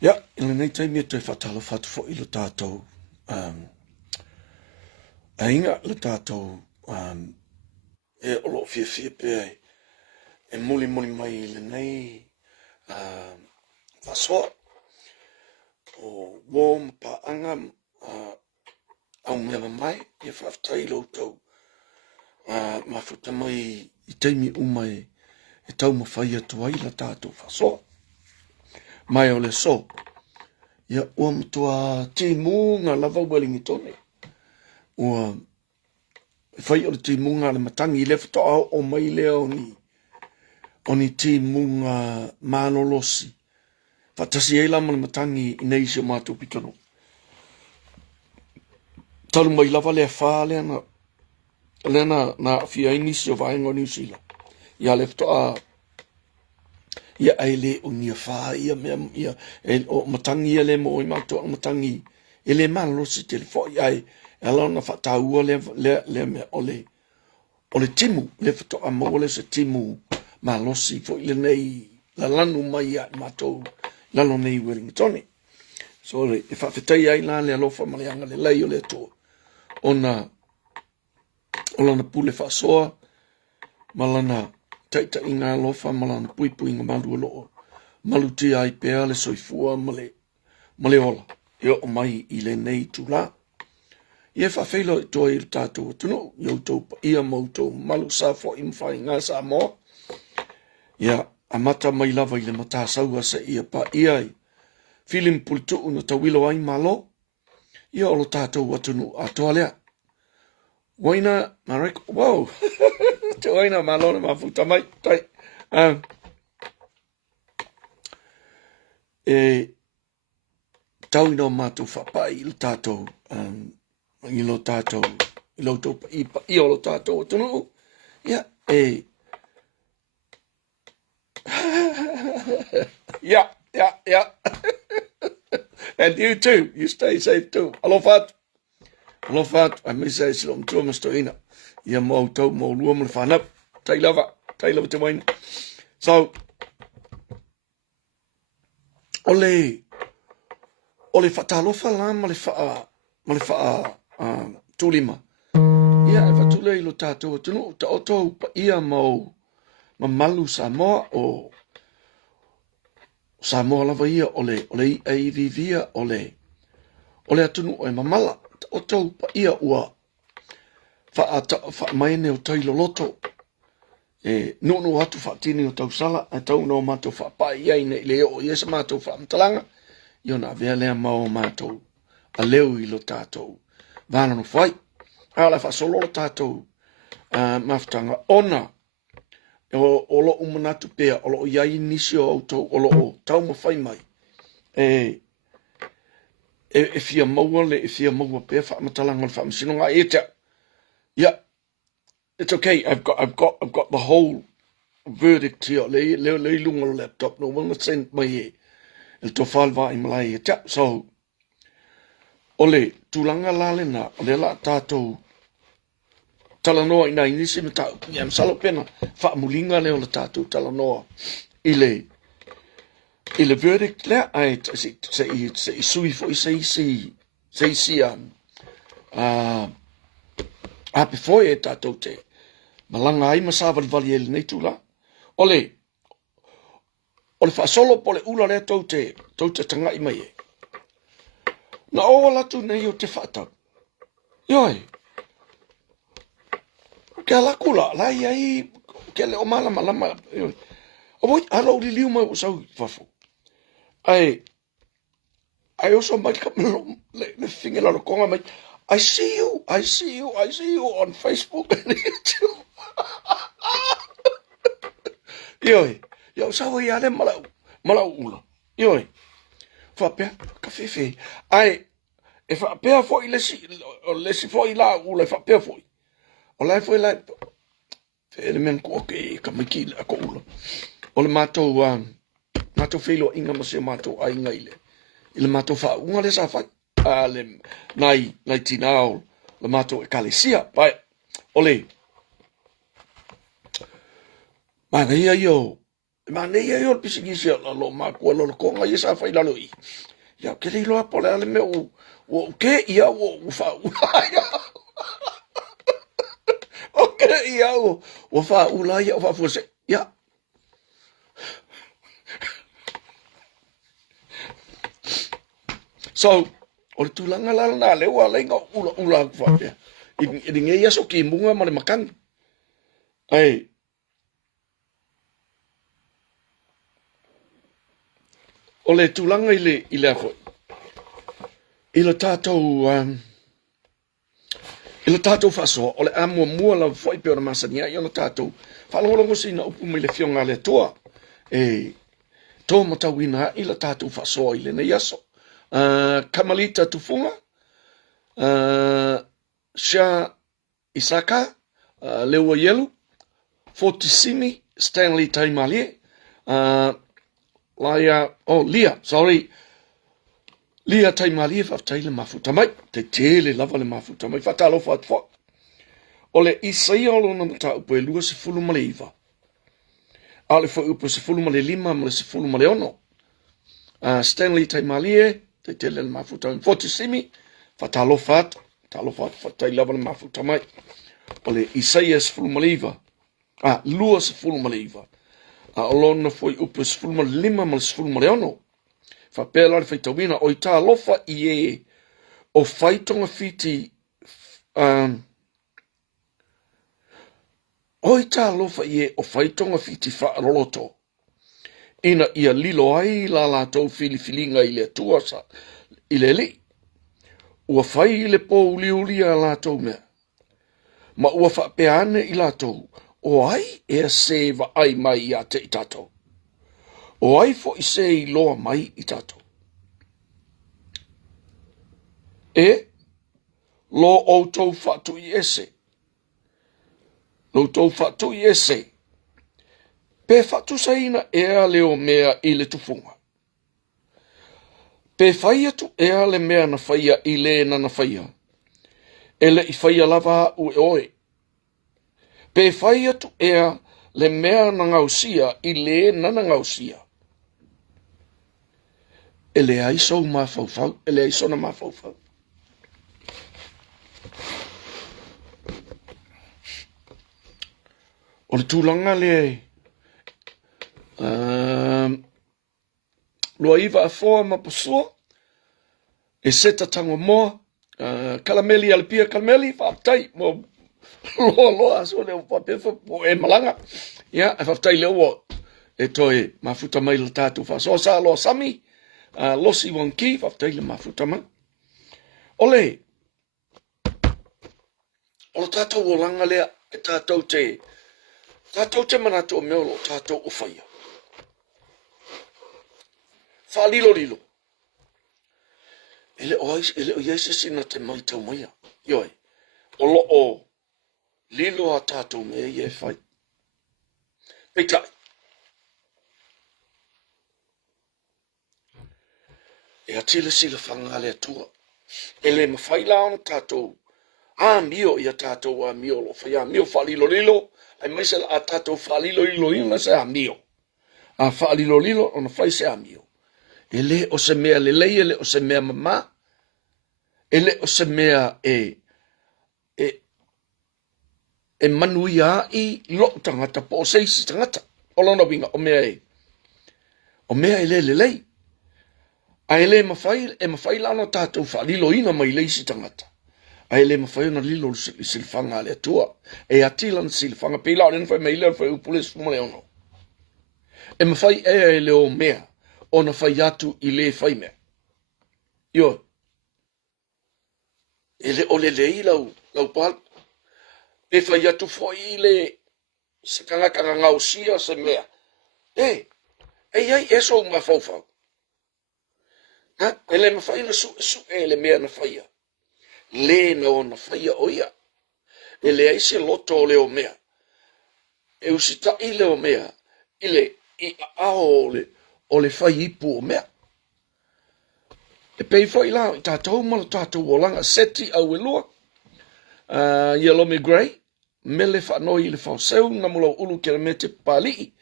Ja, ina nei taimi toi whatalo whatu fo ilo tātou. Ainga le tātou e olo fia pe e muli mai le nei whasoa o wōm pa anga au mea mai e whaftai lo tau mafuta mai I taimi umai e tau mawhai atu ai la tātou whasoa. Mai o le so. Ia ua mtua timu ngā lava Wellington tone. Ua whai o le timu ngā le matangi le whatoa o mai lea o ni timu ngā manolosi. Whatasi e lama le matangi I nei si o mātou pitono. Talu mai lava lea whā lea na fia inisi o vaenga o New Zealand. Ia le whatoa ia ele o nia wha ia mea ia o matangi ia le mo I mātua o matangi ele manolosi te le fwoi ai e lau na whataua le mea o le timu le whatoa mo le se timu manolosi fwoi le nei la lanu mai ai mātou lalo nei Wellington. So le e whawhetai ai la le alofa maleanga le lei o le atua ona na pule whasoa malana taita I ngā lofa malana pui ngā malu loo. Malu te ai pēa le soifua male ola. Ia o mai I le nei tūla. Ia whawhelo I toi I tātou atunu. Iau tau pa ia mautou malu sa fo I mwhai ngā Samoa. Ia a mata mai lava I le mata saua se ia pa ia I. Filim pultu una tawilo ai malo. Ia olo tātou atunu a toa lea. Waina marek, wow. Te waina malona mafuta mai, tai. Tau ino mātou whapai I lo tātou, I lo tātou, I lo tōpa I o lo tātou atunu. Yeah, yeah. And you too, you stay safe too. Alofa I may say silom tua mastoina. Ia mau tau mau lua mo le whanap. Tai lava te waina. So, ole whatalofa la ma le wha tūlima. Ia e whatule I lo tātou atunu. Ta otou pa ia mau malu Samoa o Samoa lava ia ole AVV ole atunu o e mamala. Ta otou pa ia ua wha maene o tailo loto. No atu wha tini o tau sala, a tau no mātou wha pai iai nei leo o iesa mātou wha mtalanga, I na vea lea mao mātou a leo I lo tātou. Vāna no whai, ala wha solo lo tātou maftanga ona, o lo umanatu pea, o lo iai nisi o autou, o lo tau ma whai mai. E fia maua pea wha mtalanga o wha msinonga e tea. Yeah, it's okay. I've got the whole verdict here. Le lunga laptop. No one sent my el tofalva I malai. So, ole tulanga lalena ole la tato talanoa ina inisi mata yam salopena fa mulinga le ole tato talanoa ile verdict le ai se sui fo se ape foi e tātou te malanga ai masawali ele nei tūla. Ole whaasolo pole ula lea tau te tangai mai e. Na oa latu nei o te whaatau. Ioi. Kia lakula, lai ai, kia le o malama. O boi, alo li liu mai o sau whafo. Ai oso mai ka le fingela lo konga mai. I see you on Facebook and YouTube. Ioi, sawa ia le malau ula. Ioi, whapea, ka whiwhi. Ai, e whapea fwoi lesi fwoi la ula, e whapea fwoi. O lai fwoi lai, ele men kua ke ka miki la ko ula. O le mātou whilo inga masi o mātou ai ngaile. Ile mātou wha unga le sa whai. Nai tinao le mato e kalesia pai ole Mana ia yo. Mana ia yo pisigisi lo makua lo konga ia sa fai laloi. Ya ke le lo apole ale me o ke ia o fa ulaya. O ke ia o fa ulaya o fa fose. Ya. So, o le tulanga la na le wa le nga ula fa. I nge ia so ki munga ma le makan. Ai. O le tulanga ile afo. Ila tātou ila tātou whasoa, o le amua mua la whai peo na masania, i ona tātou whalongolongo sina upu mai le fionga le toa, tō matawina ila tātou whasoa i le nei aso. Kamalita tufunga, Sha Isaka, Leua Yelu, Fortisimi, Stanley Taimalie, Lia Taimalie whaftai le mafuta mai, te tele lava le mafuta mai, whatalo whatwa. O le isaia o lona mata upo e lua se fulu ma le iwa. A le wha upo se fulu ma le lima ma le se fulu ma le ono. Stanley Taimalie, te tele le mafuta mai, Fortisimi, whatalo whatai lava le mafuta mai. O le isaia se fulu ma le iwa. Lua se fulu ma le iwa. O lona foi upo se fulu ma le lima ma le se fulu ma le ono. Fa pela le faitawina o i tā lofa i e o faitonga fiti o i tā lofa i e o faitonga fiti whaaroloto ina ia lilo ai la lātou filifilinga i le tuasa i le li ua fai i le pō uli a lātou mea ma ua whapeane i lātou o ai e se va ai mai i a te i tātou. O ai fo i se i loa mai i tātou. Lo outou whatu i ese. Lo outou whatu i ese. Pe whatu saina ea leo mea i le tufunga. Pe whaia tu ea le mea na whaia i le na whaia. Ele i whaia lava u e oe. Pe whaia tu ea le mea na ngausia i le na ngausia. Ele aiso mafaufau, ele aiso na mafaufau. O le tūlanga le loa iwa a foa ma pasua, e seta tango moa, kalameli alipia kalameli, whaaptai, mo loa aso leo whapefa, mo e malanga, ia, e whaaptai leo e toi mafuta mai le tātu whasoa, sa loa sami, losi wanki, whaaptai le mafuta mai. Ole, o le tātou o langa lea, e tātou te manato meo lo tātou o whaia. Whalilo. Ele o iese sina te mai tau maia. Ioi, o lo o lilo a tātou mea i e whai. Peitai. E atile sila whangale atua. Ele ma whai laona tātou. Mio i a tātou a mio lo whai. Mio whalilo. Ai mai se a tātou whalilo ina se a mio. A whalilo ona whai se a mio. Ele o se mea lelei, ele o se mea mama. Ele o se mea e manuia i lo tangata po seisi tangata. O lona winga o mea e. O mea ele lelei. A ele mawhai lana tātou whalilo ina mai leisi tangata. Ai le mawhai na lilo silfanga le atua. E atilan silfanga pila o nena whai meile whai upules fumale ono. E mawhai e leo mea o na whai atu i le whai mea. Io. E le o le lei lau pal. E whai atu fwoi i le se kanga ngau sia se mea. Ai so ma fawfau. E le mawhai na su e le mea na whaia. Le na o na whaia oia. E le aise loto o leo mea. E usita i leo mea. I ao o le whai ipu o mea. E pei whai lao i tātou mala tātou o langa seti au e lua. Yellow me grey. mele whanoi le whaoseu na mula ulu kere me te pali.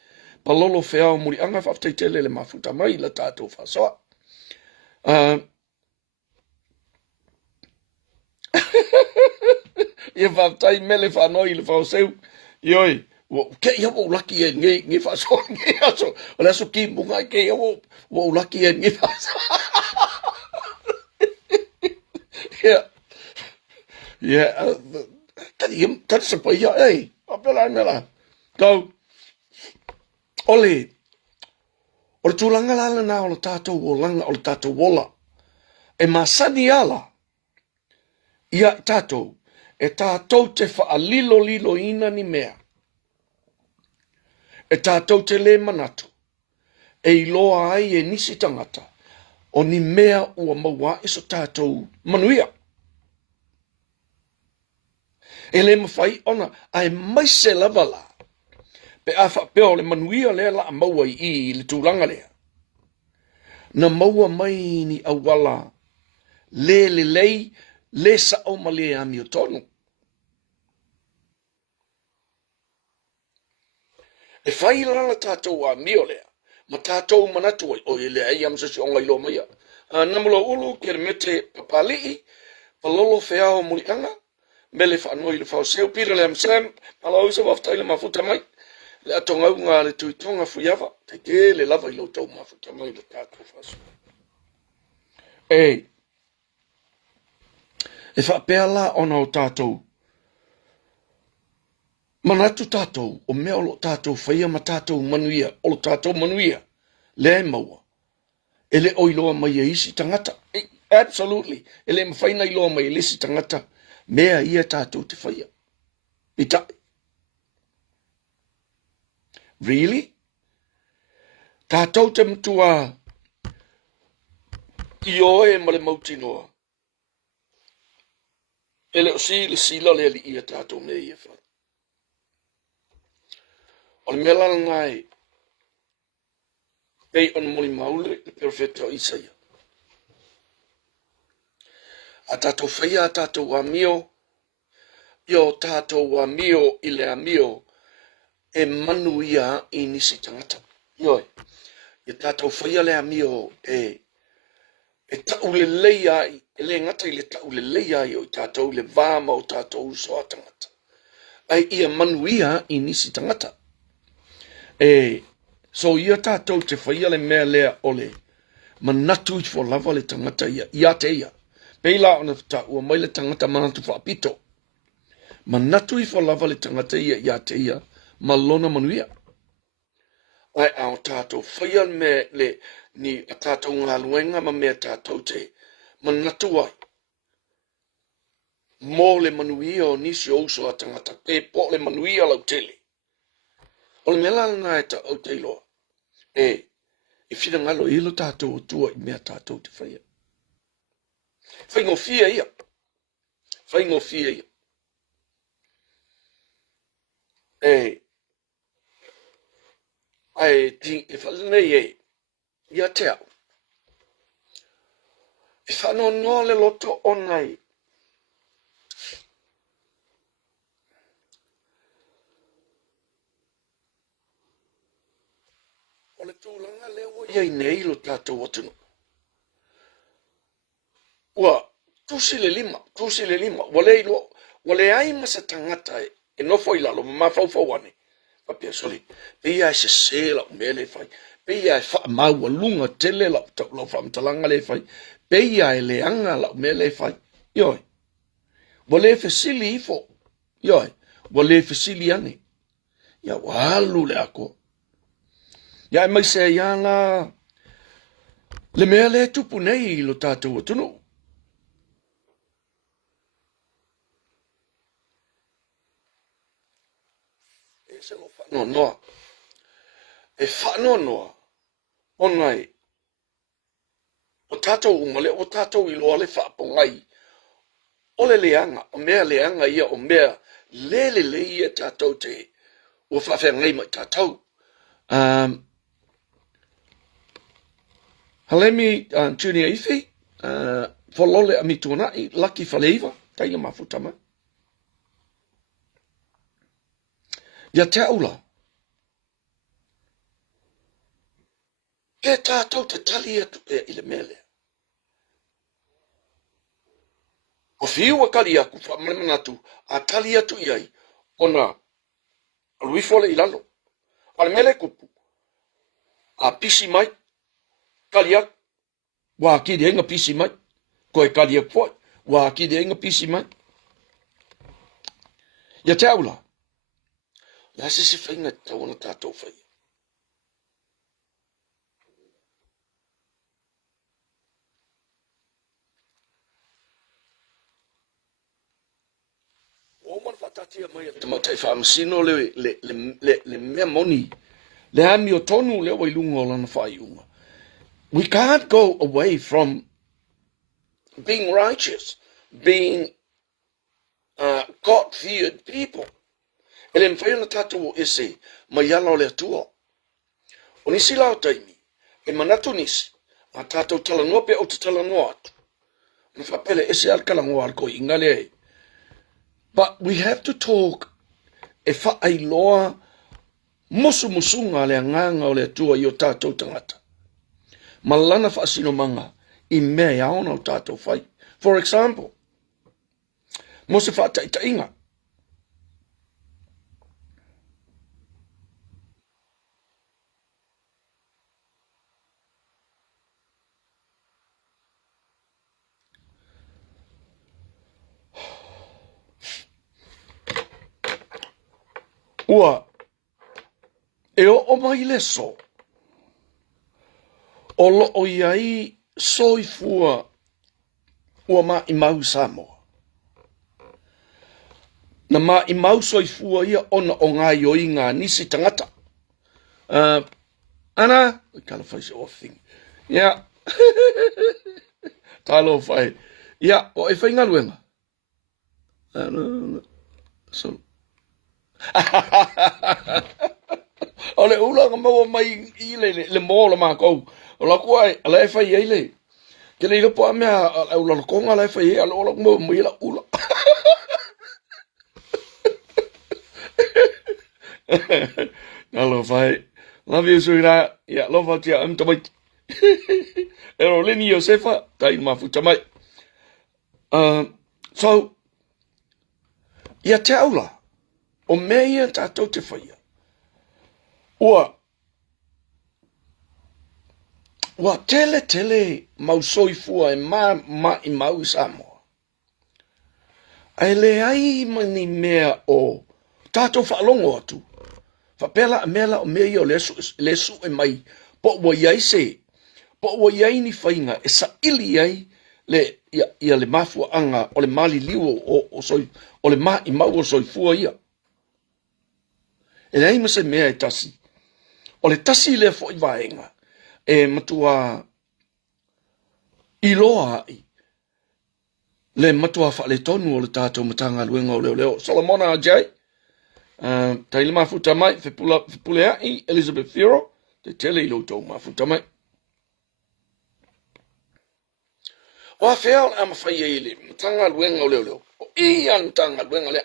Palolo wheao muri anga whafteitele le mafuta mai la tātou whasoa. Ia whaftai mele whanoi le whaoseu. Ioi, ke ia wo laki e nge whasoa nge aso. O le aso ki munga ke ia wo laki e nge whasoa. Yeah, tadi sa pa ia, apela mela. Kau, ole tūlanga lala nā o le tātou o langa o le tātou wola. E masani ala, ia tātou, e tātou te whaalilo ina ni mea. E tātou te le manatu, e iloa ai e nisi tangata, o ni mea ua maua e so tātou manuia. E le mawhai ona, ai maise lava la, pe a whapeo le manuia le la a maua i le tūlanga lea. Na maua mai ni awala, le lei, le sa o ma le ami o tonu. E whai lana tātou a mio lea, ma tātou manatu o i lea i amsa si onga ilo maia. Namula ulu kere mete papalii, palolo wheao murianga, mele whanoi le whaoseu, pira le amsam, pala usa waftai le mafuta mai, le atonga unga le tuitonga fuiawa, te ke le lava ilo tau mafuta mai le tātou whaoseu. E whapea la ona o tātou. Manatu tātou, o mea o tātou whaia ma tātou manuia, o tātou manuia, le maua. Ele oiloa mai e isi tangata. Absolutely. Ele mawhaina iloa mai e isi tangata. Mea ia tātou te whaia. Pita. Really? Tātou te mtua i oe ma le mautinoa. Ele o si le sila le li ia tātou mea ia whai. O le mea lala ngai, pei on moli maule, le perfecto Isaia. A tātou whaia, a tātou wa mio, i tātou wa mio i le amio, e manuia i nisi tangata. Ioi, i tātou whaia le amio e tau le leia, e le ngata i le tau le leia i o tātou le vāma o tātou soa tangata. Ai ia manuia i nisi tangata. So ia tātou te whaia le mea lea ole, manatu i fo lava le tangata ia te ia. Peila ona ta ua mai le tangata manatu whaapito. Manatu i fo lava le tangata ia te ia, malona manuia. Ai au tātou whaia me le ni a tātou ngā luenga ma mea tātou te manatu ai. Mō le manuia o nisi o uso a tangata, pe po le manuia lau tele. O le mela ngā e ta au te iloa. E whina ngalo ilo tātou o tua i mea tātou te whaia. Whaingo fia ia. Whaingo fia ia. Ai ti e whalenei ia te au. E whano noa le loto o nei. O le tūlanga leo iai nei lo tātou o tunu. Ua, tusi le lima. Wale ai masa tangata e nofo i lalo, ma fau ane. Papia soli, pia e se sela o mele fai, pia e wha maua lunga tele la o whamtalanga le fai, pia e leanga la o mele fai. Ioi, wale e fesili ifo. Ioi, wale e fesili ane. Ia walu le ako. Ia e mai se ia la, le mea le tupu nei lo tātou atunu. E se lo whanua noa. E whanua noa. O ngai. O tātou umale, o tātou i loa le whaapongai. O le leanga, o mea leanga ia, o mea le ia tātou te. O whawhea ngai mai tātou. Halemi Junior Ifi, Folole Amitunai, Lucky Faleiva, Taila Mafutama. Ia te aula. E tātou te tali atu e ile mele. O whiua kali aku, whamanamana atu, a tali atu iai, ona ruifole i lalo. Ale mele kupu, a pisi mai, kali aku, wā ki de inga pisi mai, koe kali aku fwoi, wā ki de inga pisi mai. Ia te aula, la sisi whainga tawana tātou whai. O man whatatia mai te matai whamasino le mea moni, le ami o tonu le wailunga o lana whaiunga. We can't go away from being righteous, being God-feared people. Ele mwhaiona tātou o ese, mai ala o le atua. O nisi lao taimi, e manatu nisi, a tātou talanoa pe o te talanoa atu. Ni whapele ese alkalangoa alko ingale ei. But we have to talk e whaailoa musunga le nganga o le atua i o tātou tangata. Malana whaasino manga i mea i aona o tātou whai. For example, mo se whaataitainga. Ua, e o mai le so. O lo o iai soifua ua ma i mau Samoa. Na ma i mau soifua ia ona o ngā ioi ngā nisi tangata. Ana, we kala whai se o thing. Yeah. Talo whai. Yeah, o e whai ngaluenga. So. O le ulanga maua mai i le mola mā kou. O la kuai, ala e whai eile. Ke le ilopo a mea, ala ula konga ala e whai e, ala ola maua mai la ula. Hello, whai. Love you, sweetheart. Yeah, love out ya, tamai. Ero leni Josefa, tai mafu tamai. So, ia te aula, o mea ia tātou te whaia. Ua tele mau soifua e ma i mau Samoa. Ai le ai mani mea o tātou whaalongo atu. Whapela a mela o mea i o lesu e mai. Po ua iai se, po ua iai ni whainga e sa ili ai ia le mafua anga o le mali liu o le ma i mau o soifua ia. E nei ma se mea e tasi. O le tasi le fo i vaenga. E matua iloa ai. Le matua wha le tonu o le tātou matanga luenga o leo. Solomona a jai. Taile mafuta mai. Fepule ai. Elizabeth Firo. Te tele ilo tau mafuta mai. Oa whea o le ama whai e le matanga luenga o leo. O ia matanga luenga leo.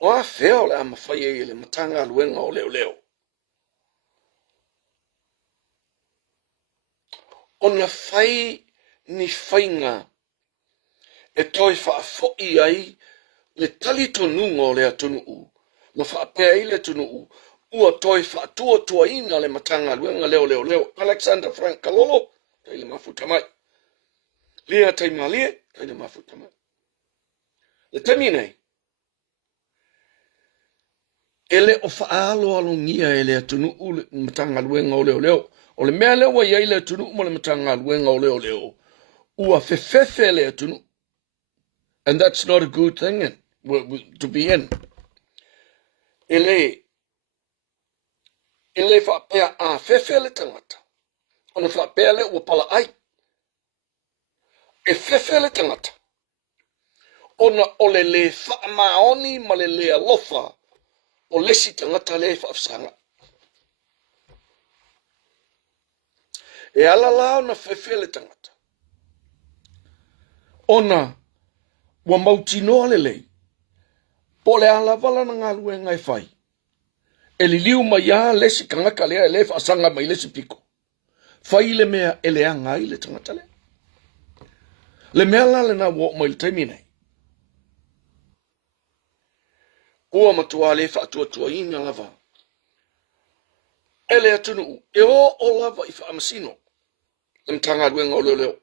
Oa whea o le ama whai e le matanga luenga o leo. O na whai ni whainga e toi whaafoi ai le tali tonunga o le atunu u. Na whaapea i le tunu u. Ua toi whaatua ina le matanga luenga leo. Alexander Frank Kalolo, taile mafuta mai. Lia taimalie, taile mafuta mai. Le temi nei. Ele o whaalo alongia e le atunu u le matanga luenga o leo. O le mea leo iai le atunu mo le matanga luenga o leo. Ua fefefe le atunu. And that's not a good thing to be in. Ele whapea a fefe le tangata. Ona whapea le ua pala ai. E fefe le tangata. Ona ole le whaamaoni ma le alofa. O lesi tangata le whaafsanga. E ala lao na fefe le tangata. Ona ua mautinoa le lei. Po le ala vala na ngā luenga e whai. Ele liu mai a lesi kangaka lea ele fa asanga mai lesi piko. Fai le mea ele anga i le tangata lea. Le mea la le na wo mai le taimi nei. Ua matua le fa atua ina lava. Ele atunu e o lava i fa amasino. Le mtanga duenga o leo.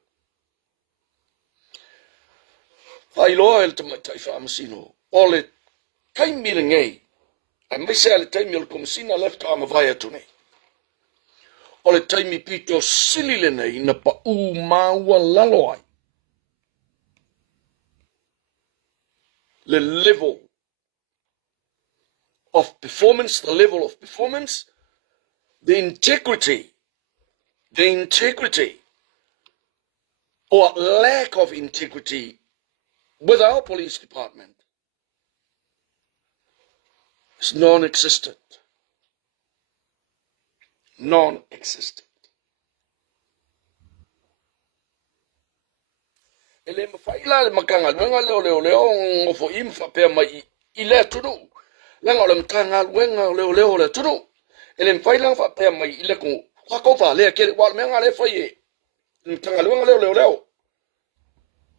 Fai loa ele tamaita i fa amasino. O le taimi le ngei. Ai mai se le taimi o le komisina lefta ama vai atu nei. O le taimi pito sili le nei na pa u maua lalo ai. The level of performance, the integrity, or lack of integrity with our police department is non-existent. Non-existent. Ele mafaila le makanga luenga leo ngofo imfa pe mai ile tunu. Langa ole mtanga luenga leo le tunu. Ele mafaila fa pe mai ile ko kwa fa le ke wa menga le faye. Mtanga luenga leo.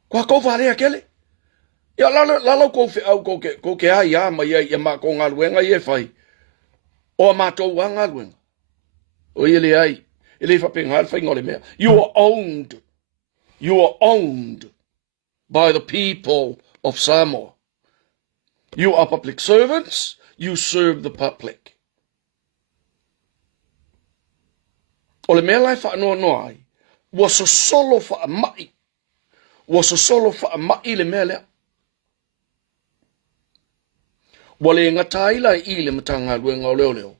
Kwa fa le ke le. Ya la ko fe au ko ke ai ya mai ya ma ko nga luenga ye fai. O ma to wanga luenga. O ile ai. Ele fa pe ngal fa ngole me. You are owned by the people of Samoa. You are public servants. You serve the public. O le mea lai wha no ai. Was a solo wha mai. Le mea lea. Wale ngatai lai I le matanga luenga o leo.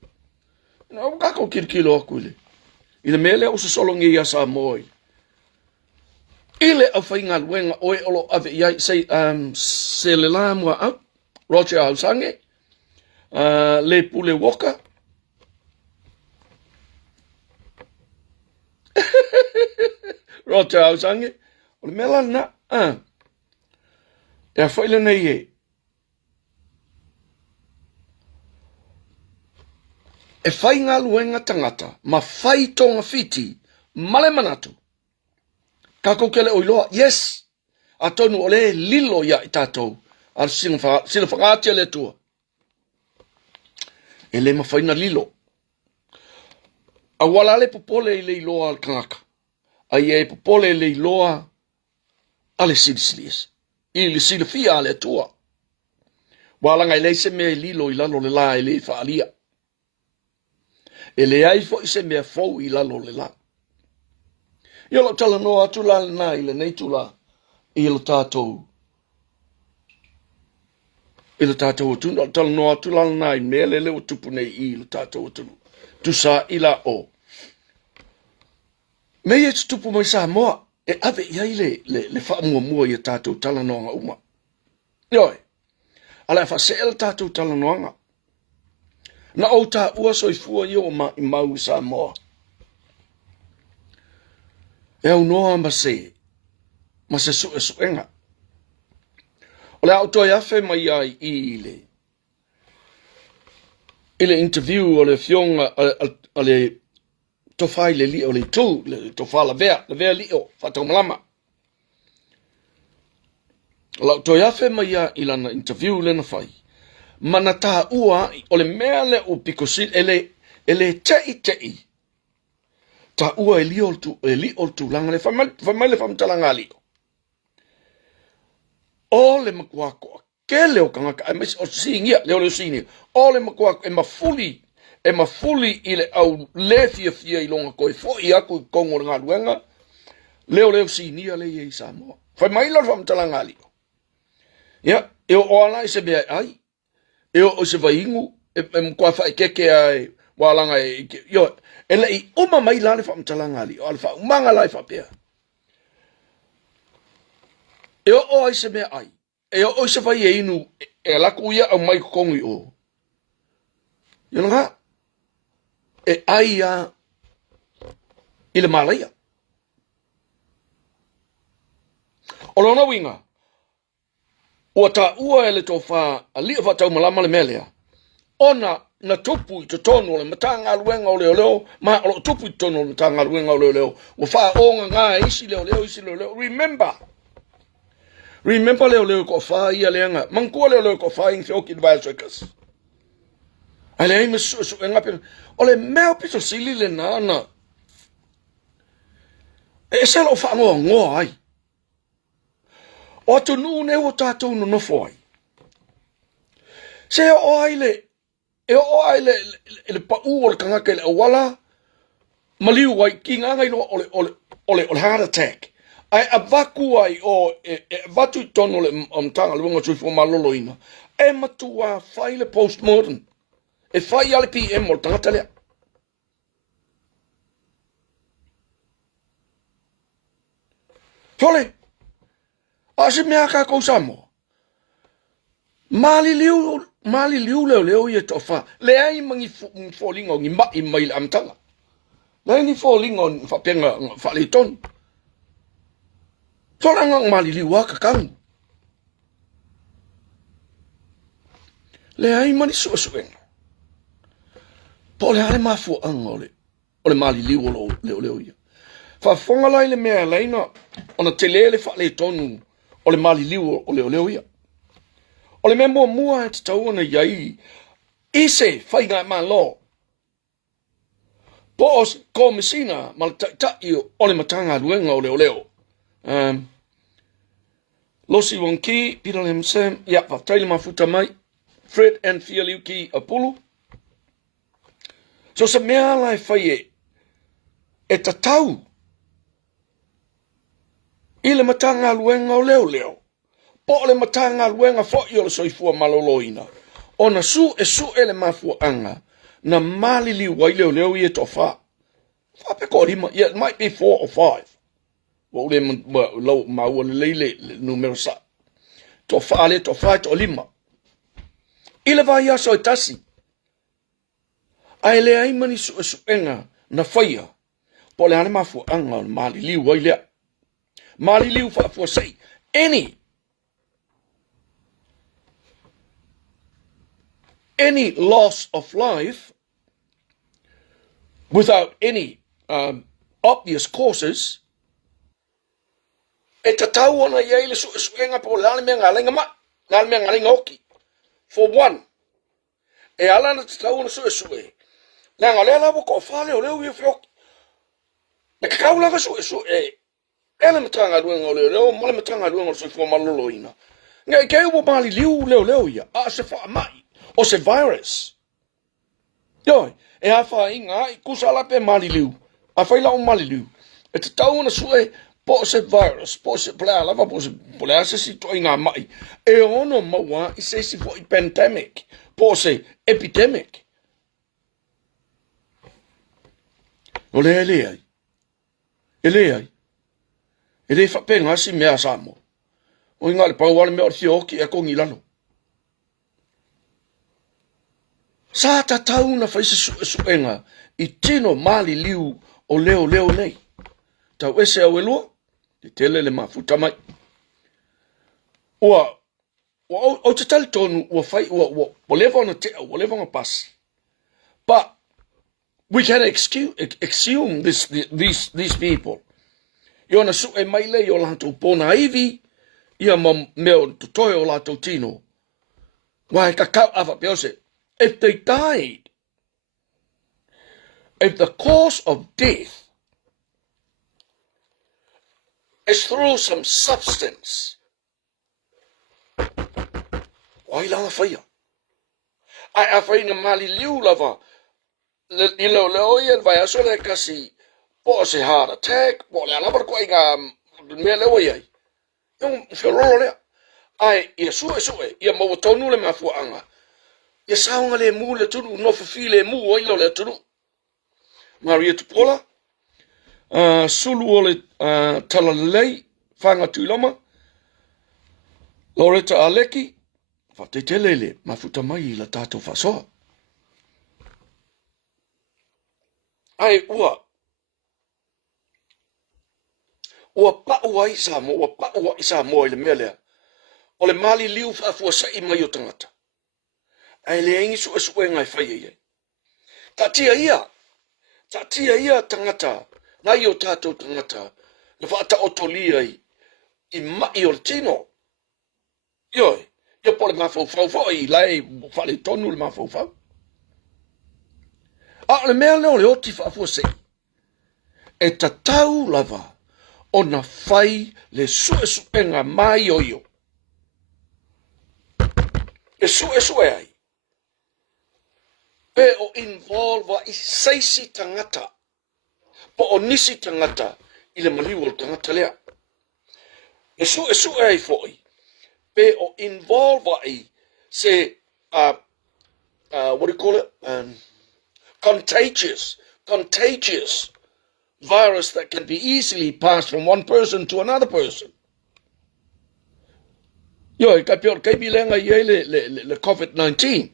Na kako kirikilo aku ile. Ile mea lea usa solo ngi ya Samoa. Ile a whainga luenga oe olo ave iai sei se le la mua au. Roger Hausange. Le Pule Woka. Roger Hausange. O le mela na. E a whaile nei e. E whainga luenga tangata. Ma whai tonga fiti. Male manatu. Kako kele oiloa, yes, a tonu ole lilo ya I tātou, a sila whangātia le tua. E le mawhaina lilo. A wala le popole I le iloa al kangaka. A ie popole le iloa ale silisilies. I le silifia le tua. Wala ngai le se mea lilo I lalo le la e le whaalia. E le aifo I se mea fau I lalo le la. Ia lo tala noa atu la na I le nei tula I lo tātou. I lo tātou atu. Tala noa atu la na I mea le leo tupu nei I lo tātou atu. Tu sa ila o. Mei e tupu mai Samoa. E ave iai le wha mua I tātou tala noa nga uma. Ioi. Ala e wha se el tātou tala noa nga. Na o tā ua soifua I o I mau Samoa. E au noa ma se suenga. O le au toi afe mai ai I le interview o le fionga o le tofai le li o le tu, le tofa la vea li o, fatau malama. O le au toi afe mai ai I lana interview le na fai. Mana tā ua o le mea le o pikosil ele tei. Ta ua e li o tu langa le whamai le whamtalanga li. O le makuako, ke leo kangaka, e mesi o singia, leo singia. O le makuako, e mafuli I le au le fia I longa koe, fo I aku I kongo ngā luenga, leo singia le I Samoa. Whamai le whamtalanga li. Ia, e o ala I se mea ai, e o se vaingu, e mkua whae keke ai, walanga e, yo, ele I uma mai lale fa mtalanga ali, o alfa umanga lai fa pia. E o ai se mea ai. E o se fai e inu, e la kuia au mai kongi o. Yonga, e ai a ile malaya. O lona winga, ua ta ua ele to fa, a lia fa tau malama le melea, ona na tupu I te tonu o le matanga luenga o leo, ma o tupu I tonu o le matanga luenga o leo, o wha onga ngā isi leo. Remember leo ko wha ia leanga, mangkua leo ko wha ingi oki the Circus. Ai le aime su e ngapi, o le mea pito sili le nana. E se lo wha ngoa ai. O atu nuu ne o tātou no nofo ai. Se o ai le, le pa o le kangake le awala, maliu ai ki nganga ino ole heart attack. Ai avaku ai o vatu I tono le mtanga luenga tui fo malolo ina. E matua whai le postmortem. E whai ale PM o le tangata lea. Tole, ase mea ka kou Samoa. Mali liu leo ia tofa. Le ai mangi fōlingo ngi mai le amtanga. Le ai ni fōlingo whapenga whale tonu. Tole ngang mali liu waka kang. Le ai mani suenga. Po le hale mafu anga o le mali liu o leo ia. Whafonga lai le mea leina ona te lele whale tonu o le mali liu o leo ia. O le mea mua e te tau ana iai ise whai ngai lo. Po os ko mesina ma le tai o le matanga luenga o leo. Losi Wonki, Peter Lemsem, ia whataile mafuta mai, Fred and Fialiuki Apulu. So sa mea lai whai e tatau I le matanga luenga o leo. Po le matanga luenga fo I o le soifua maloloina. Ona su e le mafua anga. Na mali li wai leo I e tofa. Whape ko lima, yeah, it might be 4 or 5. Wa le maua le numero sa. Tofa to lima. I le vai aso e tasi. Ai le ai mani su enga na whaia. Po le ane mafua anga na mali li wai lea. Mali liu for say any loss of life without any obvious causes. E tatau ona ia ile suenga po lale me ngalenga ma, lale me ngalenga oki. For one, e ala na tatau ona sue. La ngalela ko fale o leo ia fio. Na kaula ga sue. Ele matanga luenga o leo, mole matanga luenga o se fo malolo ina. Ngai kei o mali liu leo ia, a se fa mai, o se virus. Yoi, e a fa inga, I kusala pe mali liu, a faila o mali liu. E te tau na sue, po se virus, po se plea lava, po se si to inga mai. E ono maua, I se si fo I pandemic, po se epidemic. O le ai. E le whapenga si mea Samoa. O inga le pauale mea o fioki e kongi lano. Sa tatau na whaise suenga I tino mali liu o leo nei. Tau ese au elua, te tele le mafuta mai. O te tali tonu, ua whai, ua lewa na te, ua lewa na pasi. But we can assume these people. Iona su e maile I o lantou pona iwi, ia meo tutoe o lantou tino. Wai kakau awa peose. If they died, if the cause of death is through some substance, wai langa whaia. Ai a whaina mali liu lava, I leo ia vai aso le kasi, po se heart attack, po le alabar ko inga mea leo iai. Yung whiorolo lea. Ai, ia sue, ia mawatonu le mafua anga. Ia saunga le mu le tunu, no fafi le mu o ilo le tunu. Maria Tupola, sulu o le talalei, whanga tuiloma, Loretta Aleki, whatetelele, mafuta mai I la tātou whasoa. Ai, ua pa'ua I Samoa I le mea lea. O le mali liu whaafua sai mai o tangata. ai le ingi su esu e ngai whai e. Ta tia ia tangata, na i o tātou tangata, na whaata o toli ai, i mai o le tino. Ioi, ia pole mawhau i lai whale tonu le mawhau. A le mea leo le oti whaafua sei. E ta tau lava o na whai le suenga mai o io. E sue ai. Pe o involva i seisi tangata. Po o nisi tangata i le maliu o tangata lea. E sue ai foi. Pe o involva i se, what do you call it? Contagious virus that can be easily passed from one person to another person. Yo, kai bilenga i le COVID-19.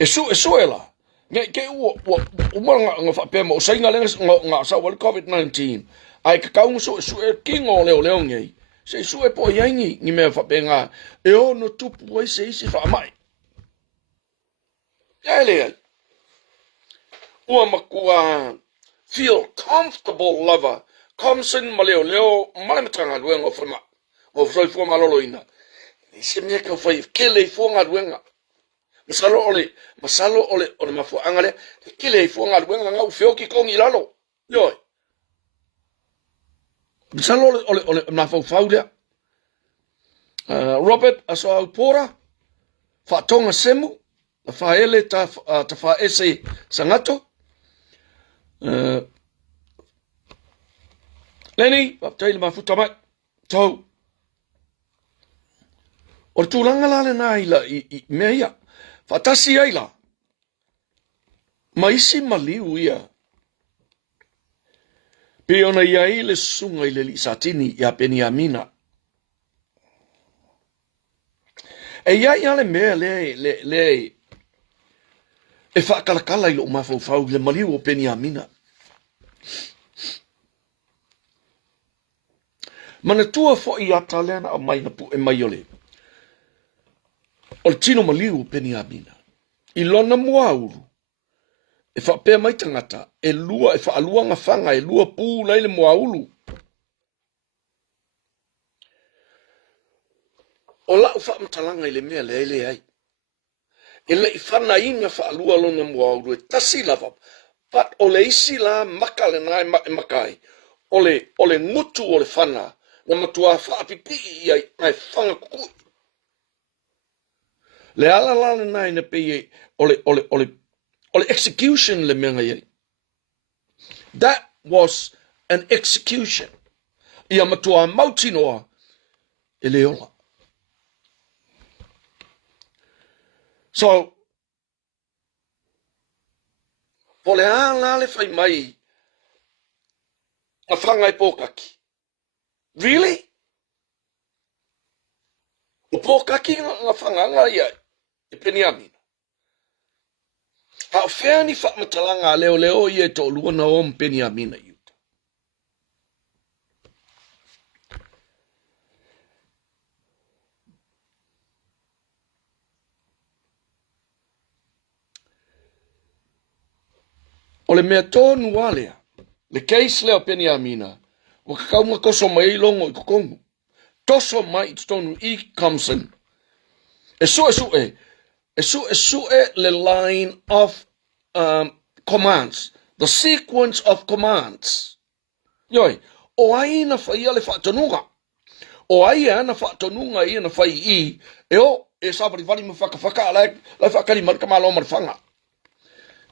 E sue la. Ke nga fa pe mo sainga lenga nga sa wal COVID-19. Ai ka kaung su kingo leo ngai. Se sue po yangi ni me fa pe nga e o no tupu ai se isi fa mai. Ya le. Ua makua feel comfortable lover. Comson maleo malamatanga luenga fa ma. O foi fo malolo ina. Se me ka foi kele fo nga luenga. Masalo ole mafo angale kile fo nga luenga nga ufeo ki kongi lalo. Yo. Masalo ole mafo faudia. Robert aso pora fa tonga semu fa ele ta fa ese sangato. Lenny, baptail mafuta mai. Tau. O tūlanga lale nā ila i mea ia. Fatasi aila. Maisi maliu ia. Peona ia ile sunga ile li satini ia Beniamina. E ia le mea le e whakalakala ilo mafau le maliu o Beniamina. Mana tua fo i ata lena a mai na pu e mai ole. O le tino maliu Beniamina. I lona muauru. E whapea mai tangata. E whaalua nga whanga. E lua pū leile muaulu. O lau whaamtalanga i le mea leile ai. E le i whana inga whaalua lona muaulu. E tasi lava. But o le isi la maka le nai makai. O le ngutu o le whana. Na matua whaapipi i ai. Nai whanga kukui. Le ala lana nai na peye ole execution le menga ye. That was an execution. Ia matua mautinoa e le ola. So, po le ala le fai mai a whangai pōkaki. Really? O pōkaki nga whanganga ia e Beniamina. Ha whea ni whakmatalanga leo i e tō luana o Beniamina iuta. O le mea tōnu alea, le case leo Beniamina, o kakaunga koso mai longo i kukongu. Toso mai i tōnu i Compson. E sue le line of commands, the sequence of commands. Yoi, o aina whaia le whaatonunga. O aia ana whaatonunga i ana whai i, e sabari wali mu whakawhaka, lai whakari marika malo marwhanga.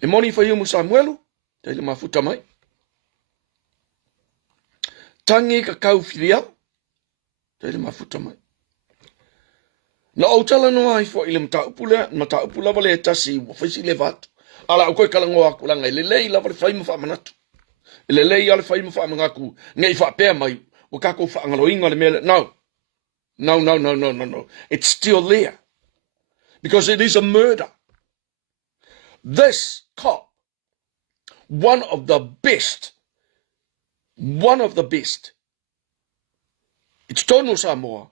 E moni whai umu Samuelu, te le mafuta mai. Tangi ka kauwhiria, te le mafuta mai. Na o tala no ai fo ile mata upula vale tasi fisi le vatu. Ala ko kalango aku langa ile lei la vale fai mo fa manatu. Ile lei ala fai mo fa mangaku ngai fa pe mai o ka ko fa ngalo inga le mele. No. It's still there. Because it is a murder. This cop, one of the best. It's tono Samoa.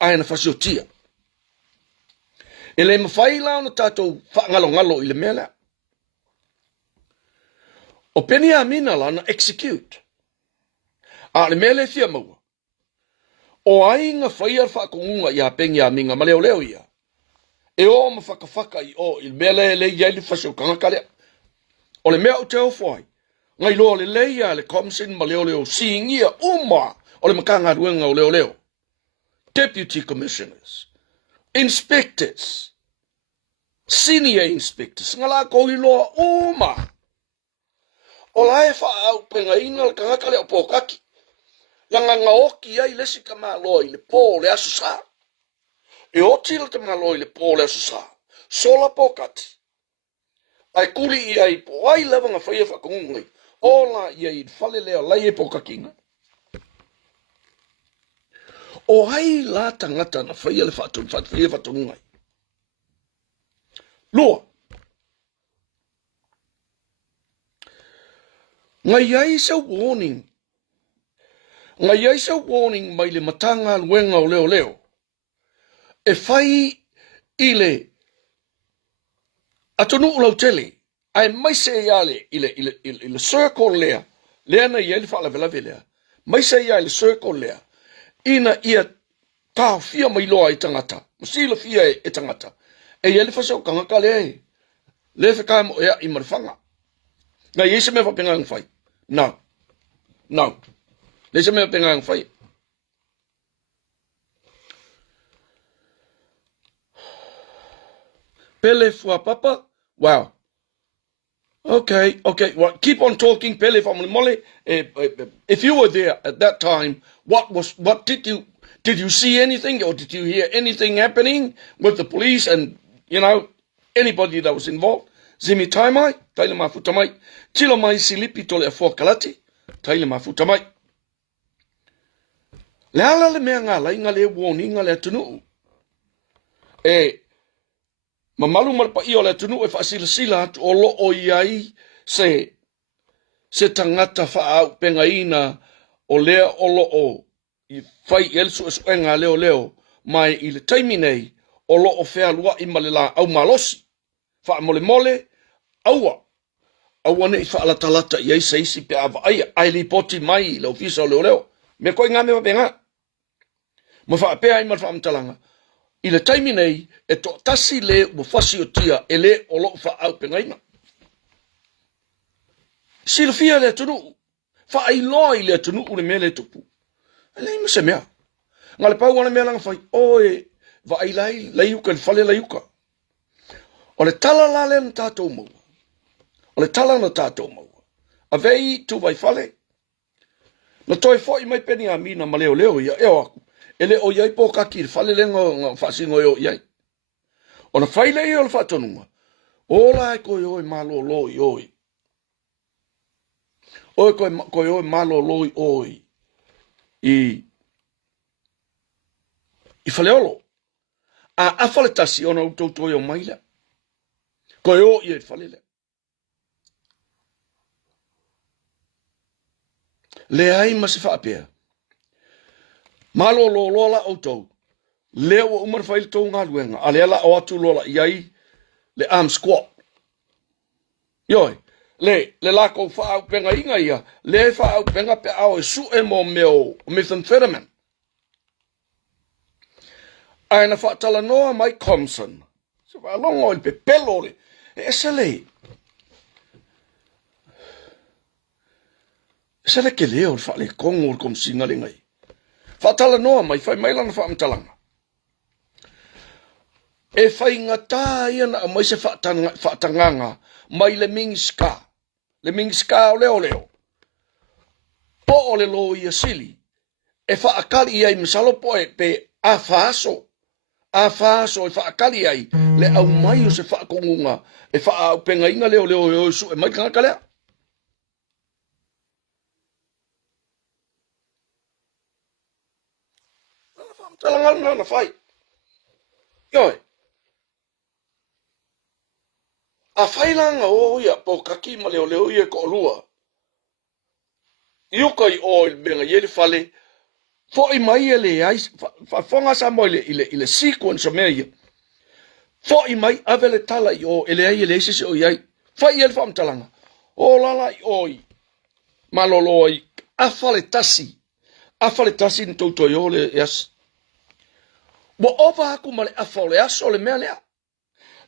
Aina fasiotia. E le mawhai lao na tātou whaangalo-ngalo i le mea lea. O peni a mina la na execute. A le mea le fia maua. O ainga whaia whaakongunga i a pengi a minga ma leo leo ia. E o ma whakawhaka i o i mea le iai le whasio kangaka lea. O le mea o te ofoi. Ngai loa le leia le commission ma leo leo siingia uma o le makanga ruenga o leo leo. Deputy commissioners. Inspectors. Senior inspectors. Ngala ko i loa uma. O lae wha au penga ina le kangaka leo pōkaki. Langa ngaoki ai lesi ka maa loa i le pō le asu sā. E otila te maa loa i le pō le asu sā. Sola pōkati. Ai kuli i ai po ai lewa nga whaia whakongungai. Ola i ai whale leo lai e pōkakinga. O hai la tangata na whaia le whatongai. Loa. Ngai ai sa warning. Ngai ai sa warning mai le matanga luenga o leo leo. E whai i le atonu ulau tele. Ai mai se iale i le circle lea. Lea na i ele wha la lea. Mai se iale circle lea. Ina ia tā fia mai loa i tangata. Masila fia e tangata. E ele whasau kangaka lea e. Le whakae mo ea i marifanga. Ngai e se me whapenga ang whai. No. No. Le se me whapenga ang whai. Pele fua papa. Wow. Okay. Well, keep on talking, Pele from Mole. If you were there at that time, what did you see anything, or did you hear anything happening with the police and, anybody that was involved? Zimi taimai, taile mafuta mai. Tilo mai silipi tole a fokalati, taile mafuta mai. Le ala le mea ngā lai ngā le warning ngā le atunu. Mamalu marpa i o le tunu e whaasila atu o lo o iai se tangata whaau penga ina o lea o lo o i whai elsu esu enga leo leo mai i le taimi nei o lo o whea lua i malela au malosi wha mole mole aua ne i whaala talata i eisa isi pe ava ai li poti mai le ofisa o leo leo me koe ngā mewa penga ma wha pea i marwha amtalanga. I le taimi nei, e to tasi le mo fasi o tia, e le o lo wha au pengaina. Silfia le tunu, wha ai loa i le tunu ule me le tupu. E le ima se mea. Ngā le pau wana mea langa whai, oe, wa ai lai uka, le whale lai uka. O le tala la le na tātou maua. O le tala na tātou maua. A vei tu vai whale. Na toi fwoi mai peni a mina ma leo leo ia, eo aku. Ele o iai po kaki, whale lengo ngā whasingo e o iai. O na whaile i o le whatonunga. Ola e koe oi malo loi oi. Oe koe oi malo loi oi. I whaleolo. A whale tasi o na utoutoi o maila. Koe o i e whale le. Le ai ma se whaapea. Malo lo lola auto. Leo o umar fail tau ngā luenga. A lea la o atu lola iai le arm squat. Ioi. Le lako whaau penga inga ia. Le whaau penga pe au e su e mo meo methamphetamine. Aina whaatala noa mai Comson. Se wha longo i pe pelore. E se le. E se le ke leo le wha le kongo kom singa le ngai. Whaatala noa mai, whai mailana whaamtalanga. E whai ngata iana a mai se whaatanganga mai le mingiska. Le mingiska o leo leo. Po o le lo ia sili. E whaakali iai misalo po e pe a whaaso. A whaaso e whaakali ai. Le au mai o se whaakongunga. E whaau penga inga leo leo leo su e mai kanga kalea. Talangal na fai. Yoi. A failanga o ia po kaki ma leo leo ia ko lua. Iuka i o il benga yele fale. Fo i mai ele ai fa fonga sa mo ile sequence o mea ia. Fo I mai avele tala I o ele ai ele sisi o iai. Fai ele wha mtalanga. O lala I oi. Malolo I afale tasi. Afale tasi ni tauto I ole yas. Wa ova haku male afale aso le mea lea.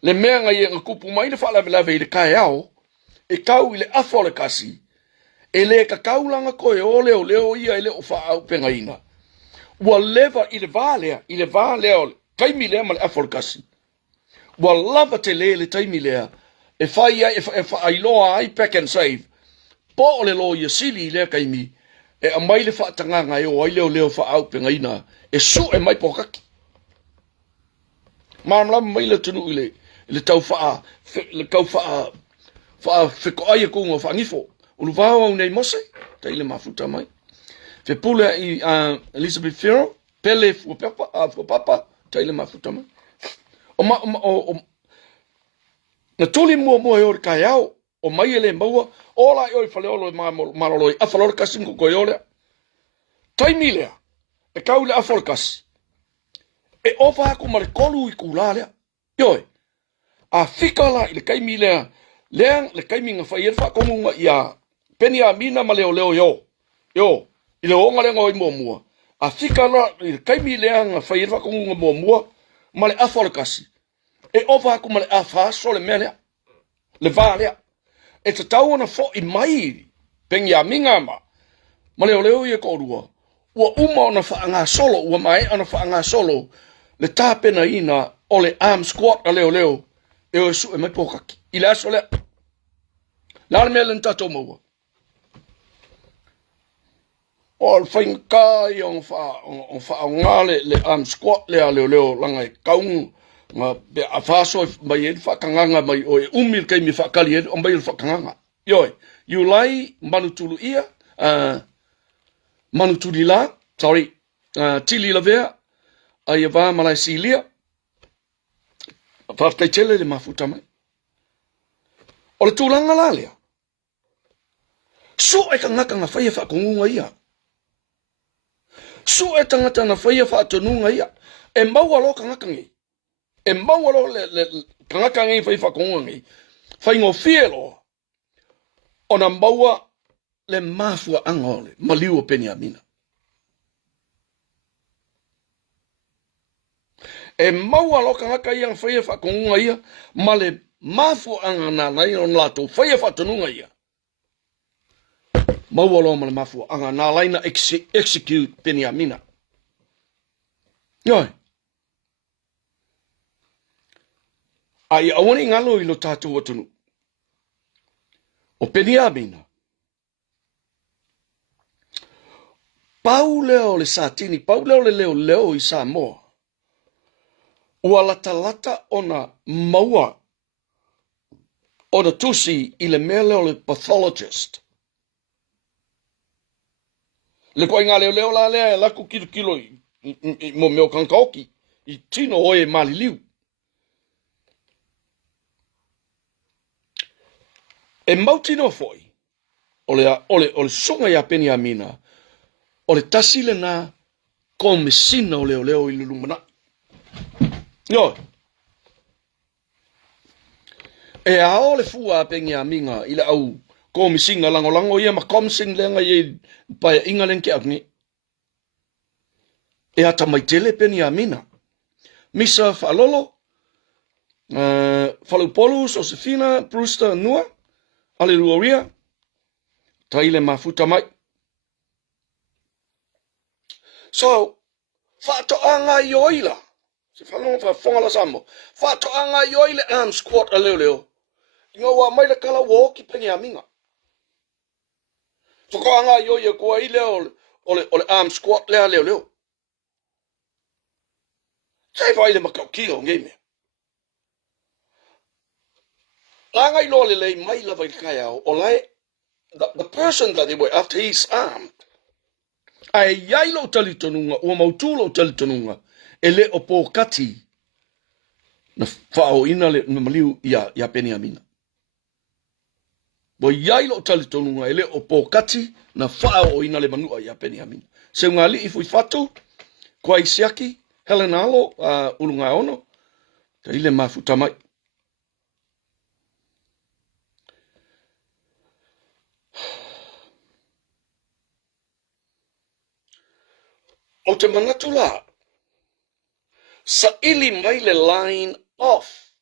Le mea ngai e kupu mai le wha lave I le kai ao. E kau I le afale kasi. E le ka kaulanga koe o leo ia ele o wha au penga ina. Wa leva I le vālea o le kaimi lea male afale kasi. Wa lava te le taimi lea. E whai ai, e whai loa ai pack and save. Po o le lo ia sili lea kaimi. E a mai le whaatanganga e o ai leo wha au penga ina. E su e mai pokaki. Maramlama mai le tunu I le tau wha. Le kau wha. Wha whiko ai a kunga wha ngifo. Ulu wāo au nei mose. Tei le mafuta mai. Fe pule I Elizabeth Farrell. Pele fu papa. Tei le mafuta mai. Na tuli mua e ore kai au. O mai ele maua. Ola I oi whale olo malolo I awhalore kasi nko koe olea. Taimi lea. E kau le awhalore kasi. E ofa haku ma le kolu I kula lea. Ioi. A whikala I le kaimi lea. Leang le kaimi nga whaier whakongunga ia. Peni a mina ma leo yo. Yo. I le onga lenga oi mua. A whikala I le kaimi lea nga whaier whakongunga mua. Ma le awhalore kasi. E ofa haku ma le awhaso le mea lea. Le vā lea. E te tau ana fo I mai. Pengi a minga ma. Ma leo I e korua. Ua uma ona whaanga solo. Ua mai ona whaanga solo. Le tāpena ina o le arm squat a leo. E o su e mai pokaki. I le aso lea. Lare mea len tato maua. O le whaingai on whaanga le arm squat lea leo langa e kaungu. Nga a whaso mai e whakanganga mai o e umir kei mi whakali e o mai e whakanganga. Ioi, Iulai manutulu ia, manutuli la, sorry, tili la vea, a ia wā malai silia, whaftai tele le mafuta mai. O le tūlanga la lea. So e ka ngaka nga whaia whakongunga ia. So e tangata nga whaia whaatonunga ia. E maua lo ka ngaka ngi. E maua lo le kangaka ngai whai whakongunga ngai. Whai ngō whielo. Ona maua le mafua angole. Maliu o peni a mina. E maua lo kangaka ia nga whaia whakongunga ia. Ma le mafua angana nai on lato. Whaia whatonunga ia. Maua lo ma le mafua angana laina execute peni a mina. Ioi. Ai awani ngalo I lo tātou atunu. O peni a mina. Pau leo le satini, pau leo le leo I Samoa. Ua lata ona maua. Ona tusi I le mea leo le pathologist. Le koe ngā leo la lea laku kilo I mo meo kankaoki. I tino oe maliliu. E mautino foi. Ole sunga ia peni a mina. Ole tasile na komisina o leo I lulumana. Yo. E a ole fua pengi a minga ila au komisinga lango ia ma komising lenga I pa inga lenke agni. E ata mai tele peni a mina. Misa Falolo. Falupolu, Josefina, Brewster, Nua. Aleluia. Taile mafuta mai. So, whaatoanga I oila. Se whanonga whawhongala samo. Whaatoanga I oile arm squat a leo. Inga wa mai le kala woki peni a minga. Whakaanga I oia kua I leo ole arm squat leo. Sei vai le makau kio ngeme. Langa I lo le mai la vai kaya o lai the person that they were after he's armed. Ai yailo talitonunga o mautulo talitonunga ele o pokati na fao ina le maliu ya peni amina. Bo yailo talitonunga ele o pokati na fao ina le manua ya peni amina. Se ngali ifu fatu kwa isiaki Helen Alo ulunga ono Te ile mafuta mai. O te manatu la, sa ili mai le line off.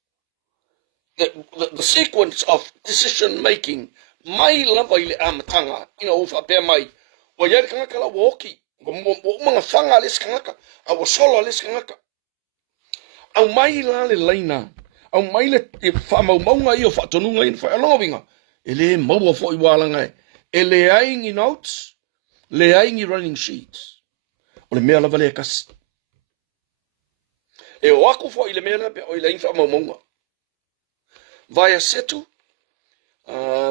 The sequence of decision making, mai lava ile amatanga, ina ufa pe mai. Wa yari kangaka la woki, mga fanga les kangaka, awa sola les kangaka. Au mai la le laina, au mai le whamaumaunga i o whatonunga i whaelongavinga, ele maua fo i wala ngai, ele aingi notes, le aingi running sheets, o le mea lava le kasi. E o aku fo i le mea lape o i le aingi whamaumaunga. Vaya setu,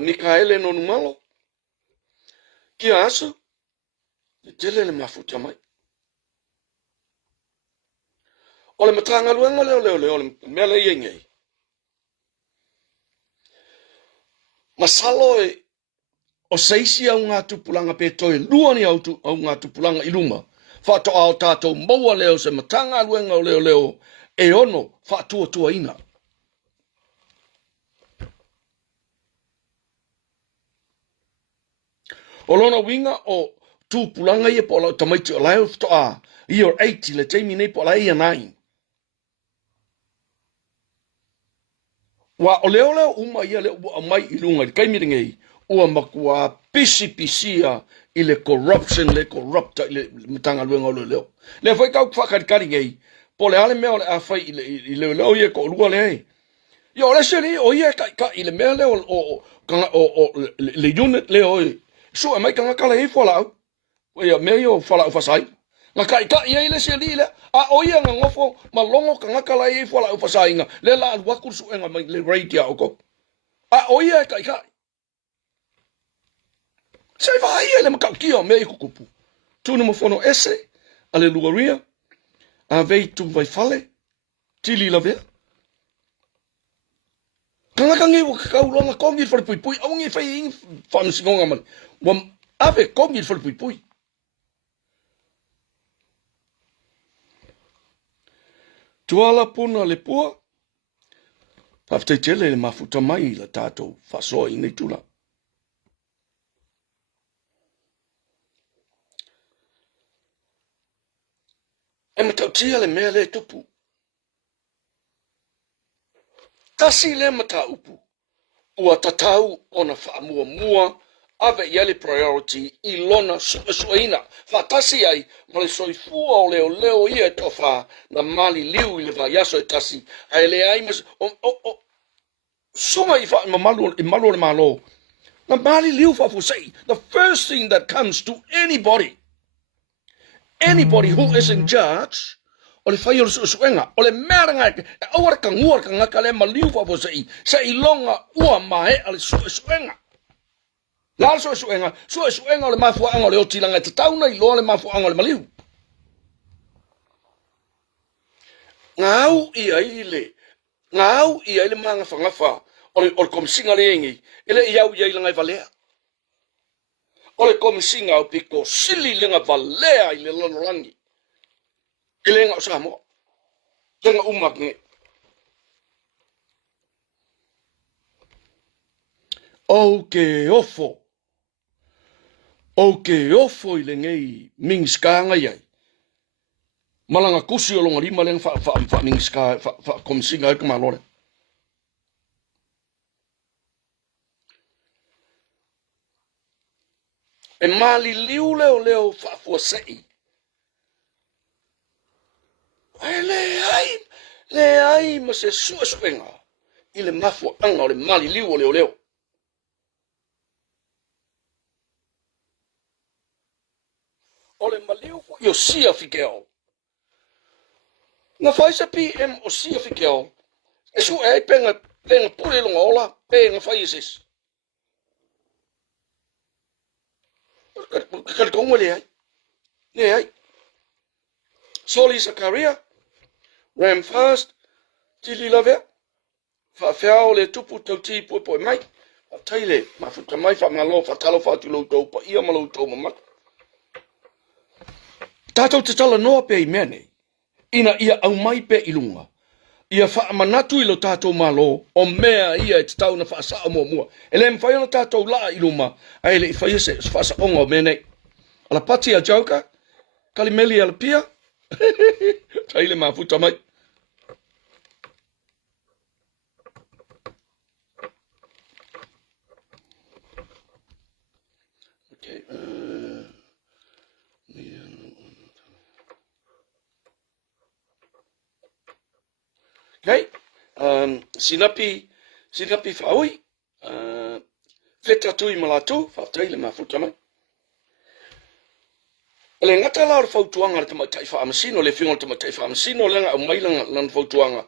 Mikaele no numalo, kia asu, tele le mafuta mai. O le matanga luenga leo le mea le iengei. Masalo e o seisi au ngā tupulanga pe toi luani au ngā tupulanga iluma. Whato ao tātou maua leo se matanga luenga o leo e ono whatua tua ina. O lona winga o tupulanga ia po lau tamaiti o leo to a year 80 le teimi nei po la ia 9. Wa o leo uma ia leo mai ilunga di kaimiringei ua makua pisi-pisia i le corruption, le corrupta i le matanga luenga o leo. Le fai kau whakarikari ngei, po le ale mea o le awhai i leo ia ko lua le hei. Ia o le seri o ia ka i le mea leo o le unit leo e. So e mai ka ngakala hei whalau. Ia mea i o whalau whasai. Ngā ka ia i le seri le. A o ia ngā ngofo malongo ka ngakala hei whalau whasai nga. Le la alwakur su enga mai le radio o ko. A o ia ka. Sei vai ele makau kia me i kukupu. Tūna mawhono ese, ale luaria, a vei tu vai fale, tili la vea. Kangaka nge wa kakau longa kongi whare pui pui, au nge whai ingi whanu singonga mani. Wam ave kongi whare pui pui. Tuala puna le pua, paftai tele le mafuta mai la tātou whasoa i nei tula. E matautia le mea le tupu. Tasi le mata upu. Ua tatau ona whaamua mua. Ave iale priority i lona suaina. Whatasi ai. Male soifua o leo ia e tofa. Na mali liu i le vaiaso e tasi. Ai le aimes. Soma i wha malu le malo. Na mali liu whafusei. The first thing that comes to anybody who is in charge, o le whai o le suenga, o le meranga e awara ka nguar ka ngaka le maliu whafo sa i longa ua mahe a le suenga. La suenga o le mafuanga o le otilanga e tatauna i loa le mafuanga o le maliu. Ngau i aile manga whangafa o le komisinga le engi, ele iau i aile ngai valea. O le komisinga o piko sili lenga valea i le lanorangi. I lenga o Samoa. Lenga umak nge. O ke ofo i le ngei mingskanga iai. Malanga kusi o longa lima lenga fa mingska, fa komisinga e kumalore. E mali liu leo fa fuasei. Le ai ma se suenga. I le mafua anga o le mali liu o leo. O le maliu fo i o sia fikeo. Na faisa PM o sia fikeo. E su e penga pule longa ola, penga faisis. Kalkongo le ai. Le ai. Soli Zakaria. Ram fast. Tili lave. Fa fiao le tupu tauti po mai. Fa taile. Mafuta mai fa malo fa talo fa tilo tau pa ia malo tau mamak. Tātou te tala noa pe i mene. Ina ia au mai pe ilunga. ia wha manatu ilo tātou malo, o mea ia e te tau na wha saa mua mua. E le mwhai ana tātou laa iluma, ai le i whai se wha sa onga o menei. Ala pati a jauka, kalimeli ala pia, taile mafuta mai. Okay, okay, sinapi whaui, wheta tui malatu, whautaile mafuta mai. Le ngata la fautuanga le tamatai fa amasino le fingo tamatai fa amasino le nga mailanga lan fautuanga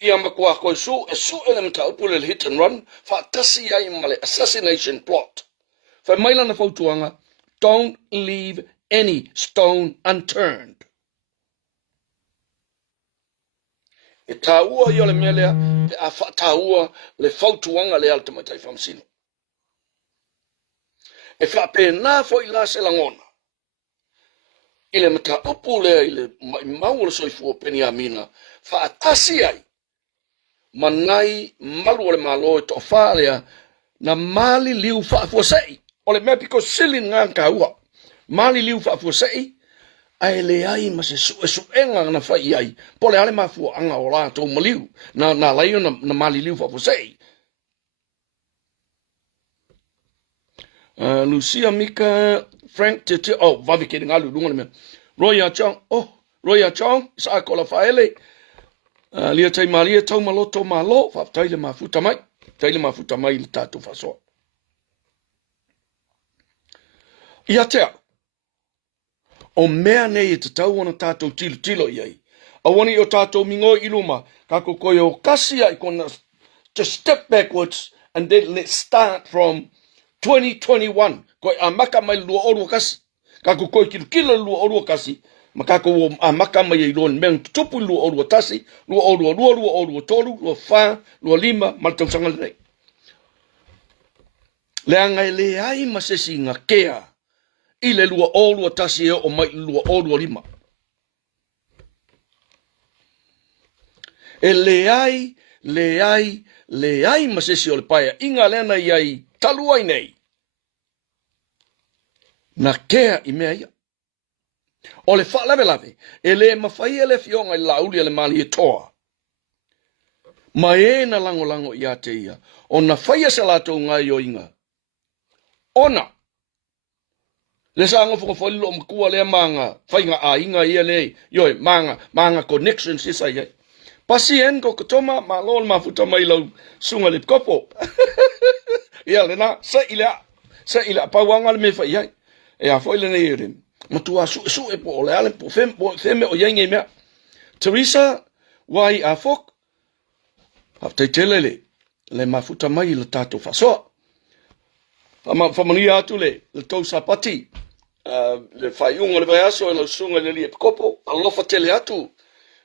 ia makua ko su ele mta upule le hit and run fa tasi ai male assassination plot fa mailanga fautuanga don't leave any stone unturned e taua ia le melea pe a fa taua le fautuanga le tamatai fa amasino e fa pe na fo ila se langona ile mata upule ile maula soifu peni amina fa atasi ai manai malu le malo to faria na mali liu fa fosei ole me piko silin ngan ka ua mali liu fa fosei ai le ai ma se su enga na fa ai pole ale ma fu anga ola to maliu na lai na mali liu fa fosei Lucia Mika Frank Tete oh vavi ke ngalu lunga me Roya Chong sa kola faele lia tai malia tau maloto malo fa taile mafuta mai le tatu faso ia te o mea nei te tau ona tatu tilo iai a wani o tatu mingo iluma ka ko koyo kasi ai kona to step backwards and then let's start from 2021 ko amaka mai lu oru kasi ka ko koy kilo lu oru kasi makako amaka mai lon men tupu lu oru tasi lu oru tolu lu fa lu lima malto sangal nei le anga le ai masesi nga kea ile lu oru tasi o mai lu oru lima e le ai masesi o le paia inga lena iai talu ai nei na kea i mea ia. O le whaalawelawe, e le mawhai ele fionga i lauli ele mali e toa. Ma e na lango i a te ia, o na whaia se lato ngai o inga. Ona, le sa ango whakawhalilo o makua lea maanga, whainga a inga ia le, yoi, maanga connections isa ia. Pasi en ko katoma, ma lol ma futa mai lau sunga le kopo. Ia le na, sa ila, pauanga le me whai e a foile nei ere matua su e po le ale po feme o yenge me Teresa wai a fok ha te telele le mafuta mai le tato faso famani atu le tau sapati le fai unga le vaiaso e le sunga le li kopo alofa tele atu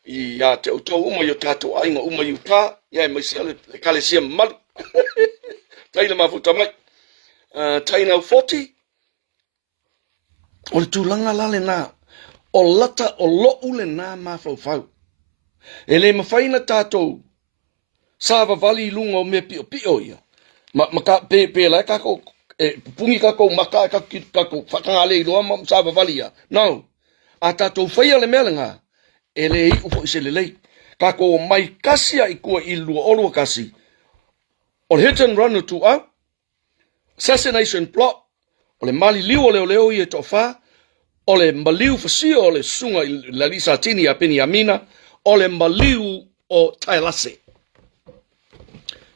i a te utou uma yo tato ainga uma yuta ia mai sia le kalesia mal taile mafuta mai taina 40 o le tūlanga lale nā, o lata o lo ule nā mawhau. E le mawhaina tātou, sāwa vali lunga o mea pio ia. Ma ka pe lai kako, pungi kako, maka kako, whakangale i loa sāwa vali ia. Nau, a tātou whaia le melenga, e le i ufo i se le lei. Kako o mai kasia i kua i lua orua kasi. O le hit and run o tu au, assassination plot, o le mali liu o leo i e tofa, o le maliu fasio o le sunga i la lisa tini a peni amina, o le maliu o tailase.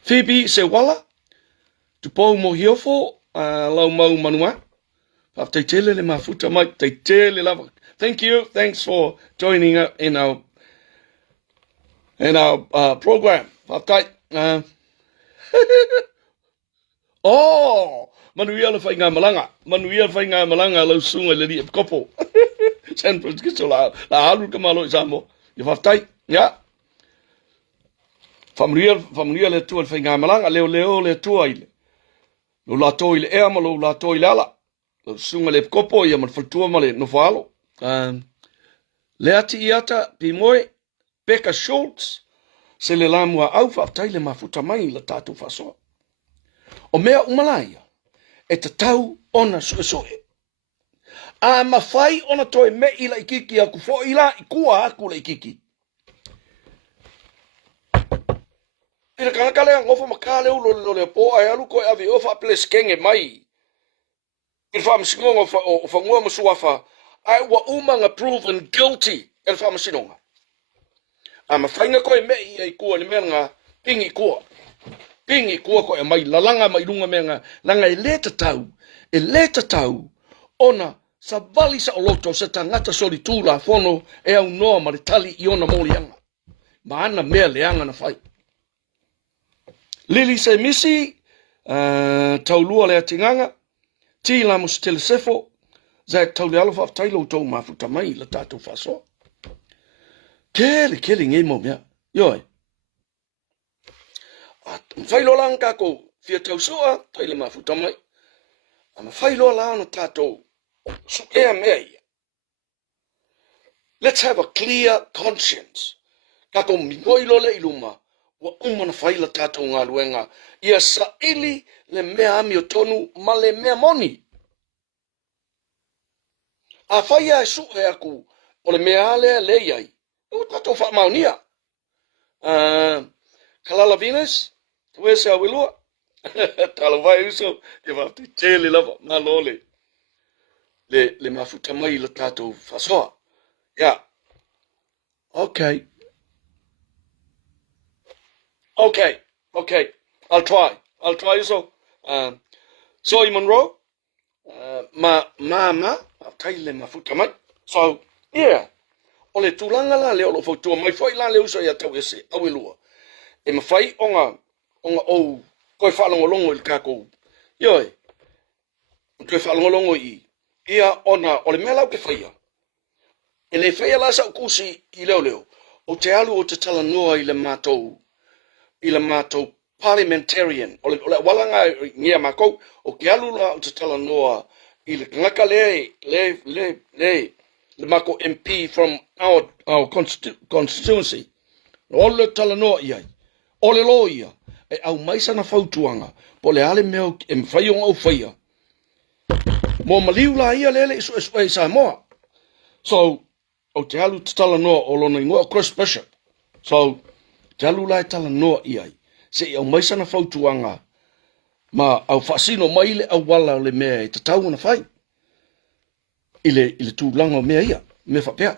Phoebe se wala, tu pou mo hiofo, lau mau manua, pap te tele le mafuta mai, te tele lava. Thank you, thanks for joining in our program. Pap tai, oh, manuia le whainga malanga lau sunga le li e kopo. San Francisco la alu ka malo i Samoa. I whaftai, ya. Familia le tua le whainga malanga, leo le tua ile. Lo la toi le ea ma lo la toi le ala. Lo sunga le kopo ia man whaltua ma le no whaalo. Le ati i ata pi moe, Becca Schultz, se le la mua au whaaftai le mafuta mai la tātou whasoa. O mea umalaia, e te tau ona sue. A mawhai ona toi me ila ikiki aku fo ila I kua aku la ikiki. Ina kanakale ang ofa makale ulo le po ai alu koe avi ofa apele skenge mai. Ina wha masingonga o whangua masuafa ai wa umanga proven guilty. Ina wha masinonga. A mawhainga koe me I kua ni mea ngā pingi kua. Pingi kua koe mai lalanga mai lunga mea ngā langa e le tatau ona sa vali sa oloto se tangata soli tūla fono e au noa ma le tali I ona molianga. Ma ana mea leanga na whai. Lili se misi, taulua le atinganga, ti la mus telesefo, zai tau le alofa tailo tau mafuta mai la tātou whasoa. Kele ngai mo mea, yoi. Mwhailo lang kako fia tau soa, taile mafuta mai. Mwhailo lang na tātou, so ea mea ia. Let's have a clear conscience. Kako mingoilo le iluma, wa umana whaila tātou ngā luenga, ia sa ili le mea ami o tonu, ma le mea moni. A whaia e su e aku, o le mea lea le iai, o tātou wha maunia. Kalala Venus, tuwe se awilua, talo vai uso, e wafti tele lava, ma lole. Le mafuta mai la tātou whasoa. Yeah. Okay. I'll try so. Soy Monroe. Ma, taile mafuta mai. So, yeah. Ole tulanga la leo lo fotua mai foi la leo so ya tau ese awilua. E mafai onga o koi whalongolongo I kako. Yoi. Koi whalongolongo I. Ia ona ole mea lau ke whaia. E le whaia la sa ukusi I leo. O te alu o te tala noa I le mātou parliamentarian. O le walanga ngia mākou. O ke alu la o te tala noa I le ngaka le mākou MP from our constituency. O le tala noa iai. O le lo ia. E au maisa na fautuanga. Po le ale meo e mwhaiong au whaia. Mo maliu la ia lele isu I Samoa. So, o te alu te tala noa o lona ingoa Chris Bishop. So, te alu la tala noa iai. Se au maisa na fautuanga. Ma au whaasino mai le au wala o le mea e te tau na whai. Ile tūlanga o mea ia. Me whapea.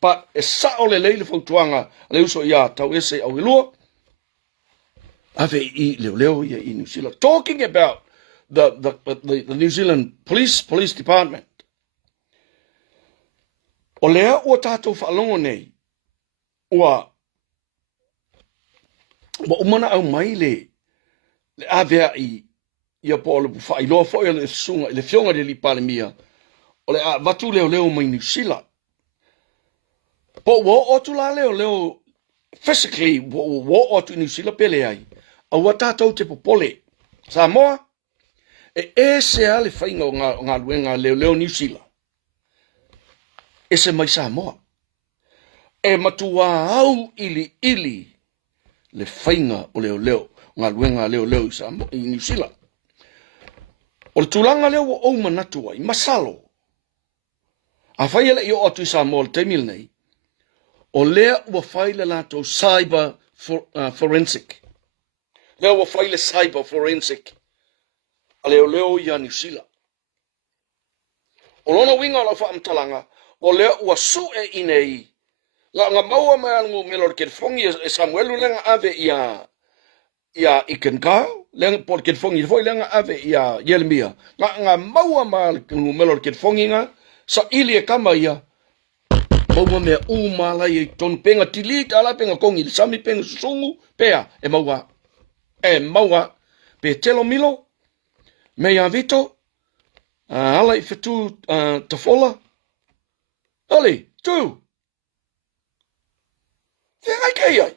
Pa e sa o le leile fautuanga. Le uso ia tau ese au ilua. Ave I leo ia I New Zealand. Talking about the New Zealand police department. O lea ua tātou whaalongo nei, ua umana au mai le avea ia po o le whailoa fwoi le sunga, le fionga le li pale mia, o le watu leo mai New Zealand. Po ua otu la leo, physically, ua otu New Zealand pele ai, a ua tātou te popole, Samoa, e se ale whainga o ngā luenga leo New Zealand. E se mai Samoa. E matua au ili le whainga o leo. Ngā luenga leo I New Zealand. O le tūlanga leo o manatua I masalo. A whaile I o atu I Samoa le teimil nei. O lea ua whaile lato cyber forensic. Lea ua whaile cyber forensic. A leo I New Zealand. O lona winga la whaamtalanga. O lea ua su e inei. La ngā maua mai angu me lor fongi e Samuelu lenga ave ia Ikenkau. Lenga por fongi foi lenga ave ia Yeremia. Ngā maua mai angu me lor fongi ngā. Sa ili e kama ia. Maua mea umala i tonu penga tilita ala penga kongi. Sami penga susungu pea e maua. Pe telo milo. Me ia vito. Ala I fetu tafola. Ali, tu. Whengai kei ai.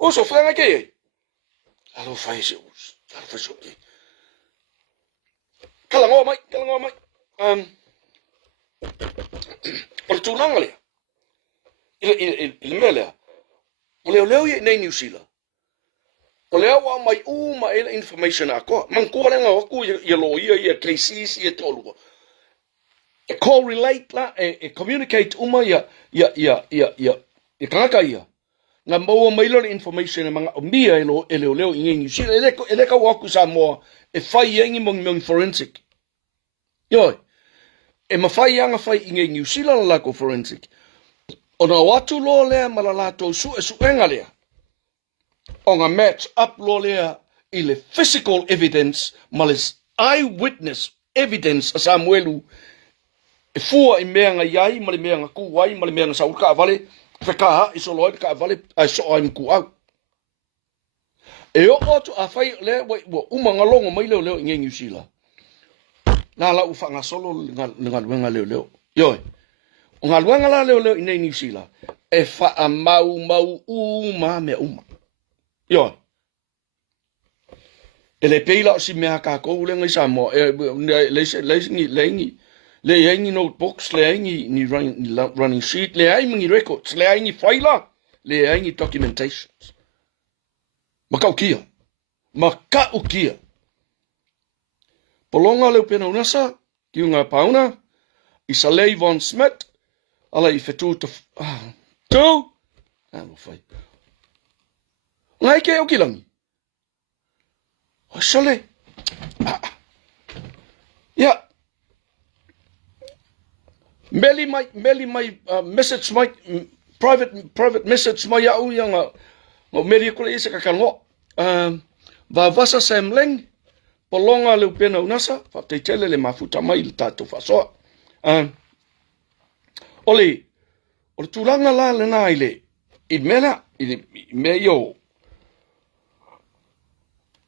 Oso, whengai kei ai. Alo whai se us. Alo whai se us. Kalangoa mai. O le tūlanga lea. il mele o leo ye nei New Zealand o leo wa mai uma ele information ako man ko le nga ku ye lo ye cases ye tolu e correlate la e communicate uma ya kaka ia nga mo mai lo information manga mia ele leo in New Zealand ele ka wa ku Samoa e fai yengi mong forensic yo e mafai anga fai in New Zealand la ko forensic ona watu lo lea malalato su enga lea onga match up lo lea ile physical evidence malis eyewitness evidence a Samuelu e fua i mea nga iai male mea nga kuwai male mea nga saur ka vale whekaha iso loe ka vale ai so ai mku au e o otu a fai lea wa umanga longo mai leo inge New Zealand la la ufa nga solo nga luenga leo yoi o ngā luanga la leo inei New Zealand e wha mau uma mea uma. Yo. E le peila o si mea ka kou lenga i Samoa. Le aingi notebooks, le aingi ni running sheet, le aingi records, le aingi whaila, le aingi documentations. Makau kia. Makau kia. Polonga leo pena unasa, ki unga pauna, i Salei von Smith, ala I fetu to ano fai ngai ke o kilangi o sole ya meli mai message mai private message mai au yang mo meri ko le se ka kango va vasa semleng polonga le pena unasa fa te tele le mafuta mai le tato fa so Ole tulanga la lena ile I mena I me yo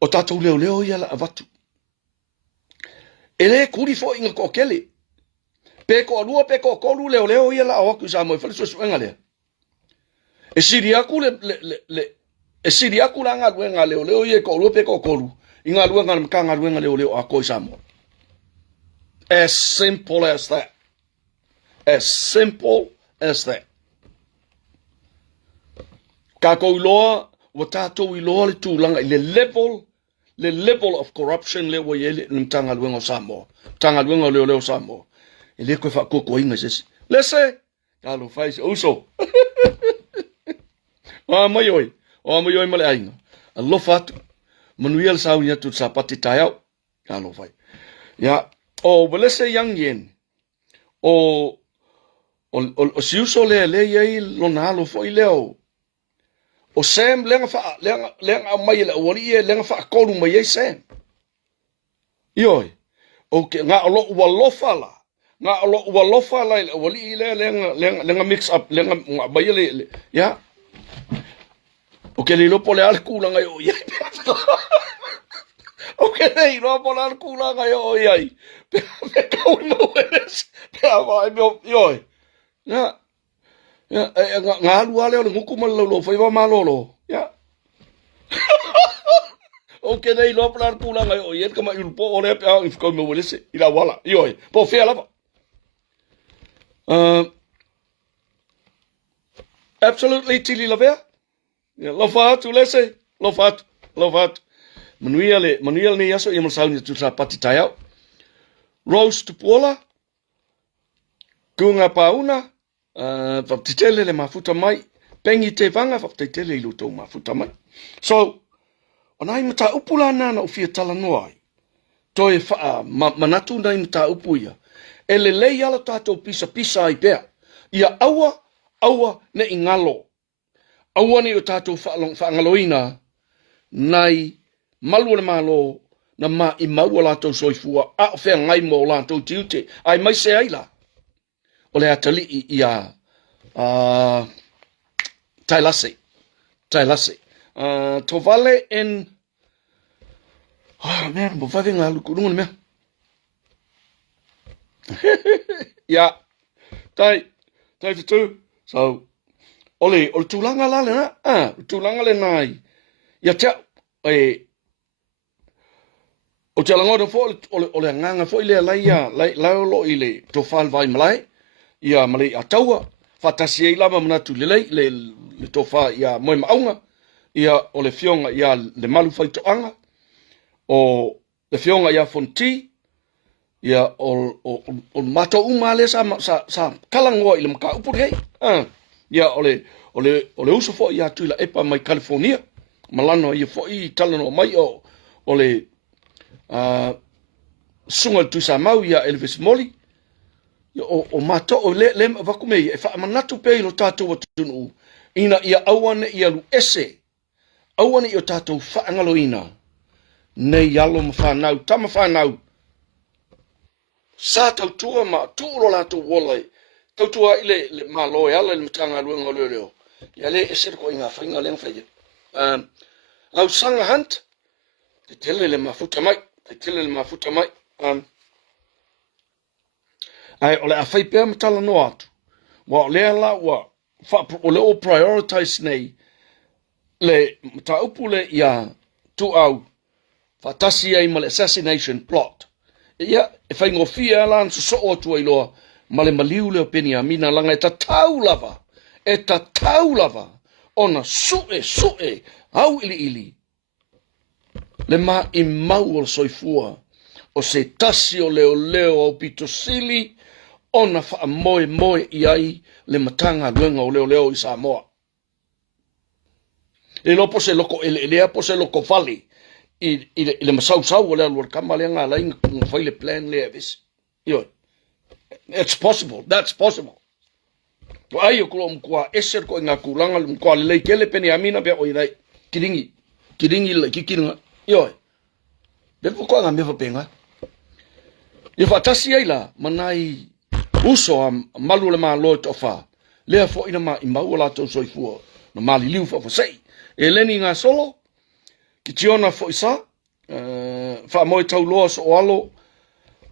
o tatou leo ia la avatu ele kuri fo inga ko kele pe ko lua pe ko kolu leo ia la awaku sa mo fale so engale e siria ku le e siria ku la nga luenga leo ia ko lua pe ko kolu inga luenga mkanga luenga leo a ko sa mo as simple as that as simple as that. Kako iloa, watato iloa le tūlanga, le level of corruption le wa yele tanga luenga Samoa. Tanga luenga leo Samoa. E le koe whakoko inga sesi. Lese, kalo whaise, uso. Mai oi male ainga. Alofa atu. Manuia le sauni atu sa pati tai au. Kalo whai. Ya, welese yang yen. O siuso le yei lona halo fo I leo. O Sam lenga mai le wali e lenga fa kolu mai e Sam. Ioi. Okay, nga olo walofala. Nga olo walofala le wali le lenga mix up lenga mai le ya. Okay, le lopo le al kula nga yo. Okay, le lopo le al kula nga yo yai. Pe kau no es. Pe vai ioi. Ya nga lua leo le nguku malolo fai wa malolo ya okay nei lo plan pula nga o yen kama il po ole pa if ko mo lese ila wala yo po fe ala absolutely tili la ver ya lo fa tu lese lo fa manuel ne yaso yemol sauni tu sa patitaya rose to pola kunga pauna Whaptitele le mafuta mai, pengi te vanga whaptitele I luto mafuta mai. So, onai mata upula nana ufia tala noai. Toi manatu nai mata upuia. Ele lei ala tato pisa ai pea. Ia aua ne ingalo. Aua ni o tato whaangaloina nai malu le malo na ma I maua lato soifua a whea ngai mo lato tiute. Ai mai se aila. Ole atali ia tailase tovale en man bo vai nga lu kunun me ya tai tu so ole tulanga la na tulanga le nai ya cha o te lango fo ole nganga fo ile la lo ile to fal vai malai ia mali ataua fatasi ai lava manatu le tofa ia moe maunga, ia o le fionga ia le malu faitoanga, o le fionga ia fonti, ia o mato umale sa kalangoa i le maka upuri hei. Ia o le uso fo ia tuila epa mai California, malano ia fo i talano mai o le sunga tu sa mau ia Elvis Molly. O mato o le vakume e fa manatu pe lo tatou atunu ina ia awane ia lu ese awane o tatou fa ngaloina nei yalo mfanau tama fanau sa tau tua ma tulo la tu wolai tau tua ile le malo ya le mtanga lu ngolelo ya le ese ko inga fa inga le faje au sanga hunt te tele le mafuta mai ai ole a fai pe mtala no atu wa le la wa fa ole o prioritize nei le taupule ya tu au fatasi ai male assassination plot ia e fai ngofia lan so o tu ai loa male maliu le opini a mina langa e tau lava ona sue au ili le ma i mau o soifua o se tasi o leo au pitosili ona fa moe iai le matanga luenga o leo i Samoa. E lopo se loko ele po se loko fali i le masau o le alur kamalenga la inga fai le plan le avis. Yo, it's possible, that's possible. Wa ai ko mkua eser ko inga kulanga mkua le kele peni amina be o idai kiringi le kikinga. Yo. Befo ko nga mefa penga. Ia fatasi ai la manai uso a malu le malo tofa. Lea fo ina ma i mau la to soifua. No mali liu fa sei. E leni ngā solo ki tiona fo isa fa moe tau loa so alo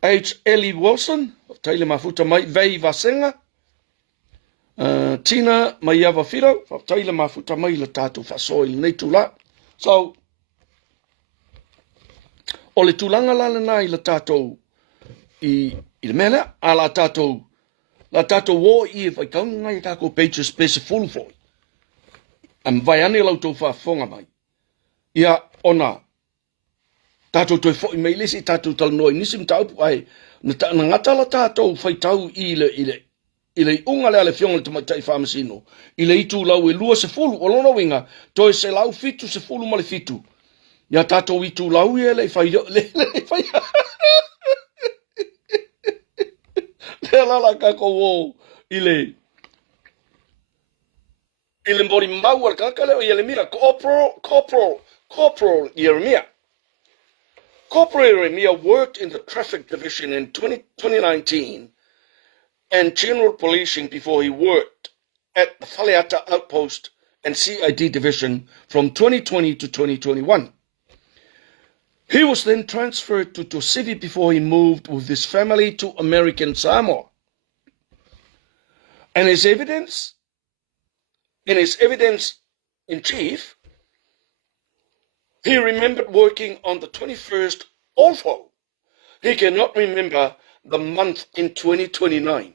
H. Ellie Wilson taile mafuta mai vei vasenga Tina mai ava firo fa taile mafuta mai le tatu fa soil nei tula. So o le tulanga la nai le tatu i le mena a la tatu wo i vai kaunga i kako pages pese full foi. Am vai ane lau tau whafonga mai. Ia ona tātou toi fo i mei lesi tātou tal noi nisim taupu ai na ngata la tātou whai tau i le unga lea le fionga le tamaitai whamasino. I le itu lau e lua se fulu o lona winga toi se lau fitu se fulu ma le fitu. Ia tātou itu lau i le whai le lala kako wo i le mbori mau al kakaleo i le mira Corporal Jeremiah. Corporal Jeremiah worked in the traffic division in 2019 and general policing before he worked at the Faleata outpost and CID division from 2020 to 2021. He was then transferred to Tosidi before he moved with his family to American Samoa. And his evidence in chief, he remembered working on the 21st, although he cannot remember the month in 2021.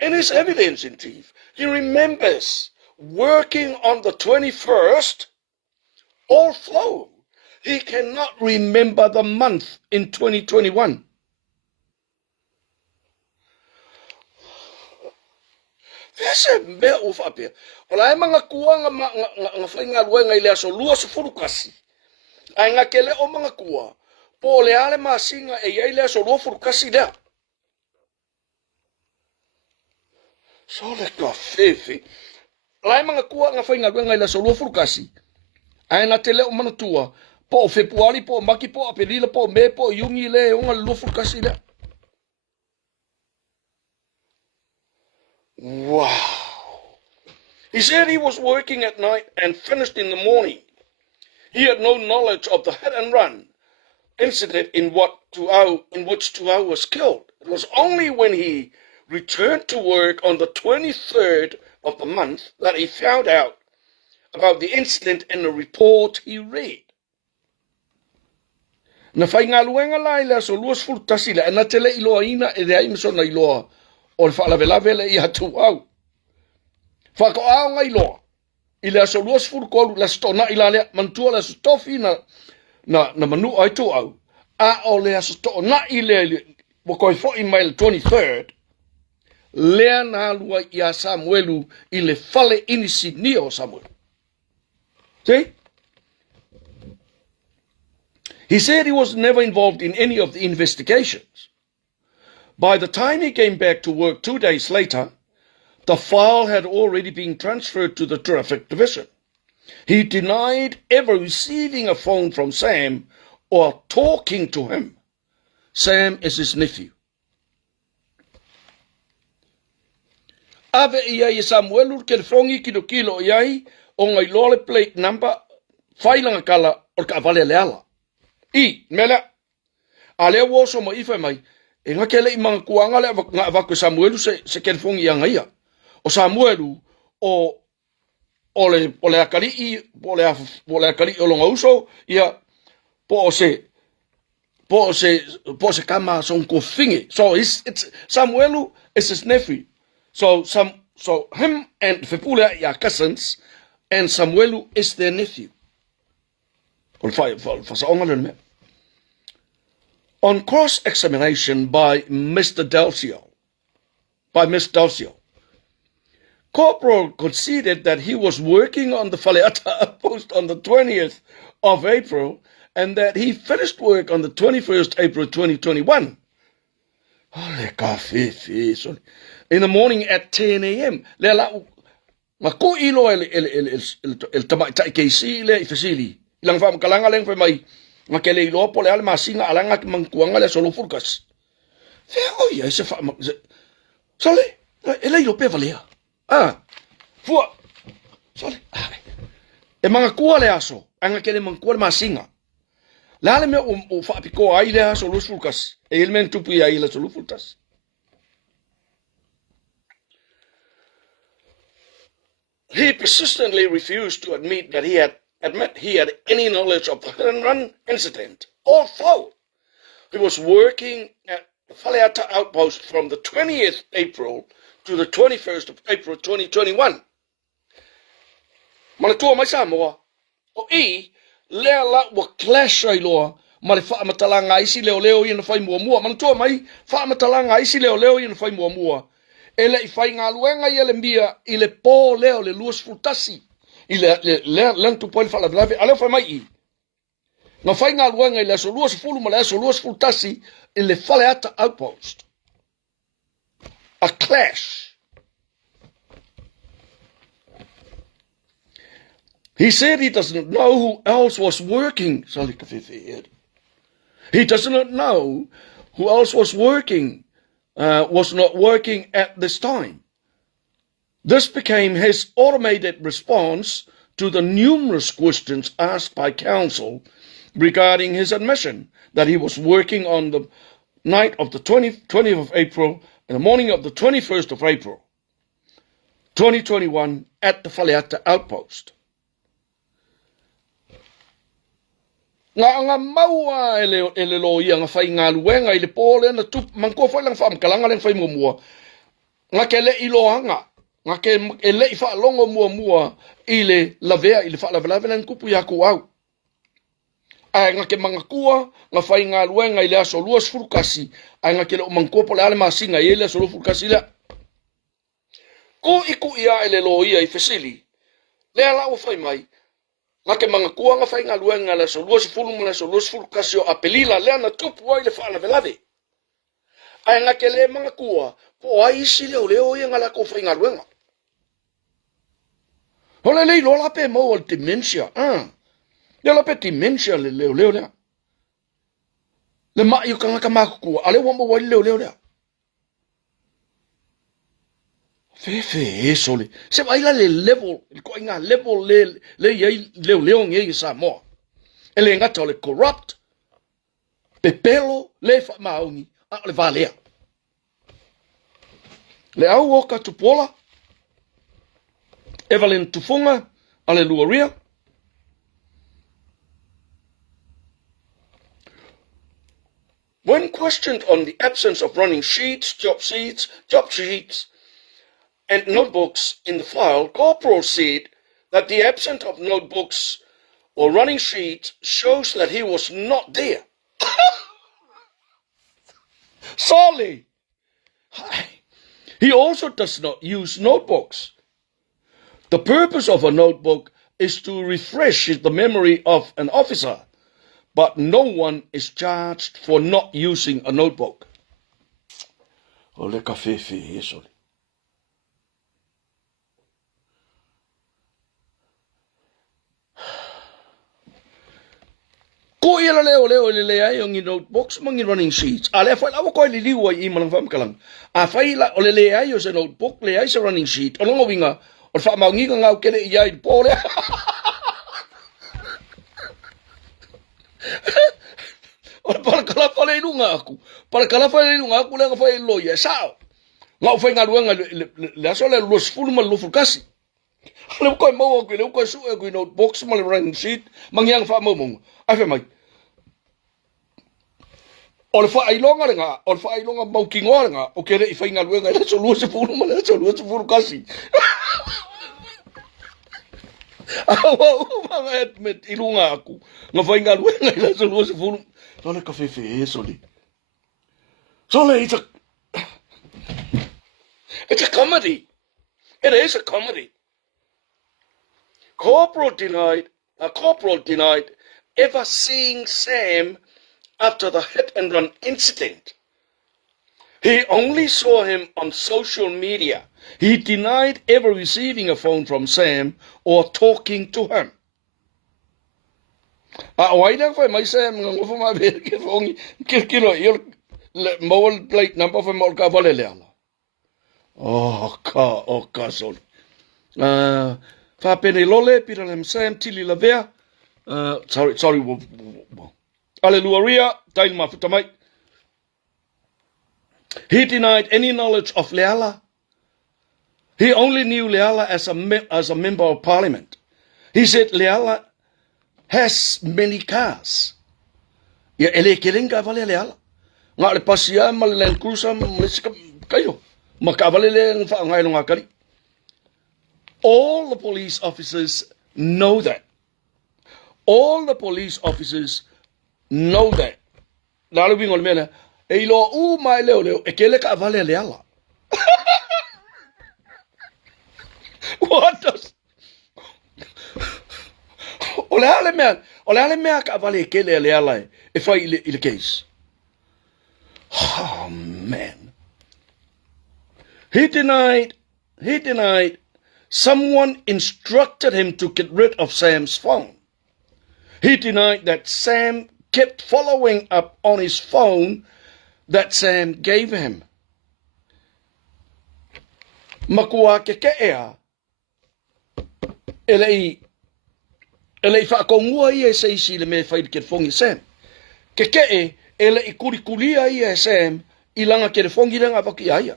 In his evidence in chief, he remembers working on the 21st, although he cannot remember the month in 2021. Vese mea ufa apia. Ola e mga kua nga whainga luenga ilea so lua se furukasi. Ai nga kele o mga kua. Po le ale masinga e ia ilea so lua furukasi lea. So le ka fefe. Ola e mga kua nga whainga luenga ilea so lua furukasi. Ai nga tele o manatua. Po Februari, po maki, po apelila, po me, po yungi le, unga lua furukasi lea. Wow. He said he was working at night and finished in the morning. He had no knowledge of the hit and run incident in which 2 hours was killed. It was only when he returned to work on the 23rd of the month that he found out about the incident in a report he read. Na whai ngā luenga lai lea so luas furtasi le ana tele iloa ina e rea imsona iloa o le whaalavelave le i hatu au. Whako au ngai iloa i lea so luas furkolu la stona ila lea mantua la so tofi na manu ai tu au. A o lea so stona i lea wakoi fo i mai le 23rd lea na lua i a Samuelu i le fale inisini o Samuelu. See? He said he was never involved in any of the investigations. By the time he came back to work 2 days later, the file had already been transferred to the traffic division. He denied ever receiving a phone from Sam or talking to him. Sam is his nephew. Ave iai Samuelu ke le frongi kilo iai o ngai lole plate number whailanga kala o ka vale leala. I, mele, a lea woso mo iwhai mai, e ngakele i mga kuanga lea ngā wako Samuelu se kenfongi i anga ia. O Samuelu, o le akari i, o le akari o longa uso, ia, po se kama son ko fingi. So Samuelu is his nephew. So him and Fepule are cousins, and Samuelu is their nephew. On cross-examination by Miss Dalcio, Corporal conceded that he was working on the Faleata outpost on the 20th of April and that he finished work on the 21st April 2021. In the morning at 10 a.m. Mako ilo el tamai keisi le ifasili. Ilang fam kalanga leng fa mai. Ngakele ilo po le ale masinga alanga ki mangkuanga le solo furkas. Fe oi se fa sole ele ilo pe valea. Fua. Sole. E manga kua le aso, anga kele mangkua masinga. La ale me o fa piko ai le aso los furkas. E il men tupu ai le solo furkas. He persistently refused to admit that he had any knowledge of the hit and run incident, although he was working at the Faleata outpost from the 20th April to the 21st of April 2021. Malatua mai Samoa, o I, lea la wa clash ai loa, ma le whaamatala isi leo i na whai mua. Malatua mai, whaamatala isi leo i na whai mua. Ele I whai ngā luenga I ele mia I le pō leo le luas futasi. I le tu poil fala blave ale fa mai I na fai ngā luenga I le so luas fulu ma le so luas futasi I le Faleata outpost. A clash. He said he doesn't know who else was working. He does not know who else was not working at this time. This became his automated response to the numerous questions asked by counsel regarding his admission that he was working on the night of the 20th of April and the morning of the 21st of April, 2021 at the Faleata outpost. Nga maua ele lo ia nga whai ngā luenga I le pōle na tup mangko whai lang whaamkalanga lang whai mua. Nga ke le iloanga. Nga ke ele I whaalongo mua I le lavea I le whaalavelave lang kupu yaku au. Ai nga ke mangakua nga whai ngā luenga I le aso luas furukasi. Ai nga ke le o mangko po le ale masinga I le aso luas furukasi le. Ko iku ia ele lo ia I fesili. Le ala o whai mai. Nga ke mga kua nga whai ngā luenga le so luas fulu mo le so luas fulu kasi o apelila lea na tupu ai le whaalavelave. Ai nga ke le mga kua po ai isi leo ia nga la ko whai ngā luenga. Hole lei lo la pe mo o dementia. Le la pe dementia le leo lea. Le mai o kanga ka mako kua ale wamba wai leo lea. Fe sole. Se vai la le level, ko inga level le ye leo nge Samoa. Ele ngata le corrupt. Pepelo le fa maungi a le valea. Le au oka tupola. Evelyn Tufunga Alleluia. When questioned on the absence of running sheets, job sheets, and notebooks in the file, Corporal said that the absence of notebooks or running sheets shows that he was not there. Sorry. He also does not use notebooks. The purpose of a notebook is to refresh the memory of an officer, but no one is charged for not using a notebook. Ole ka fefe esole. Ko ila leo le ai yung notebooks mangi running sheets. Ale fa lawo ko liliwa I malang fam kalang. A fa ila ole le ai yo sa notebook le ai sa running sheet. Ono ngawinga o fa maungi ka ngau kele ia I pole. Ora para kala fale lunga aku. Para kala fale lunga aku le ka fa lo ya sao. Ngau fa ngadu nga le so le los fulu mal lo fulkasi. Ale ko mo ko le ko su ko notebooks mal running sheet mangyang fa mo mo. Ai fa mai. Ora fa ai longa nga, ora fa ai longa mau kingoa nga, o kere I fa inga luenga le so lu se fulu mal so lu se fulu kasi. Mga admit, ilunga ako. Nga fay nga luweng nga ilan sa luwa sa fulong. Sole ka fefe, sole. Sole, it's a comedy. It is a comedy. Corporal denied ever seeing Sam after the hit-and-run incident. He only saw him on social media. He denied ever receiving a phone from Sam or talking to him. Why don't I my Sam ngofo ma be ke phone kilo your mobile plate number for mol ka vale le. Oh ka sol. Fa pene lole piralem Sam tili la vea. Sorry. Alleluia, tail ma futamai. He denied any knowledge of Leala. He only knew Leala as a member of parliament. He said Leala has many cars. Ya ele kelenga vale Leala. Nga le pasia mal Land Cruiser malika kayo. Makavale le fa ngai nga kari. All the police officers know that. All the police officers know that. Lalu bingol mena. Ilo mai leo ekele ka vale Leala. What does Ole mea ka vale kele Leala if I il case. Oh man. He denied someone instructed him to get rid of Sam's phone. He denied that Sam kept following up on his phone that Sam gave him. Makua ke ea. Elei fa kongua ia sei si le me fai ke fongi Sam. Ke elei kurikulia ia Sam ilanga ke fongi langa paki ia.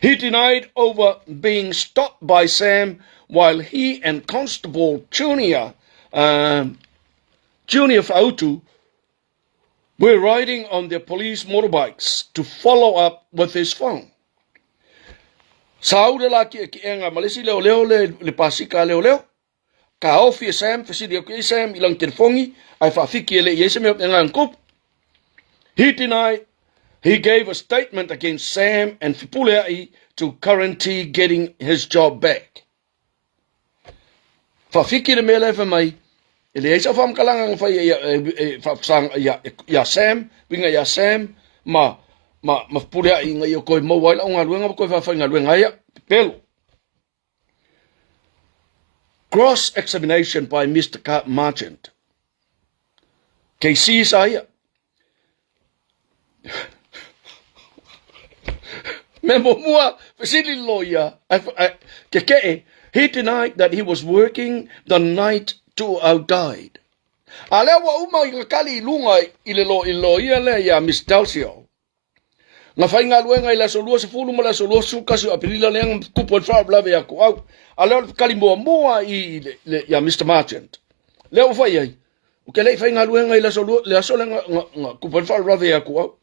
He denied over being stopped by Sam while he and Constable Junior Fautu were riding on their police motorbikes to follow up with his phone. Sauda la ki enga malisi leo le pasika leo. Ka ofi Sam fasidi ko Sam ilang telefongi ai fa fiki le yese me enga kup. He denied he gave a statement against Sam and Fipulei to guarantee getting his job back. Fa fiki le mele fa mai ele isa fam kalangang fa fa sang ya Sam winga ya Sam ma Fipulei nga yo ko mo wala nga luenga ko fa nga luenga ya pelo. Cross examination by Mr. Marchant. KC saya. Member mua facility lawyer. He denied that he was working the night to died. Alewa uma kali lunga ilelo ia le ya Miss Dalcio. Nga fai ngā luenga I la solua se fulu ma la solua su kasi apirila leang kupo fa blave ya ko au. Ala kalimoa moa I ya Mr. Merchant. Leo fai ai. O ke lei fai ngā luenga I la solua le aso nga kupo fa blave ya ko au.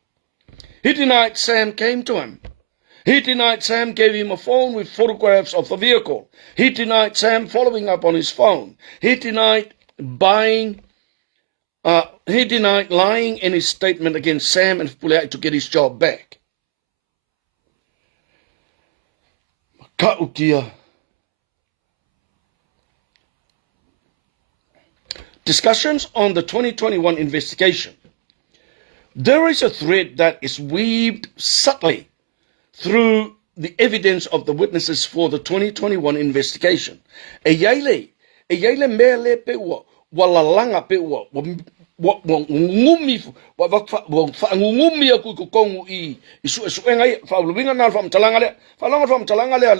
He denied Sam came to him. He denied Sam gave him a phone with photographs of the vehicle. He denied Sam following up on his phone. He denied he denied lying in his statement against Sam and Pulea to get his job back. Kautia. Discussions on the 2021 investigation. There is a thread that is weaved subtly through the evidence of the witnesses for the 2021 investigation. E yaile mele pe walalanga pe ngumi ngumi aku kongu I su engai fa luinga na fa mtalanga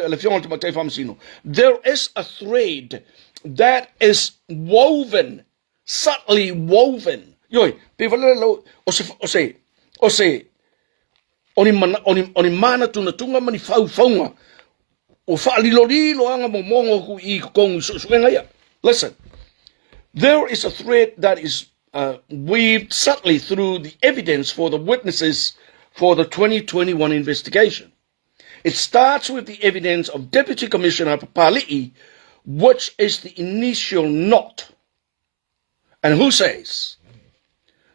le fiong te matai fam sino. There is a thread that is woven, subtly woven. Yoi, pe valelo o se Oni mana tunga mani faunga. O whaalilorilo anga momongo ku I kongu suenga ia. Listen, there is a thread that is weaved subtly through the evidence for the witnesses for the 2021 investigation. It starts with the evidence of Deputy Commissioner Papali'i, which is the initial knot. And who says?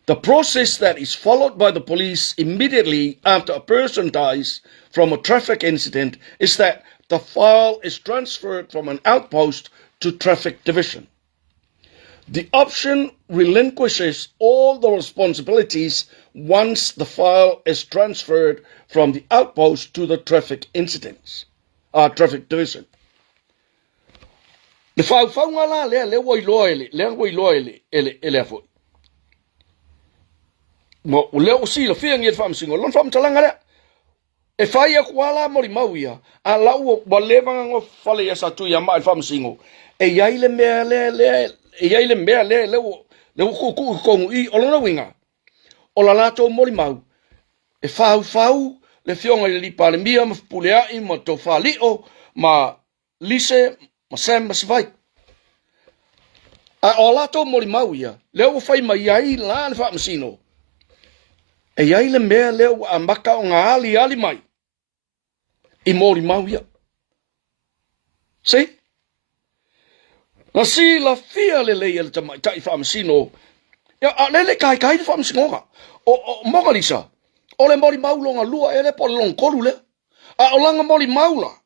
The process that is followed by the police immediately after a person dies from a traffic incident is that the file is transferred from an outpost to traffic division. The option relinquishes all the responsibilities once the file is transferred from the outpost to the traffic division. The file mo leo si lo fia ngi fam singo lon fam talanga le e fai a kwala mori mauia a lau bo leva ngo fale ya satu ya ma fam singo e yaile me le ku ko I olona winga ola lato mori mau e fau le fionga le pa le mia ma pulea I mo to falio ma lise ma sem ma svai a ola to mori mauia leo fai mai ai la fam sino e yaile mea leo a maka o ngā ali mai. I mori mau ia. See? Na si la fia le le tamai tai whamasino. Ia a lele kai le whamasingonga. O moga lisa. O le mori mau longa lua e le po long koru le. A o langa mori mau la.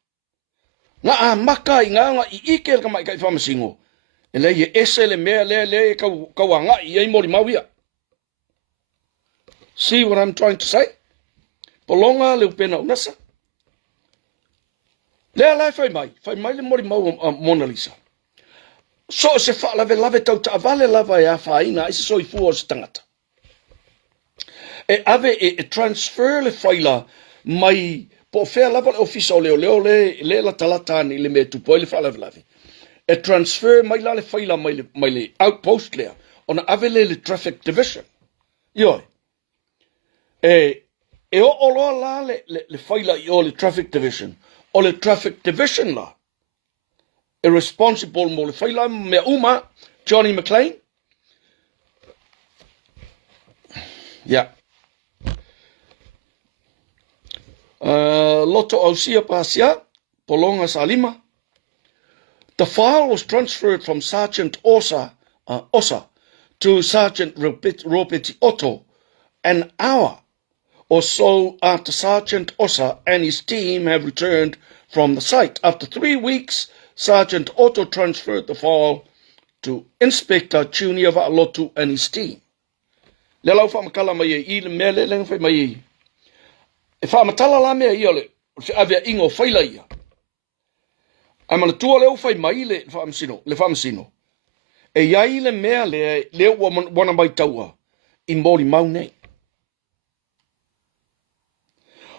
Nga a maka I nganga I ike ka mai kai whamasingo. E le ye ese le mea le kawanga I mori mau ia. See what I'm trying to say? Polonga le pena unasa. Le fai mai le mori mau Mona Lisa. So se fa lave tau ta vale lava ya faina I se so I fu o tangata. E ave e transfer le faila mai po fe lava le office le la talata ni le me tu po le fa lave. E transfer mai la le faila mai le outpost le ona ave le traffic division. Yo. E o loa la le faila I o le traffic division. O le traffic division la. E responsible mo le faila me uma Johnny McLean. Yeah. Loto Ausia Pasia, Polonga Salima. The file was transferred from Sergeant Osa to Sergeant Ropeti Otto an hour or so after Sergeant Osa and his team have returned from the site. After 3 weeks, Sergeant Otto transferred the file to Inspector Junior Lotu and his team. Le lau whamakala mai I le mea le lenga whai mai I. E whamatala la mea I ole, se avea ingo whaila ia. Ai mana tua leo whai mai le whamasino. E iai le mea leo wana mai taua, I mori mau nei.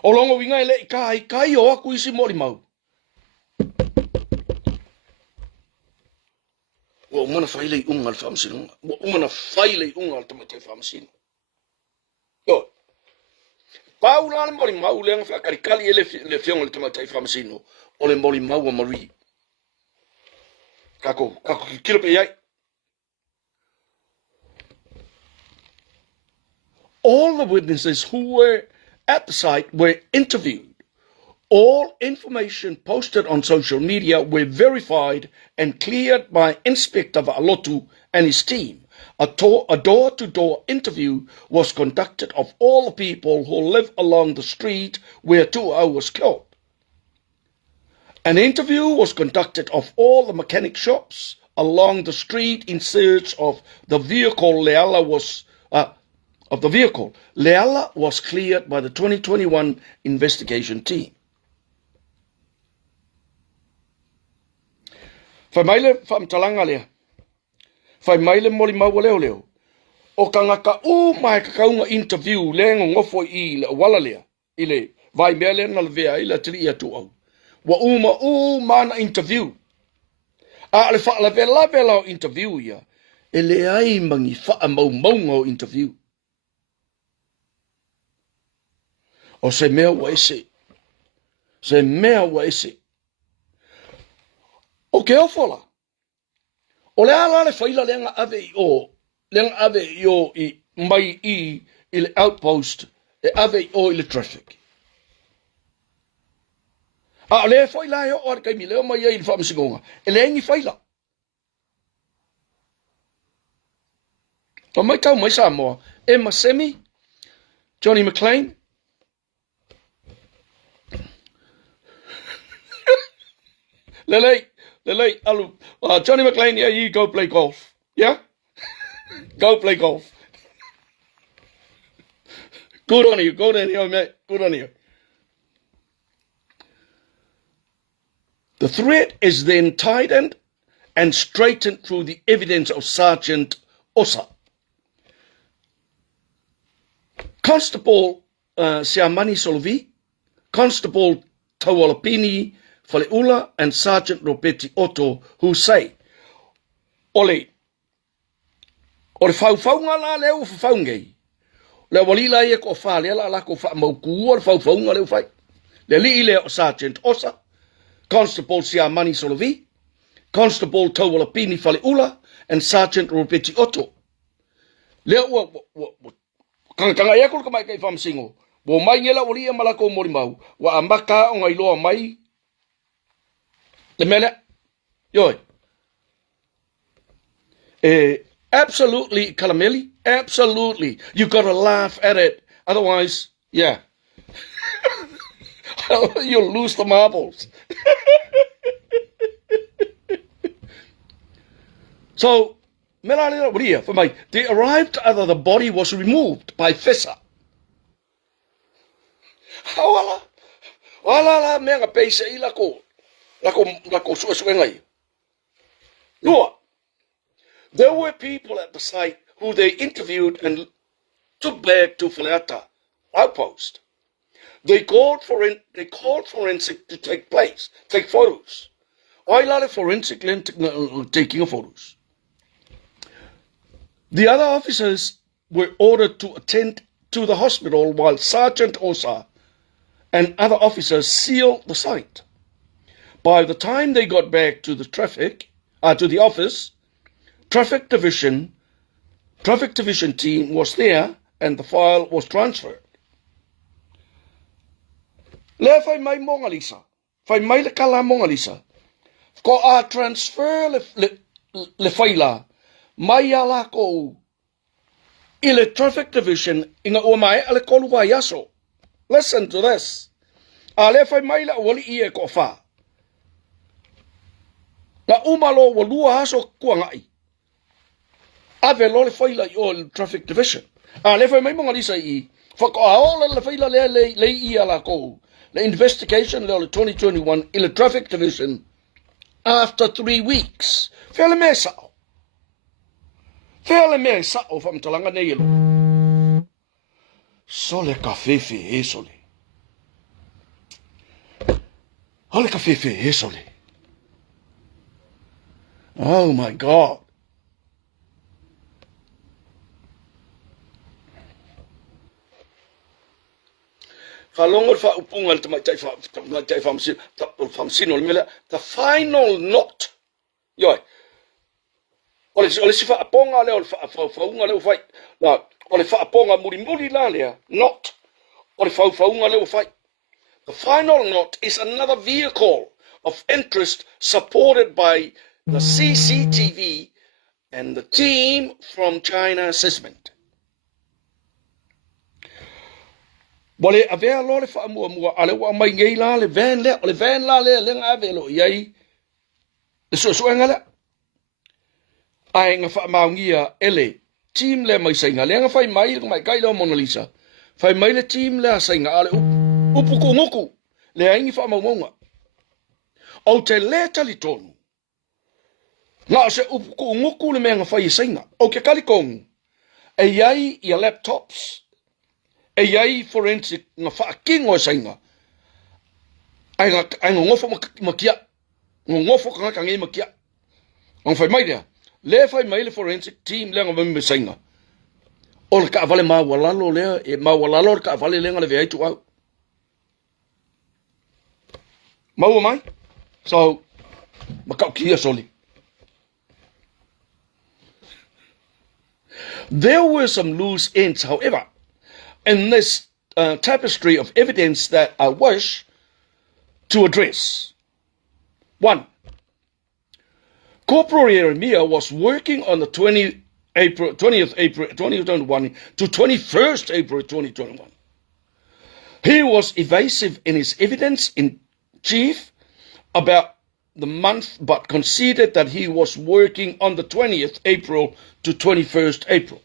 O longo winga le kai o aku isi mori mau. Wa umana whaile I unga le whamasino. Wa umana whaile I unga le tamatai whamasino. Yo. Paula le moli mau le nga whakarikali le whionga le tamatai whamasino o le moli mau a mari. Kako ki kilo pe iai. All the witnesses who were at the site were interviewed. All information posted on social media were verified and cleared by Inspector Va'alotu and his team. A door-to-door interview was conducted of all the people who live along the street where Tu'au was killed. An interview was conducted of all the mechanic shops along the street in search of the vehicle. Leala was cleared by the 2021 investigation team. Fai maile whamtalanga lea. Fai maile moli maua leo leo. O ka ngaka mai kakaunga interview lengo ngofo I le wala lea. Ile vai mea lea na levea ila tili ia Tu'au. Wa mana interview. A le wha lave lao interview ia. E le ai mangi wha mau interview. O se mea wa ese. Se mea wa ese. O ke ofola. O le ala le whaila lenga ave I o I mai I le outpost e ave I o I le traffic. A le whaila e o ar kai mi leo mai I le whamasigonga. E le engi whaila. O mai tau mai Samoa. Emma Semi, Johnny McLean. Lele, alu. Johnny McLean, yeah, you go play golf. Yeah? Go play golf. Good on you. Go down here, mate. Good on you. The thread is then tightened and straightened through the evidence of Sergeant Osa. Constable Siamani Solovi, Constable Tawalapini Faleula, and Sergeant Roberti Otto, who say, Ole whauwhaunga la leo whawhaungei. Le walila e ko wha lea la ko wha maukua le whauwhaunga leo whai. Le li leo Sergeant Osa, Constable Siamani Solovi, Constable Tawalapini Faleula, and Sergeant Roberti Otto. Leo kanga e ko ka mai kai whamsingo. Wo mai ngela wali e malako mori mau. Wa ambaka o ngai loa mai. Le mele. Yoi. Absolutely, Kalameli. Absolutely. You got to laugh at it. Otherwise, yeah. You'll lose the marbles. So, they arrived after the body was removed by Fessa. Wala mega pese I lako suengai. No. There were people at the site who they interviewed and took back to Faleata outpost. They called forensic to take photos. I love forensic taking of photos. The other officers were ordered to attend to the hospital while Sergeant Osa and other officers sealed the site. By the time they got back to the office, traffic division team was there and the file was transferred. Le fai mai monga lisa. Fai mai le kala monga lisa. Ko a transfer le faila. Mai ala ko I le traffic division inga ua mai ale kolu vai aso. Listen to this. A le fai mai la wali I e ko fa. La umalo walua aso kua ngai. Ave lo le faila I o le traffic division. A le fai mai monga lisa I. Whako a ola le faila le I ala ko. The investigation le 2021 I le traffic division after 3 weeks. Fele me sao. Fele me sao fam talanga nei ilo. Sole ka fefe e sole. Ole ka fefe e sole. Oh my God. Whalonga wha upunga te mai tai whamsino le mele, the final knot. Yoi. Ole si wha aponga leo, whaunga leo whai. Na, ole wha aponga muri la lea, knot. Ole whaunga leo whai. The final knot is another vehicle of interest supported by the CCTV and the team from China assessment. Wale avea lore fa mua ale wa mai ngei la le van la le nga avelo yai so ngala ai nga fa maungia ele team le mai singa le nga fai mai kai lo Mona Lisa fai mai le team le singa ale upu ku ngoku le ai fa maunga o te le tali tonu nga se upu ku ngoku le me nga fai singa o ke kalikong e yai ia laptops e iai forensic nga whaakingo sainga. Ai ngofo makia. Ngofo kanga ngi makia. Ang fai mai rea. Le fai mai le forensic team le nga me sainga. O le ka vale ma walalo le e ma walalo ka vale le nga le vei tu au. Mau mai. So makau kia soli. There were some loose ends, however, in this tapestry of evidence that I wish to address. 1. Corporal Jeremiah was working on the 20th April 2021 to 21st April 2021. He was evasive in his evidence in chief about the month, but conceded that he was working on the 20th April to 21st April.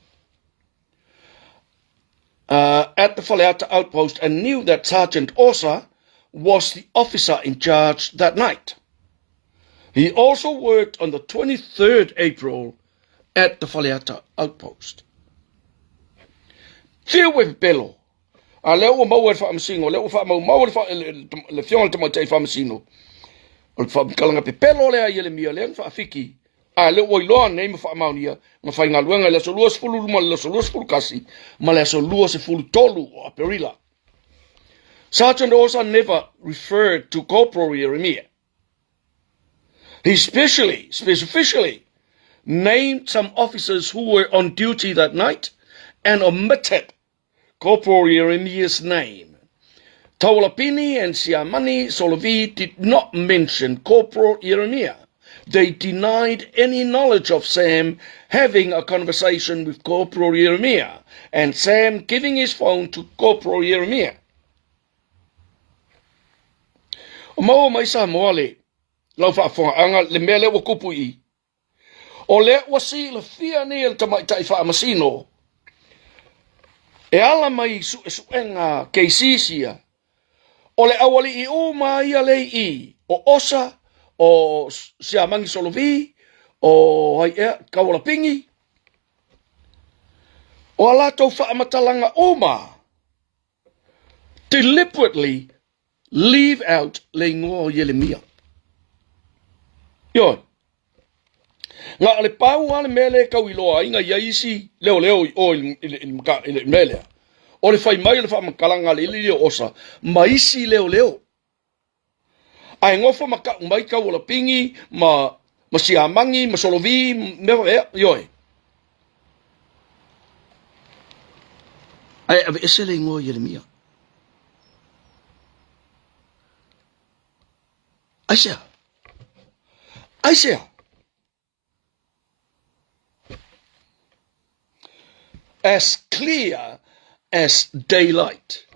At the Whaleata outpost and knew that Sergeant Osa was the officer in charge that night. He also worked on the 23rd April at the Whaleata outpost. Fia we pelo. A leo mau e whaamasino, leo mau le fionga te mai te whaamasino. O le whaakalanga pe pelo lea i le mia lea whaafiki. A leo oi loa nei ma whaamaunia, ma whai ngā luenga le so luas fulu ma le so luas fulu kasi, ma le so luas e fulu tolu o a perila. Sergeant Osa never referred to Corporal Jeremiah. He specifically named some officers who were on duty that night and omitted Corporal Jeremiah's name. Taulapini and Siamani Solovi did not mention Corporal Jeremiah. They denied any knowledge of Sam having a conversation with Corporal Jeremiah and Sam giving his phone to Corporal Jeremiah. O mau mai Samoa le, lau whaafonga le mele wa kupu i. O le wa si le fia ni el tamai tai whaamasino. E ala mai suenga keisisia. O le awali I o mai a le I, o Osa, o Siamangi Solovi, o hai ea Kawalapingi. O ala tau whaamatalanga oma. Deliberately leave out le ngoa Jeremiah. Yo. Nga ale pau ale mele kawiloa inga yaisi leo o il mele. O le fai mai le whaamakalanga le ili Osa. Maisi leo. Ai ngofo mai Kawalapingi, ma Siamangi, ma Solovi, me yoi. Ai ave ese le ngoa Jeremiah. Aisha. As clear as daylight.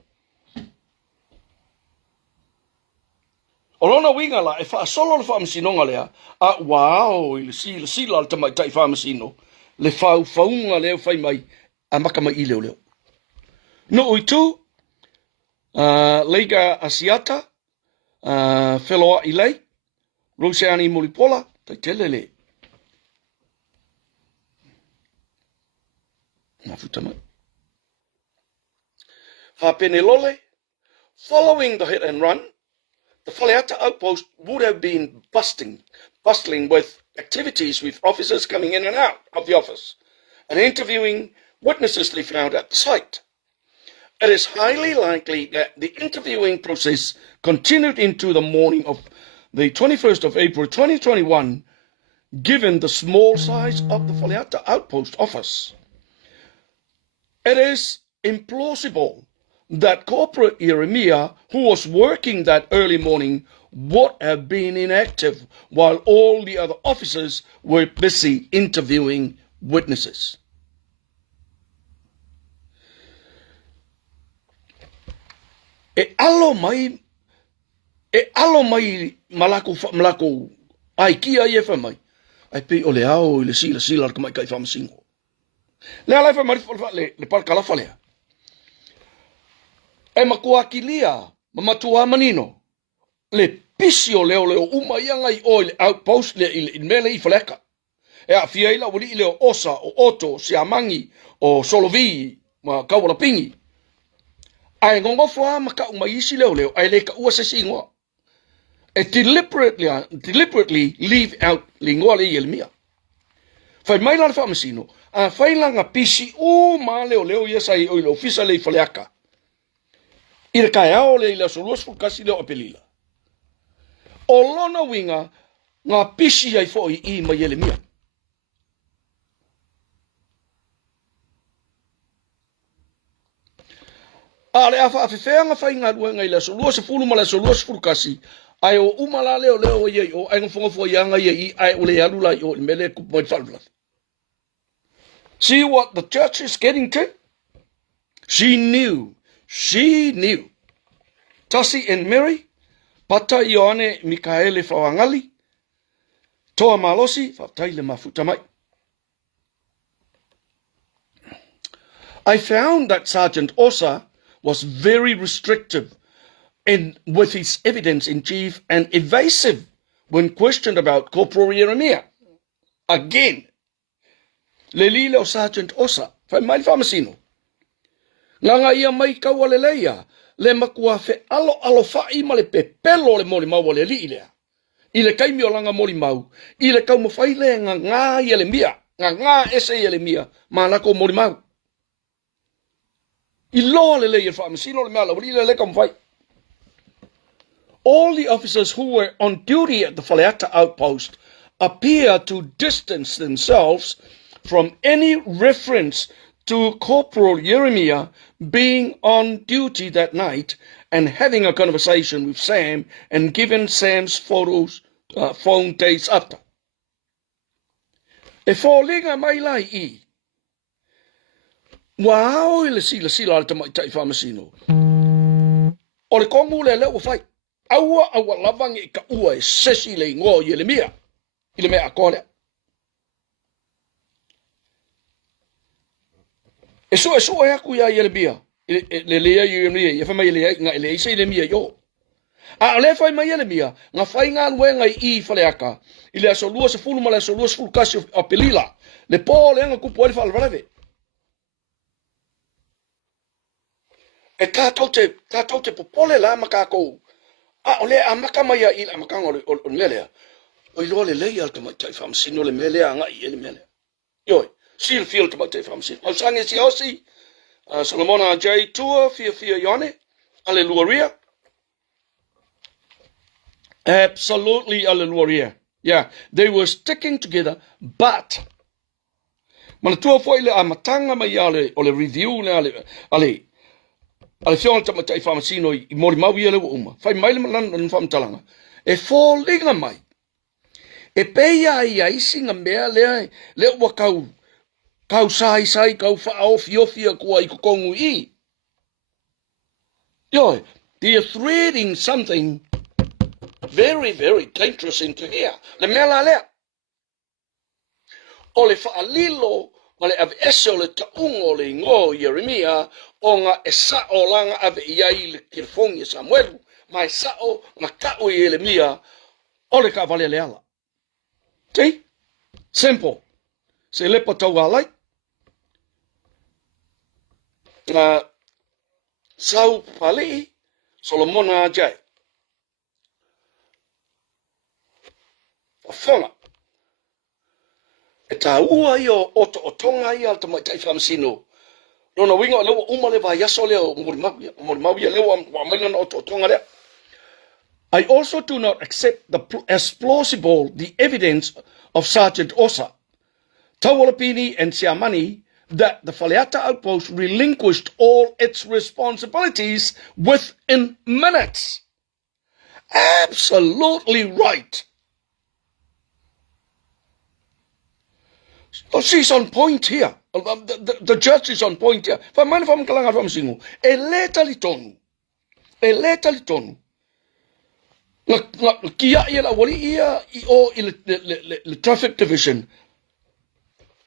Orona winga la e fa solo le whaamasino lea. Wow, le sila le tamai tai whaamasino. Le faunga leo whai mai a maka mai I leo. No ui tu, Leiga Asiata, Wheloa Ilei, Roseani Molipola, tai telele. Mafuta mai. Penelole, following the hit and run, the Whaleata outpost would have been bustling with activities with officers coming in and out of the office and interviewing witnesses they found at the site. It is highly likely that the interviewing process continued into the morning of the 21st of April 2021, given the small size of the Faleata outpost office. It is implausible that Corporal Jeremiah, who was working that early morning, would have been inactive while all the other officers were busy interviewing witnesses. E alo mai malako ai kia ia fa mai ai pe ole ao le sila ka mai kai fa masingo le ala fa mai le par kala fa le e makuakilia mamatua manino le pisio leo uma yanga I oil outpost le in mele I faleka e a fiela wali le osa o oto si amangi o solovi ma kawala pingi ai ngongo fo maka umaisi leo ai le ka uase singo e deliberately leave out lingua le Jeremiah. Fai mai la fa masino a fai langa pisi o ma leo yesai o le ofisa le faleaka ira kai ao le la solos fu kasi le opelila o lona winga nga pisi ai fo I ma Jeremiah. Ale afa afefenga fai nga duenga ila solos fulu mala solos fu kasi ai o umala leo ye o ai ngfongo fo yanga ye ai ole alula yo mele ku point falula. See what the church is getting to? She knew. Tasi and Mary, pata Ioane Mikaele Fawangali, toa malosi fataile mafuta mai. I found that Sergeant Osa was very restrictive with his evidence in chief and evasive when questioned about Corporal Jeremiah. Again, Lelilo Sergeant Osa, fai mai famasino. Langa ia mai kawaleleia, le makua fe alo fai ma le pepelo le moli mau le li lea. I le kaimi o langa moli mau, I le kau mawhai le ngā Jeremiah, ngā ese Jeremiah, ma lako moli mau. I loa le leia famasino le mea la wali le kau mawhai. All the officers who were on duty at the Faleata outpost appear to distance themselves from any reference to Corporal Jeremiah being on duty that night and having a conversation with Sam and given Sam's phone days after. E fōlinga mai lai I. Wao I le sila le tamai tai whamasino. O le kongu le leo whai. Aua lavangi I ka ua e sesi le ngō Jeremiah. I le mea kōlea. E so e aku ia Jeremiah. Le lea Jeremiah. Ia whamai lea ngā ele isa Jeremiah yo. A le whai mai Jeremiah. Ngā whai ngā nuenga I whaleaka. I le aso lua se fulu ma le aso lua se fulu kasi o pelila. Le pō le anga kupu ele whalvarave. E tātou te popole la makako. Ole amaka mai I amakanga o melea. O ilo le lei al tamai tai whamsino le melea ngai ele melea. Yoi, seal field tamai tai whamsino. Au sange si ausi, Solomona J. Tua, fia Ione, Alleluia. Absolutely Alleluia. Yeah, they were sticking together, but mana tua foi le amatanga mai ale o le review le ale fiona tamai tai whamsino I mori mau ia le uma. Fai mai le malan whamtalanga. E fōlinga mai. E peia ia isi ngā mea le ua kau sai kau whaofia kua I kukongu I. Yoi, they're threading something very, very dangerous into here. Le mea la lea. O le whaalilo ma le ave ese o le taungo le ngō Jeremiah o ngā e sao langa ave iai le kirfongi Samuelu ma e sao ngā kau I Jeremiah o le ka vale leala. See? Simple. Se lepa tau alai. Sau pali Solomona J. Whonga. E tā ua I o oto o tonga I al tamai tai whamsino. No na winga lewa uma le va yaso le mo ma ya lewa wa mai na o tonga le. I also do not accept as plausible the evidence of Sergeant Osa, Tawalapini and Siamani that the Faleata outpost relinquished all its responsibilities within minutes. Absolutely right. So she's on point here. The judge is on point here. Famani fam kalanga fam singu. E leta li tonu. Kia ia la wali ia I o le traffic division.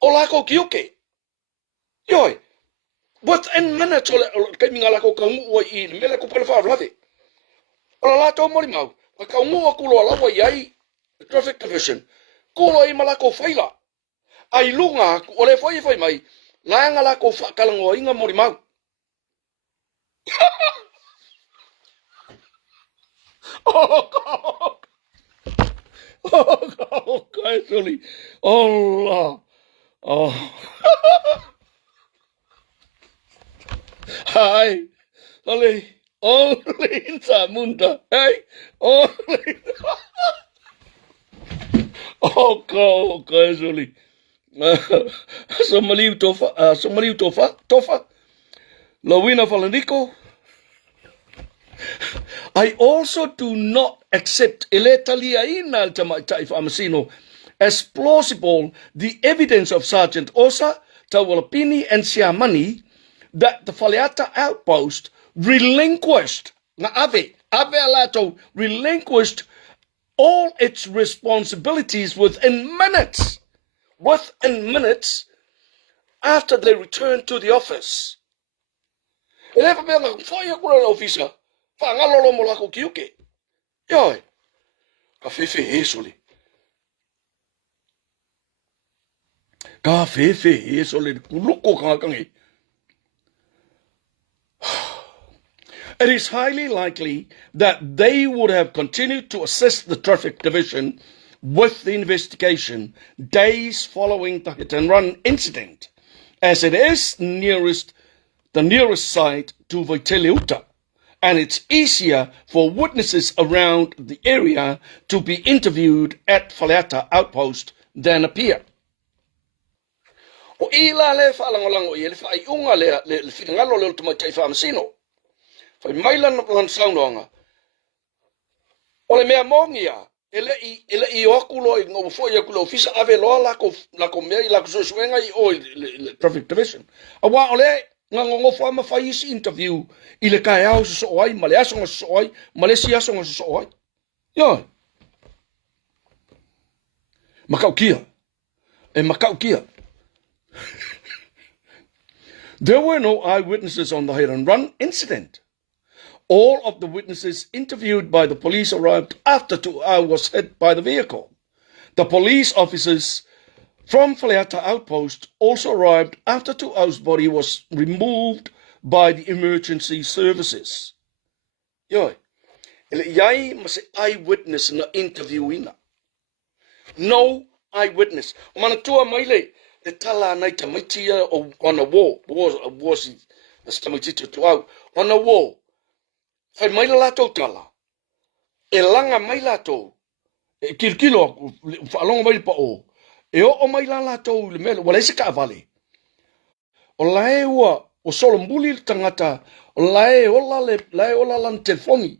O lako kiuke. Yoi. Within minutes o kai minga lako kaungu o I le mele ko pele fa vlade. O la lato mori mau. Ka kaungu o kulo ala wa iai the traffic division. Kulo I malako faila. Ai lunga o le foi mai. Langa lako fa kalango inga mori mau. Oh, God, sorry. Allah. Oh. Hai. Oleh. Oleh insa munda. Hai. Oleh. Oh, God, sorry. Somaliu tofa. Lawina falaniko. I also do not accept as plausible the evidence of Sergeant Osa, Tawalapini, and Siamani that the Faleata outpost relinquished all its responsibilities within minutes after they returned to the office. Officer. Fangalolo mo lako kiuke. Yoi. Ka fefe he soli. Ka fefe he soli. Kuluko kangakangi. It is highly likely that they would have continued to assist the traffic division with the investigation days following the hit and run incident, as it is the nearest site to Vaiteliuta. And it's easier for witnesses around the area to be interviewed at Faleata outpost than appear. O ila le whaalangolango I le whaiunga le whingalo le tumatai whaamsino. Whai maila na saunonga. O le mea mongia, ele I okulo I ngofo I akulo ofisa ave loa lako mea I lako suenga I o le traffic division. Awa ole nga ngofo ama whaisi interview I le kai au so oi, ma le asonga so oi, ma le si asonga so oi. Yo. Makau kia. Makau kia. There were no eyewitnesses on the hit and run incident. All of the witnesses interviewed by the police arrived after 2 hours was hit by the vehicle. The police officers from Faleata outpost also arrived after 2 hours body was removed by the emergency services. Yoi. Ele yai mas eyewitness na interviewina. No eyewitness. Manatua maile the tala nai tamaitia on a wall. Was the tamitita to out on a wall. Fai maila lato tala. E langa mailato. E kirkilo along mai pa o. E o maila lato le mele wala se ka vale. O lae ua o solo mbuli tangata o lae ola lan telefoni.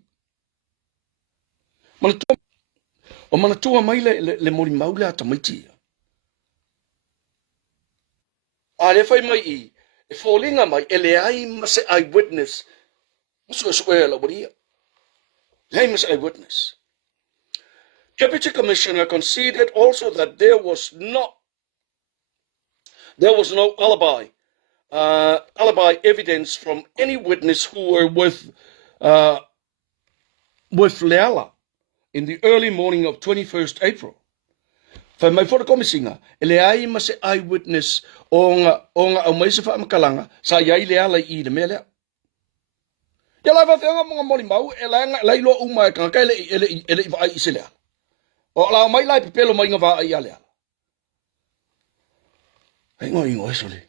Manatua maile le mori maula tamaitia. Ale fai mai I e fallinga mai ele ai mas eyewitness. Muso swear la wadia. Le mas eyewitness. Deputy Commissioner conceded also that there was no alibi evidence from any witness who were with Leala in the early morning of 21st April. Fa mai fora komisinga, ele ai mas eyewitness o nga o mai se fa makalanga sa yai Leala I de mele. Ya la va fenga mga moli mau ele lai lo uma ka ka ele vai isele. O la mai lai pelo mai nga va ai ale. Ai ngoi soli.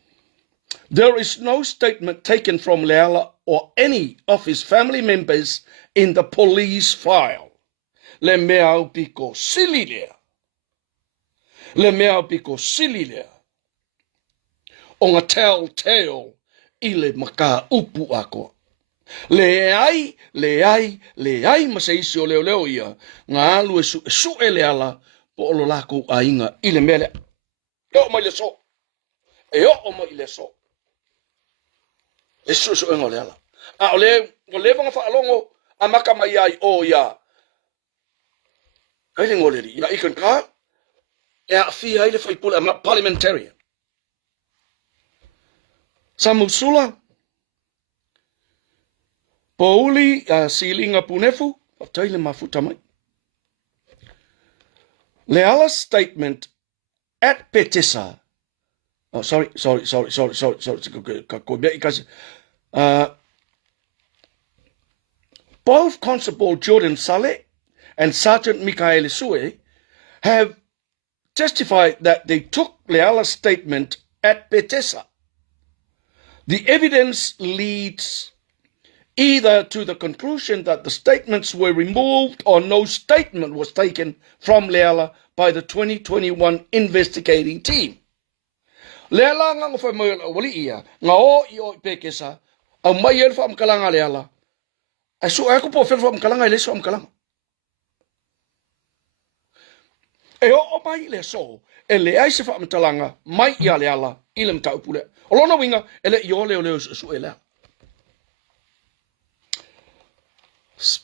There is no statement taken from Leala or any of his family members in the police file. Le mea piko sili lea. Le mea piko sili lea. O ngā telltale I le maka upu ako. Le ai ma se isi o leo leo ia. Ngā alu su e le ala po olo lako a inga I le mele. E o mai le so. E o mai le so. E su e ngā le ala. A o le vanga whaalongo a maka mai ai o ia. Kai le ngōleri. Ia ikan kā. E a fia ai le whaipule a parliamentarian. Samusula. Pauli silinga punefu. Taile mafuta mai. Leala's statement at Petesa. Oh, sorry. Both Constable Jordan Saleh and Sergeant Michael Sue have testified that they took Leala's statement at Petesa. The evidence leads either to the conclusion that the statements were removed or no statement was taken from Leala by the 2021 investigating team. Leala nga ngofai mo wali ia nga o I o Petesa au mai el fa mkalanga Leala. Ai su ako po fel fa mkalanga ile su mkalanga. E o mai le so e le ai se fa mtalanga mai ia Leala ile mtau pule. O lona winga ele I o leo su ele.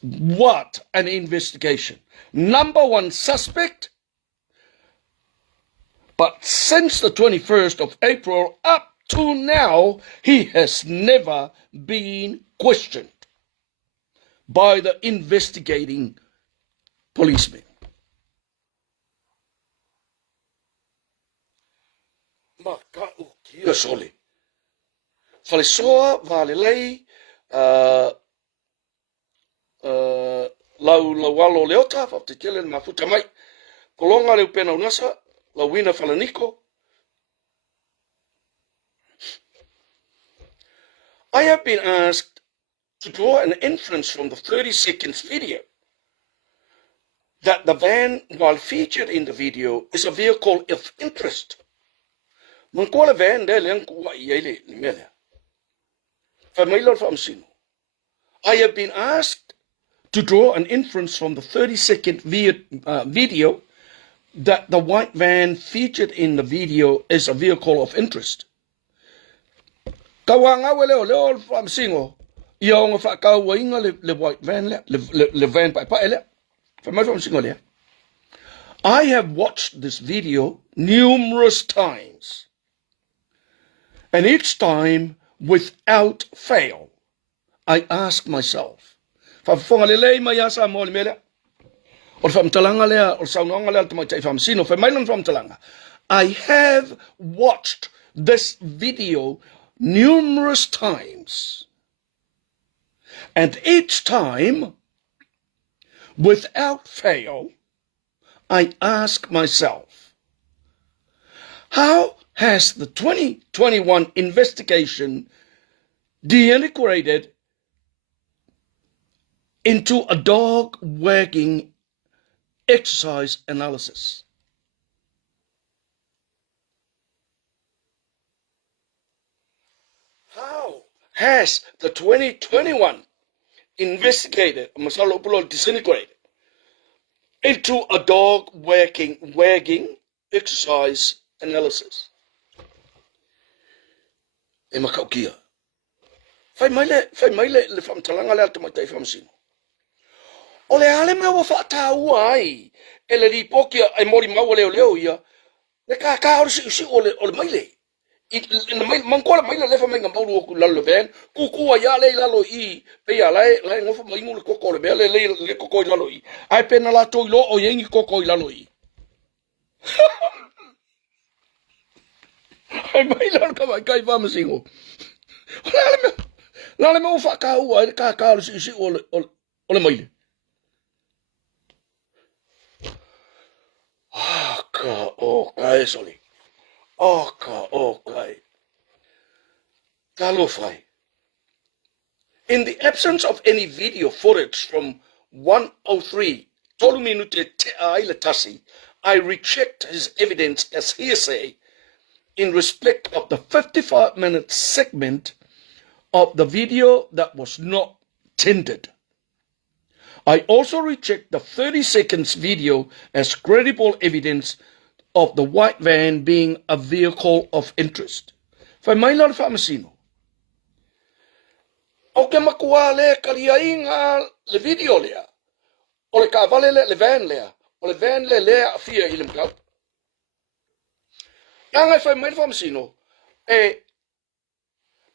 What an investigation. Number one suspect. But since the 21st of April up to now, he has never been questioned by the investigating policemen. Maka o kia sole. Fale soa, vale lei, lau alo leota, te kele mafuta mai, kolonga leu pena unasa, lau wina falaniko. I have been asked to draw an inference from the 30 seconds video that the van, while featured in the video, is a vehicle of interest. Man kola van de leang kuwa iele ni mele. Familiar from sino. I have been asked to draw an inference from the 30-second video that the white van featured in the video is a vehicle of interest. Kawanga leo from singo. Yung fa kawainga le white van le van pa ele. From singo le. I have watched this video numerous times. And each time, without fail, I ask myself, I have watched this video numerous times. And each time, without fail, I ask myself, how has the 2021 investigation degenerated into a dog wagging exercise analysis? How has the 2021 investigated disintegrated into a dog wagging exercise analysis? E makaukia. Fai maile le fam talanga le alto mai tai fam sino. O le ale me wa fa ta ai. Ele li pokia ai mori mau leo ia. Le ka o si o le maile. In the mankola maile le fa mai ngambau ku lalo ben. Ku ya le lalo I pe ya lai ngofa mai ngul koko le le koko lalo I. Ai pena la to lo o yengi koko lalo I. Ai mai lalo ka mai kai fam singo. Lale me ufa ka ua ka si o le maile. Ka o kai soli. Ka o kai. Kalofai. In the absence of any video footage from 103, Tolu Minute Te Aile Tasi, I reject his evidence as hearsay in respect of the 55-minute segment of the video that was not tendered. I also reject the 30 seconds video as credible evidence of the white van being a vehicle of interest. Whai mai lau whamasino. O ke makua le kaliainga le video lea. O le ka vale le van lea. O le van lea a fia ilim kau. Ngai whai mai whamasino. E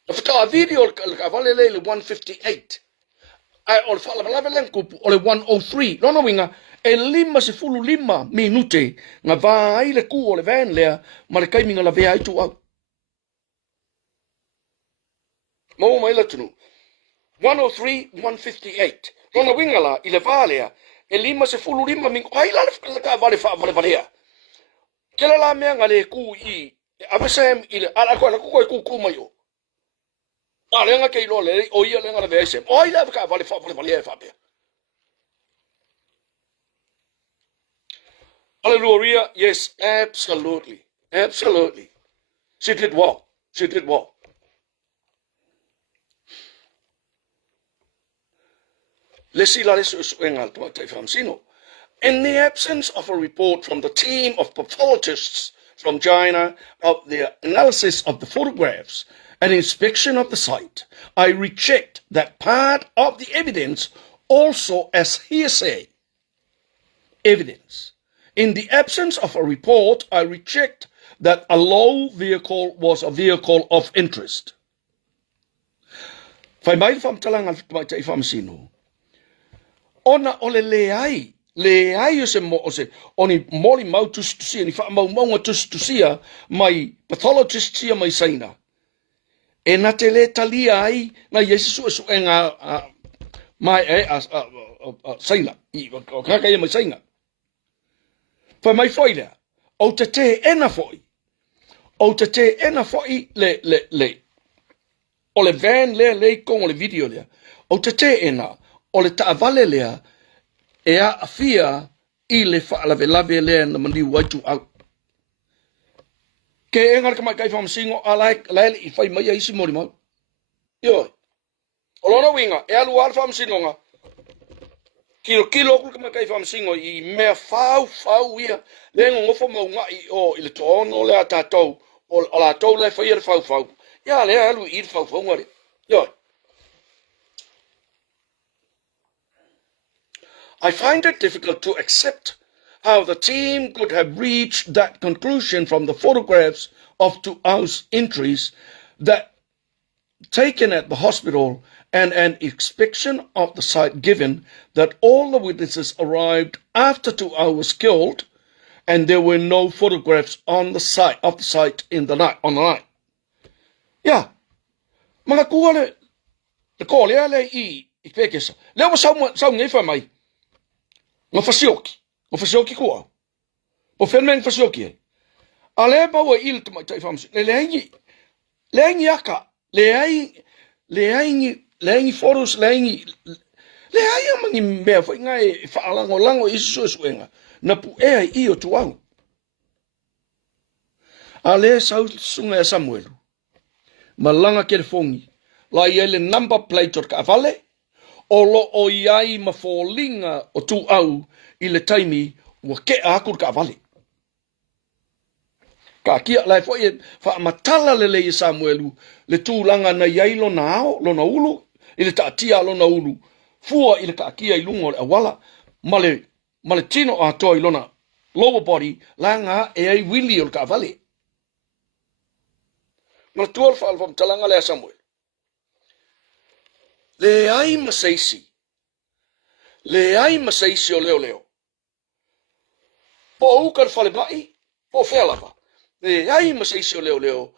whaka video le ka vale le 158. O le whalawalawe lenkupu o le 103. Lono winga, e 55 minute ngā vāi le ku o le van lea ma le kaiminga la vea itu au. Mau mai la tunu. 103, 158. Lono winga la i le vā lea e 55 mingo. Ai la le ka vale valea. Kela la mea ngā le ku i avesem i le ala koe la kukoi ku mai o. Lenga ke ilo le o ia lenga le vese. O ia ka vale e fabia. Hallelujah. Yes, absolutely. Absolutely. She did well. She did well. In the absence of a report from the team of pathologists from China of the analysis of the photographs and inspection of the site, I reject that part of the evidence also as hearsay evidence. In the absence of a report, I reject that a low vehicle was a vehicle of interest. Whai mai whamtalanga mai te whamsino. Ona ole leai o se mo o se, oni moli mau tustusia, ni wha mau maunga tustusia mai pathologist sia mai saina. E na te le talia ai, na yesu su e ngā mai saina, o kakai mai saina. Whai mai whai lea, o te te ena whai. O te te ena whai le. O le van le kong o le video lea. O te te ena, o le taavale lea, e a fia i le whaalawe lea na mandi waitu au. Ke engar ka mai kai whamasingo, a laele i whai mai a isi mori mau. Ioi. O lona winga, e alu ar whamasingo nga. Kilo kul ka mai kai whamasingo i mea whau ia. Le ngofo mau ngai o i le toono le a tātou. O la tau le whai ar whau. Ia le alu i whau ngare. Ioi. I find it difficult to accept how the team could have reached that conclusion from the photographs of 2 hours entries that taken at the hospital and an inspection of the site, given that all the witnesses arrived after 2 hours killed and there were no photographs on the site on the night. Yeah. Mga kua le ko le I pekesa. Le wa sau ngai fa mai. Nga fasioki kua. O fenmen fasioki. Ale ba wa il te mai tai famsi. Le aingi aka. Le aingi foros le ai mangi mea fa ngai fa lango isu suenga. Na pu I o tuau. Ale sau sunga Samuel. Malanga ke fongi. La ile number plate or ka vale. O lo o iai ma fōlinga o tū au I le taimi ua ke akur ka vale. Ka kia lai fo I whaamatala le I Samuelu le tūlanga na iai lona ao, lona ulu, I le taatia lona ulu, fua I le ka kia I lungo le awala, ma le tino a toi lona lower body, langa e ai wili o le ka vale. Ma le tuol whaalfam talanga le Samuel. Le ai masaisi o leo. Po ukar fale mai, po whelava. Le ai masaisi o leo.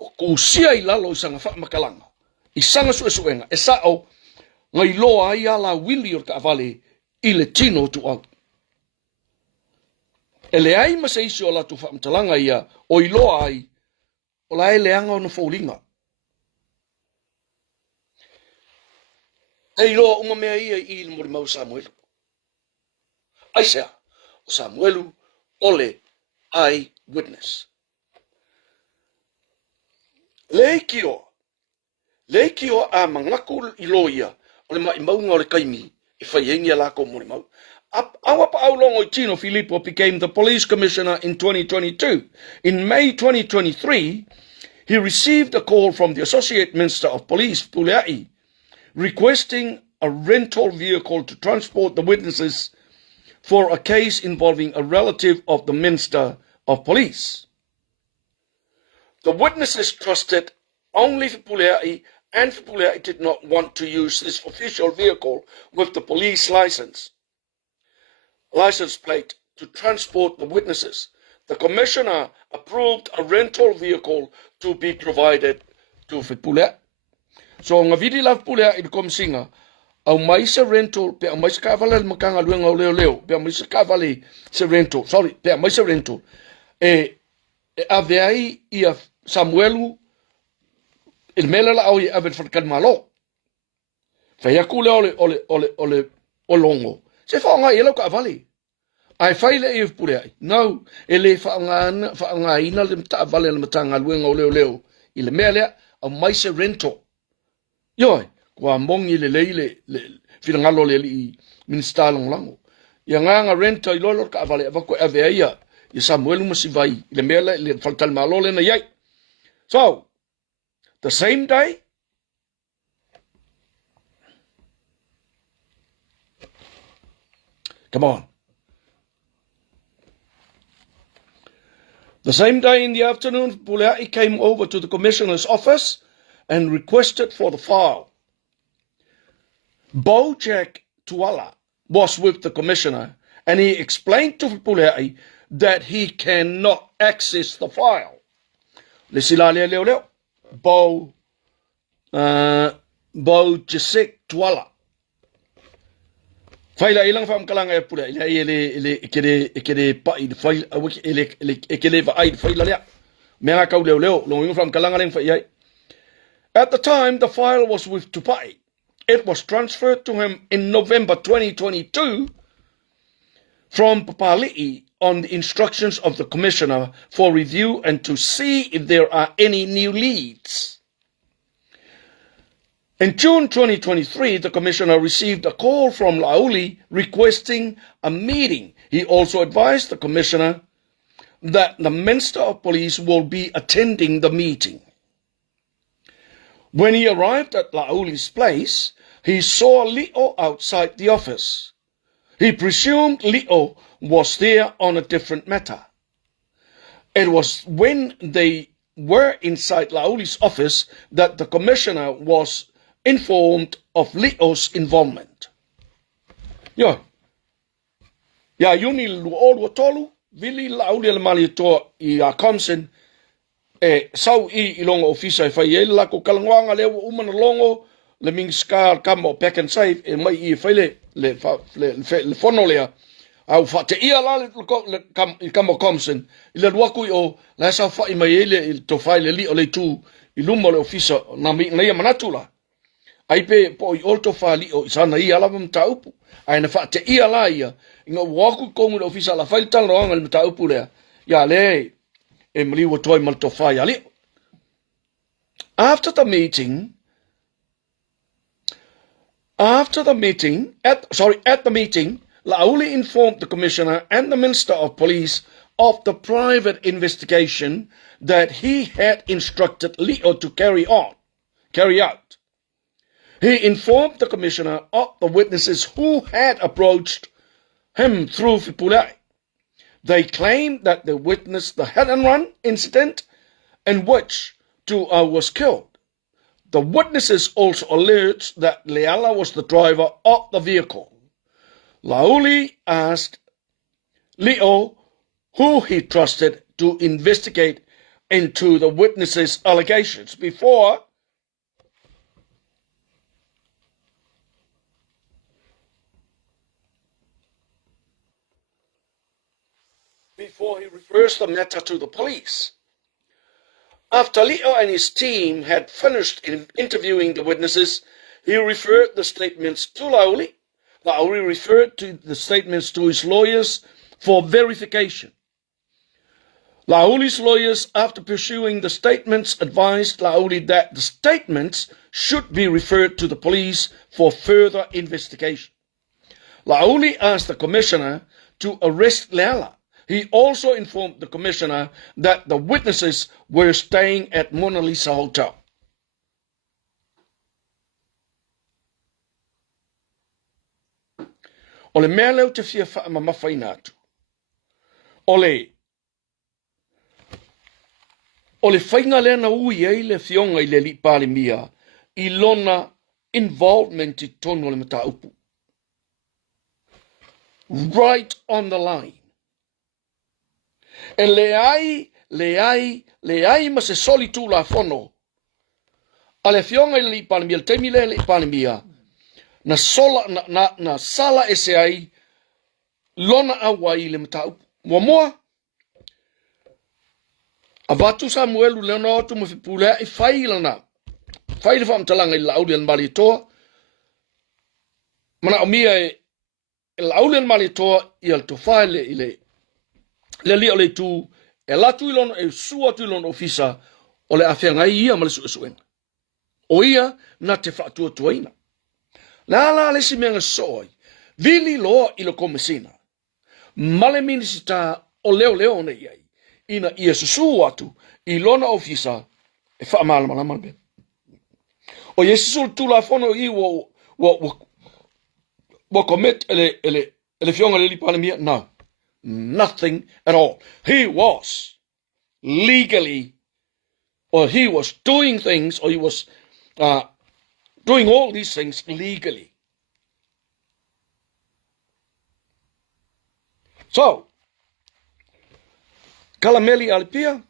O kusia I lalo I sanga whamakalanga. I sanga suenga. E sao, ngai loa ai ala wili o ka avale I le tino tu au. E le ai masaisi o la tu whamatalanga ia, o I loa ai, o la e leanga o na fōlinga. Hei loa uma mea ia I le morimau Samuelu. Ai sea, o Samuelu ole eye witness. Leikio a mangaku I loia, o le maunga o le kaimi, I whaiengia lako morimau. Awa pa au longo Tino Filippo became the police commissioner in 2022. In May 2023, he received a call from the Associate Minister of Police, Puleai, requesting a rental vehicle to transport the witnesses for a case involving a relative of the Minister of Police. The witnesses trusted only Puleai, and Puleai did not want to use this official vehicle with the police license plate to transport the witnesses. The commissioner approved a rental vehicle to be provided to Puleai. So nga vidi la Puleai I komsinga au mai se rental pe mai se kavale le makanga luenga o leo pe mai se kavale se rental pe mai se rental e aveai ia Samuelu il melela au ia avet fatkan malo fa ia kule ole longo se fa nga ia ka vale ai faile e Puleai no ele fa nga ina le ta vale le matanga luenga o leo il mele au mai se rental Yoi, kua mongi le whirangalo le I minsta lango. Ia nganga renta I lolo ka avale avako avea ia I Samuelu masivai le mele le faltal malo le na iai. So, the same day, come on. The same day in the afternoon, Puleai came over to the commissioner's office and requested for the file. Bojack Tuala was with the commissioner and he explained to Puleai that he cannot access the file. Le sila leo. Bojack Tuala. Faila ilang fam kalanga e Puleai ele kere pai de fail ele kele va ai faila lea. Mea kau leo long fam kalanga leng fai. At the time, the file was with Tupai. It was transferred to him in November 2022 from Papali'i on the instructions of the commissioner for review and to see if there are any new leads. In June 2023, the commissioner received a call from Lauli requesting a meeting. He also advised the commissioner that the Minister of Police will be attending the meeting. When he arrived at Lauli's place, he saw Leo outside the office. He presumed Leo was there on a different matter. It was when they were inside Lauli's office that the commissioner was informed of Leo's involvement. Ya yuni luoru tolu, vili Lauli le mali to I Comsen, sau I longo ofisa fai e la ko kalangwanga le umana longo le ming scar kamo back and save e mai I fai le fono le au fa te ia la le kamo komsen le waku o la sa fai mai le to fai le li o le tu I lumo le ofisa na mi na ia manatula ai pe po I olto fa li o sana ia la vam taupu ai na fa te ia la ia inga waku komu le ofisa la fai tan ronga le taupu le ya le After the meeting, Lauli informed the commissioner and the Minister of Police of the private investigation that he had instructed Leo to carry out. He informed the commissioner of the witnesses who had approached him through Puleai. They claimed that they witnessed the hit-and-run incident in which 2 was killed. The witnesses also alleged that Leala was the driver of the vehicle. Lauli asked Leo who he trusted to investigate into the witnesses' allegations before he refers the matter to the police. After Leo and his team had finished interviewing the witnesses, he referred the statements to Lauli. Lauli referred to the statements to his lawyers for verification. Lauli's lawyers, after pursuing the statements, advised Lauli that the statements should be referred to the police for further investigation. Lauli asked the commissioner to arrest Leala. He also informed the commissioner that the witnesses were staying at Mona Lisa Hotel. O le mea leo te fia wha mawhai atu. O le whainga lea na ui ei le fionga i le li pāle mia i lona involvement I tono le mata upu. Right on the line. E le ai ma se soli tu la fono. A le fionga I le li pāle mia, le teimi le li pāle mia, na sala e se ai lona awa I le mata upu. Moa. A watu Samuelu leona otu mo whipulea I whailana. Whaile whamtalanga I Lauli an mali toa. Mana o mia e Lauli an mali toa I al to whaile I le li o le tu e latu I lona e sua tu I lona ofisa o le awhianga ia ma le suesuenga. O ia na te whaatua tuaina. La le si menga soai. Vili loa I lo komesina. Male minisita o leo ne iai. Ina ia susu atu I lona ofisa e whaamalama be. O Yesu tula fono I wo commit ele fionga le lipana mia? No. Nothing at all. He was legally, or he was doing things, or he was doing all these things legally. So, kalameli alipia.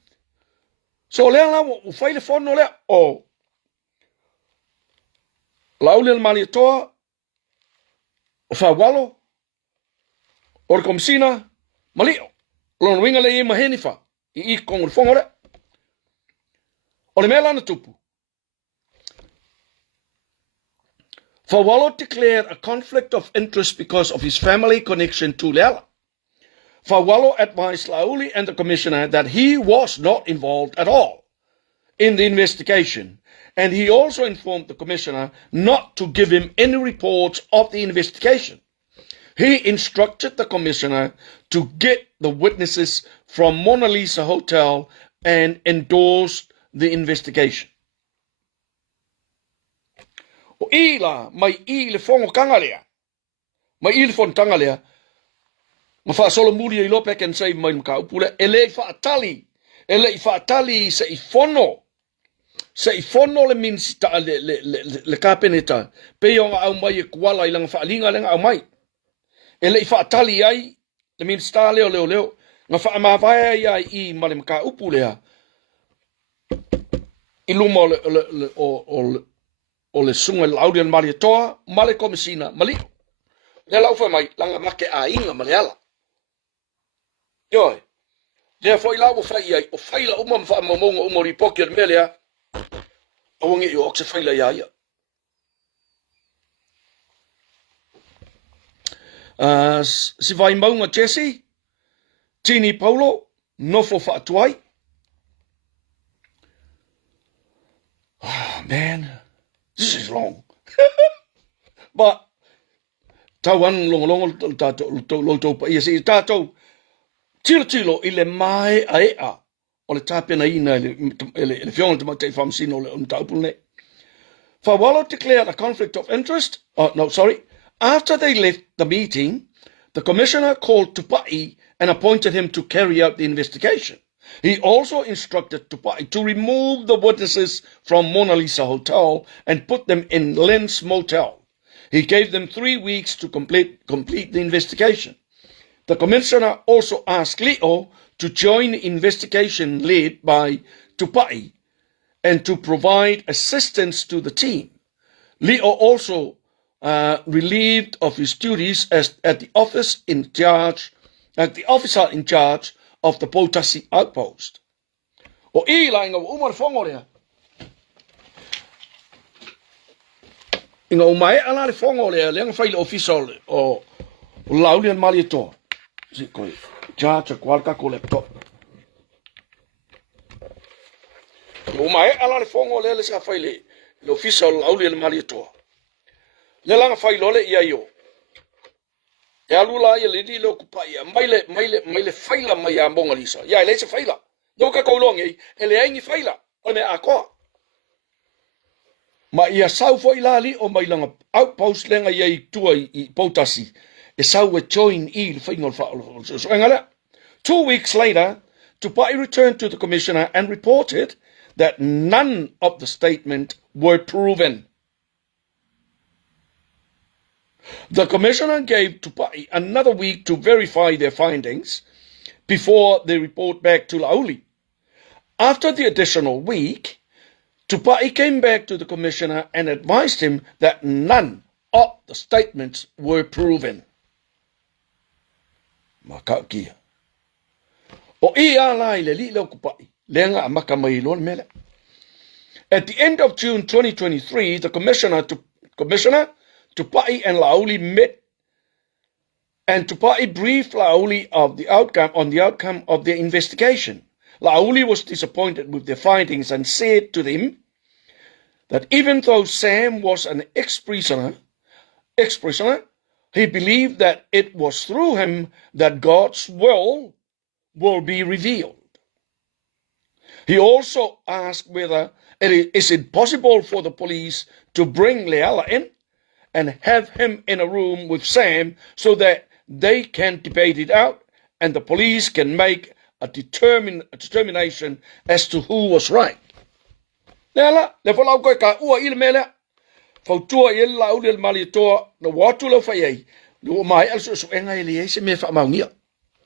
So lea la o faile fono lea o Lauli al mali toa o whawalo o le komisina malio lona winga le I mahenifa I kongo le fongo le o le mea lana tupu. Whawalo declared a conflict of interest because of his family connection to Leala. Whawalo advised Lauli and the commissioner that he was not involved at all in the investigation, and he also informed the commissioner not to give him any reports of the investigation. He instructed the commissioner to get the witnesses from Mona Lisa Hotel and endorsed the investigation. O ila mai I le fongo kangalea, mai I le fongo tangalea, ma fa solo muri I lope can say mai mka upule ele fa atali se I fono le minsita le kapeneta pe yo au mai e kuala I langa fa linga lenga au mai ele fa atali ai le minsita leo nga fa ma vai ai I male mka upule I luma o le sunga le audian mali toa male komisina mali le lau fa mai langa make a inga male ala. Yoi, le foi la o fai o faila uma fa momonga uma ripoki le melea o ngi yo okse faila ya. Si vai maunga Jesse, Tini Paulo, nofo fa tuai. Oh man, this is long. But tawan long tato pa ia si tato tilo I le mai a o le tapena ina le fionga te mate whamsino le taupune. Whawalo declared a conflict of interest. After they left the meeting, the commissioner called Tupai and appointed him to carry out the investigation. He also instructed Tupai to remove the witnesses from Mona Lisa Hotel and put them in Len's Motel. He gave them 3 weeks to complete the investigation. The commissioner also asked Leo to join the investigation led by Tupai and to provide assistance to the team. Leo also relieved of his duties as the officer in charge of the Potasi outpost. O I lainga umar fongorea. Inga o mai ala le fongo le nga faile official o laulian mali to. Si koi charge kwalka ko laptop. O mai ala le fongo le sa faile le official laulian mali to. Le langa faile le ia yo. E alula ia le di lo kupa ia maile faila mai a monga lisa. Ia le se faila. Do ka ko longi ele ai ni faila. O me ako. Ma ia sau fo ilali o mai langa outpost lenga ia I tua I potasi. E sau e join I le faingol fa. So ngala. 2 weeks later, Tupai returned to the commissioner and reported that none of the statement were proven. The commissioner gave Tupai another week to verify their findings before they report back to Lauli. After the additional week, Tupai came back to the commissioner and advised him that none of the statements were proven. Makakia. O ia lai le li leo kupai, lenga amaka mai lon mele. At the end of June 2023, the commissioner Tupai and Lauli met, and Tupai briefed Lauli on the outcome of their investigation. Lauli was disappointed with their findings and said to them that even though Sam was an ex-prisoner, he believed that it was through him that God's will be revealed. He also asked whether is it possible for the police to bring Leala in and have him in a room with Sam so that they can debate it out and the police can make a determination as to who was right. Leala, le folau koe ka ua il mele, fautua il la uli mali toa, na watu lau fai ei, no mai al su enga ili eise me fa maungia.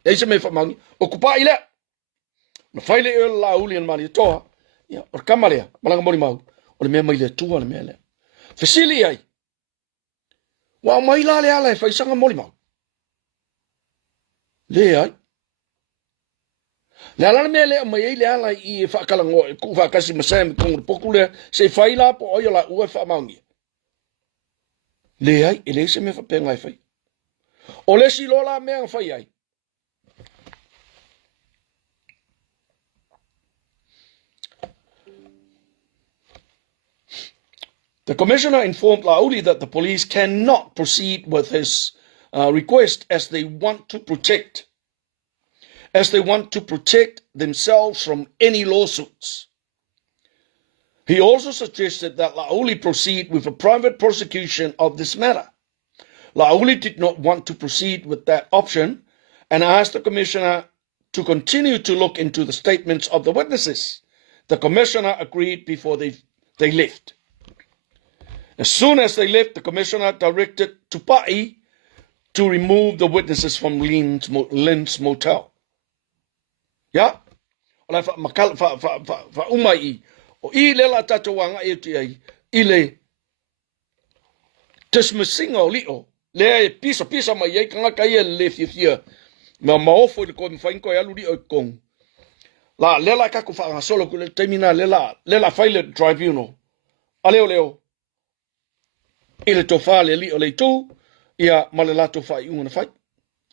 Eise me fa maungia. O kupa ile, na fai le il la uli mali toa, ya, or kamalea, malanga mori mau, o le mea mai le tua le mele. Fesili ai, wa mai la le ala e fai sanga mori mau. Le ai, le ala mele mai ei le ala I e whakalango e ku whakasi masam kongo poku le se whaila po oia la ua whamaungi. Le ai, e le se me whapenga e whai. O le si lola mea whai ai. The commissioner informed Lauli that the police cannot proceed with his request as they want to protect themselves from any lawsuits. He also suggested that Lauli proceed with a private prosecution of this matter. Lauli did not want to proceed with that option and asked the commissioner to continue to look into the statements of the witnesses. The commissioner agreed before they left. As soon as they left, the commissioner directed Tupai to remove the witnesses from Lynn's motel. Ya? Ola fa makal fa umai o I lela tatuanga e tu ai ile dismissing o lio le pisa mai ai kanga kai le fia ma maofo le ko mfain ko alu di o kong la lela ka ku fa solo ku le termina lela file tribunal aleo ile to fa le li o le tu ia malela to fa una fai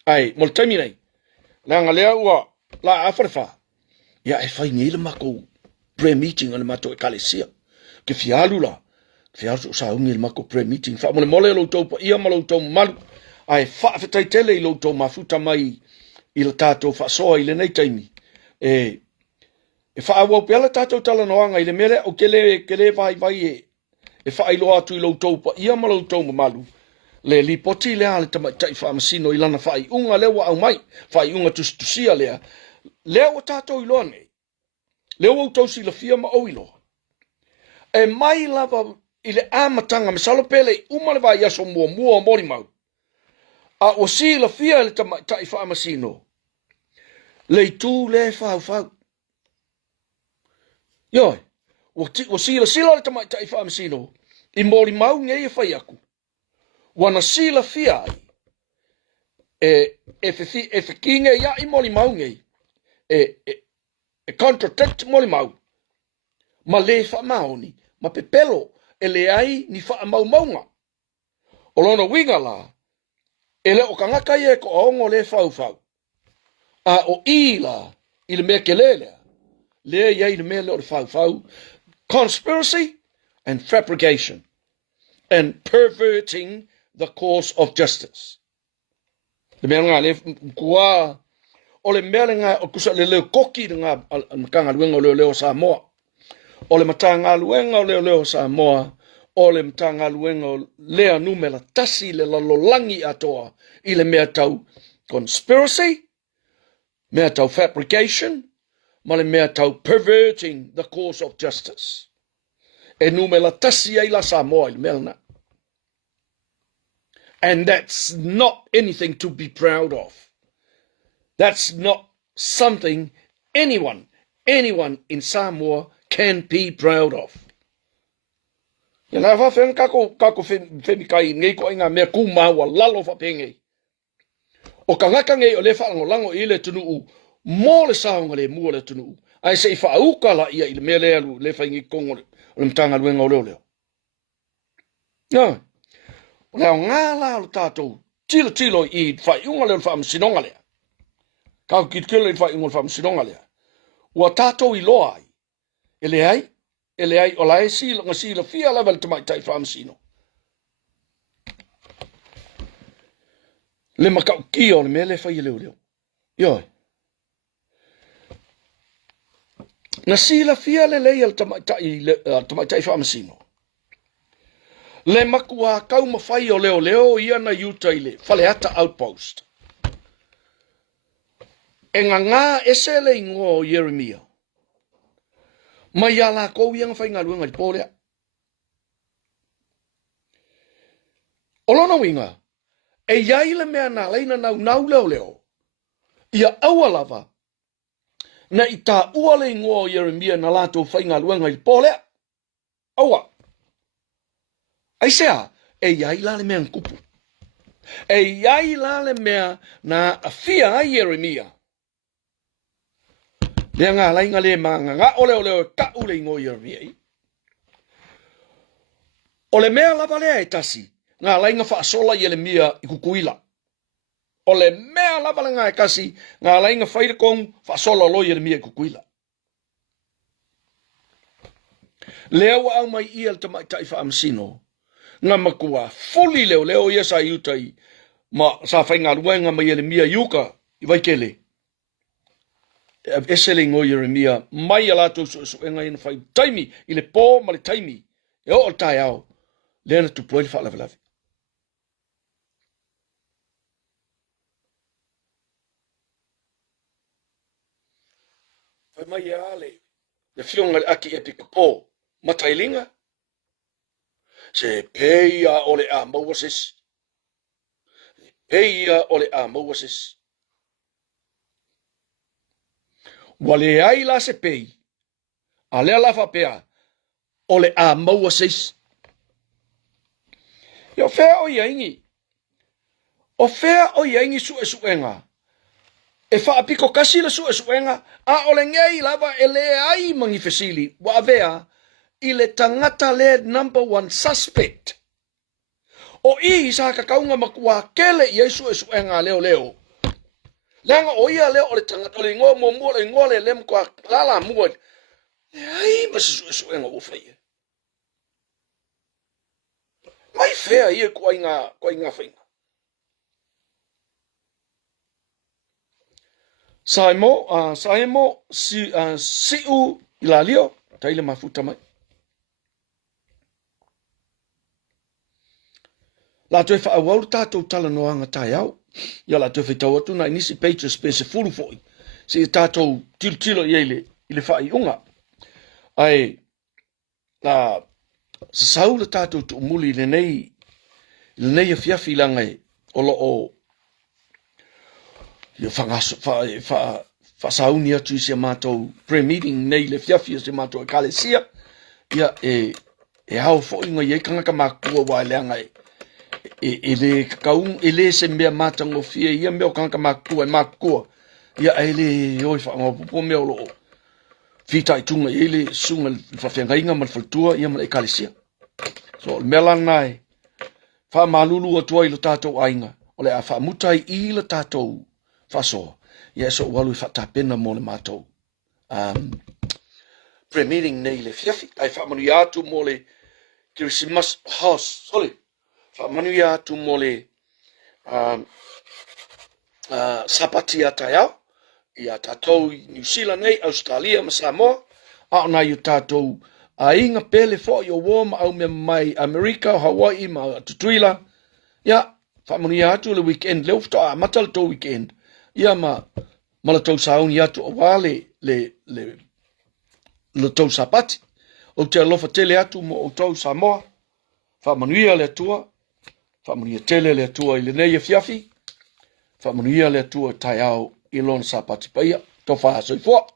ai mol termina la ngalea ua la afarfa ya e fai ni le mako pre-meeting on mato e kalesia ke fialula fialu sa ungi le mako pre-meeting fa mole lo to ia malo to malu ai fa tele lo to mafuta mai il tato fa so ile nei taimi e fa wa pela tato tala no anga ile mele o kele vai e fa ilo atu lo to ia malo to malu le li poti le ale tama tai fa masino ilana fa unga le wa au mai fa unga tusia le o tato ilone le o to si la fia ma o ilo e mai lava ile amatanga mesalo pele uma le vai yaso mua mori mau a o si la fia le tama tai fa masino le tu le fa yo o si la le tama tai fa masino I mori mau nge e fai aku wana si la fia e kinge ya I mori mau nge e contradict moli mau ma le fa maoni ma pepelo ele ai ni fa mau maunga O lona winga la, e le o kangaka ye ko aongo le fau. A o ila, i le mea kelele, le iei le mea le o le fau. Conspiracy and fabrication and perverting the course of justice. Le mea ngā le kua, o le mea le ngā, o kusa le leo koki le ngā makanga luenga o leo Samoa. O le matanga luenga o leo Samoa, o le matanga luenga o lea numela tasi le lalolangi atoa i le mea tau conspiracy, mea tau fabrication, ma le mea tau perverting the course of justice. E numela tasi ai la Samoa i le mea na. And that's not anything to be proud of. That's not something anyone in Samoa can be proud of. Ya na fa fen kako femi kai ngai ko inga me kuma wa lalo fa penge. O ka ngaka ngai o le fa ngolango i le tunu mo le saunga le mua le tunu. Ai se fa uka la ia i le mele alu le fa ngi kongo le mtanga luenga o leo. No. Ona ngala o tatou tilo i fa unga le fa msinonga le. Ka kitkele fa unga fa msinonga le. Wa tatou I loa ai. Ele ai o la esi nga sila fia level te mai tai fa msino. Le makau ki o le mele fa I leo. Yo. Na sila fia le al te mai tai fa msino. Le makua kau mawhai o leo ia na Utah le whale ata outpost. E ngā ese le ingo o Jeremia. Mai ala kou ianga whai ngā luenga I pōrea. O lona winga, e iai le mea nā leina nau leo. Ia aua lava, na I tā ua le ingo o Jeremia na lātou whai ngā luenga I pōrea. Aua. Aisea, e iai la le mea nkupu. E iai la le mea na afia ai Jeremia. Le ngā lainga le maanga ngā ole ka ule ingo Jeremia. O le mea lava lea e tasi, ngā lainga whaasola Jeremia I kukuila. O le mea lava le ngā e kasi, ngā lainga whaire kong whaasola lo Jeremia I kukuila. Lea wa au mai ia te mai tai whaamsino. Ngā makua fuli leo ia sa iutai ma sa whainga ruenga mai Jeremia yuka I waikele. Esele ngo Jeremia mai ala tu enga ina whai taimi I le pō ma le taimi e o tai au le na tu poel whaalawe. Whai mai ale le whionga aki epic pō matailinga. Se peia ole a Moses. Peia ole a Moses. Wale ai la se pei. A lea la fa pea. Ole a Moses. Yo fea o yaingi. O fea o yaingi suenga. E fa apiko kasi la suenga. A ole ngei lava ele ai mangi fesili. Wa avea. I le tangata le #1 suspect. O I sa kakaunga makua kele I suenga leo. Langa o ia leo o le tangata o le ngō mua le ngō le lem kua lala mua. Le ai ma suenga o whaia. Mai fea ia kua inga whainga. Saimo siu I la lio. Taile mafuta mai. La tue wha awau tātou tala noanga tai au. Ia la tue whaitau atu na inisi pages pese furu foi. Se tātou tilo I le whai unga. Ai, la sasau le tātou tu umuli le nei a fiafi langai o lo o. Ia whasauni atu se mātou pre-meeting nei le fiafi se mātou e kalesia. Ia e hao foi ngā iei kangaka mākua wai leangai. Ele kaung ele se mea matango fia ia mea kanka makua ia ele oi fa ngo mea lo fita tunga ele sunga fa fenga inga mal faltua ia mal ekalisia so mela nai Fa malulu atua I lo tātou ainga. O le a fa mutai I le tātou faso. Ia so walu fa tapena mo le mātou. Pre-meeting nei le fiafi. Ai fa manu atu mo le Christmas house. Sorry. Fa manu atu mo le sapati atayao. Ia tātou New Zealand nei, Australia ma Samoa. A ona I tātou a inga pele fo I o woma au me mai Amerika, Hawaii, ma tutuila. Ia, whamani atu le weekend, leo fto a matal tō weekend. Ia ma la tau sauni atu o wale le tau sapati. O te alofa tele atu mo o tau Samoa. Whamanuia le atua. Whamanuia tele le atua I le nei fiafi. Whamanuia le atua tai au I lona sapati paia. Tau wha soifua.